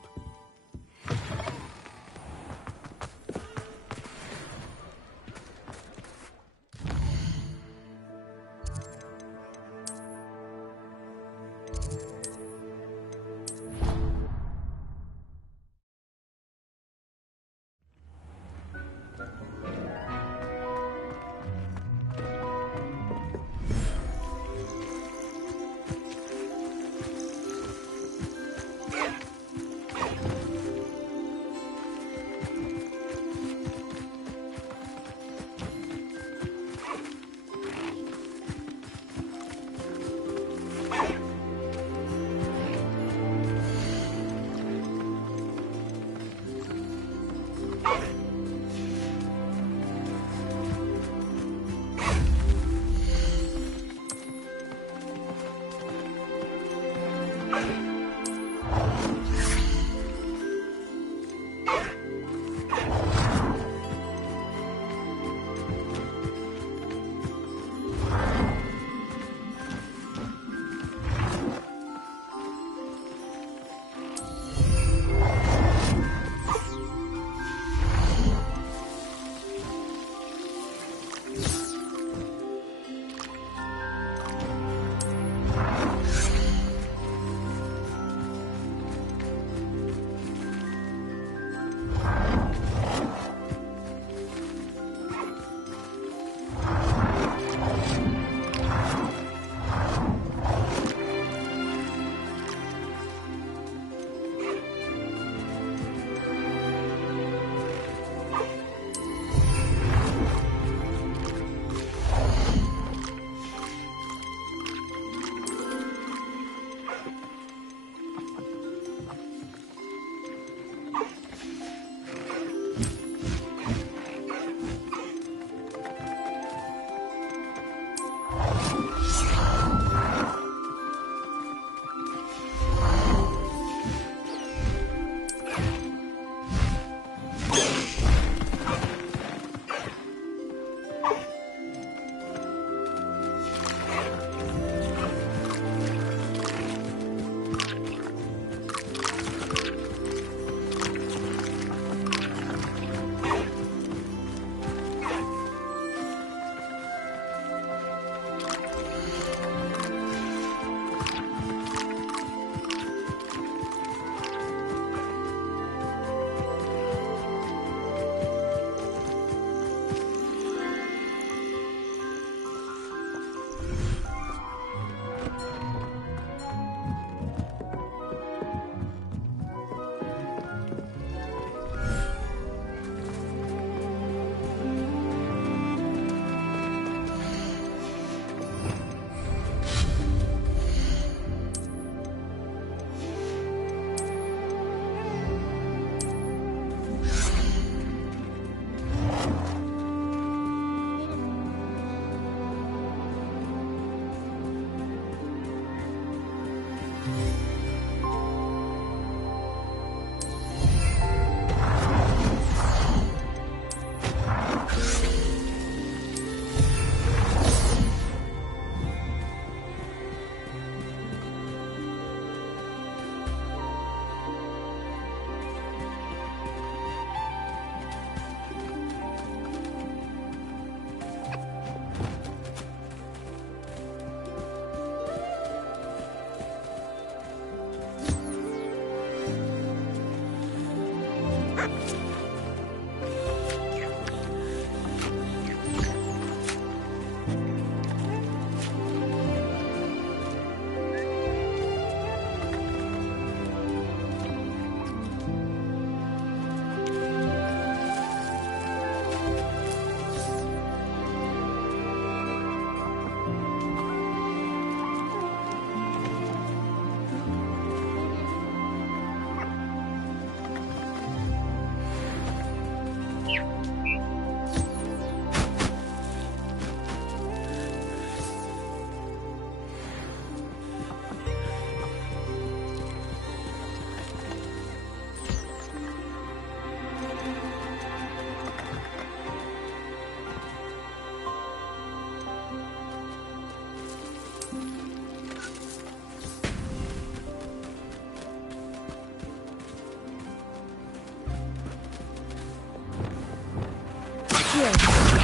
Accio,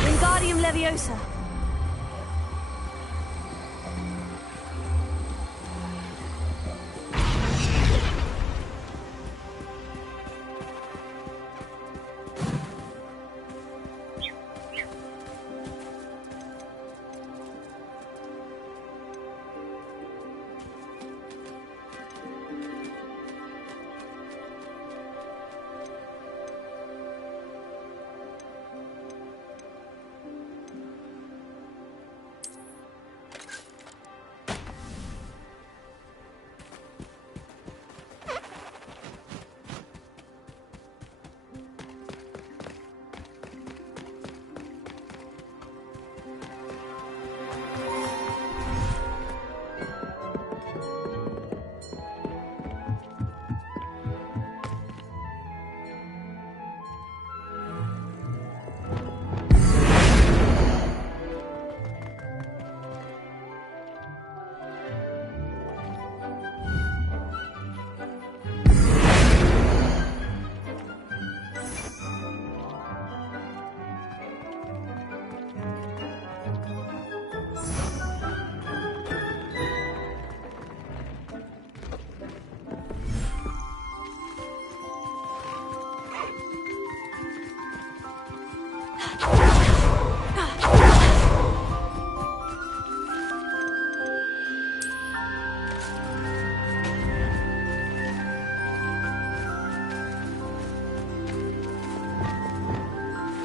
Wingardium Leviosa.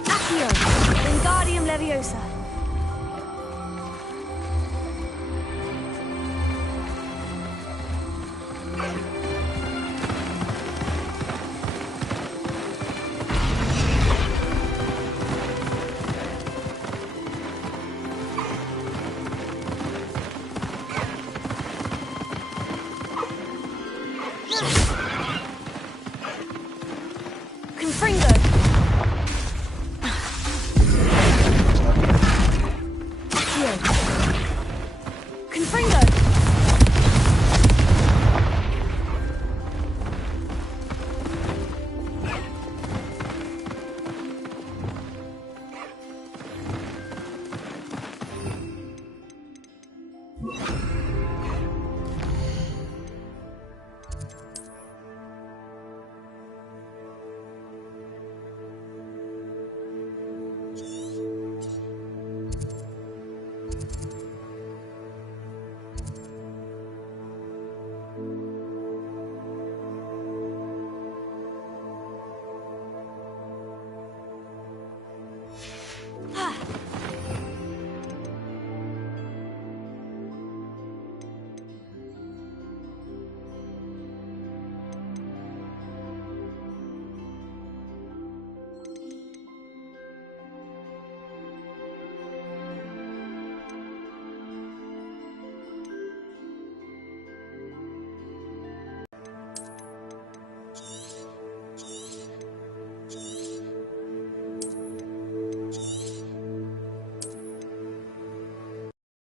Accio, Wingardium Leviosa.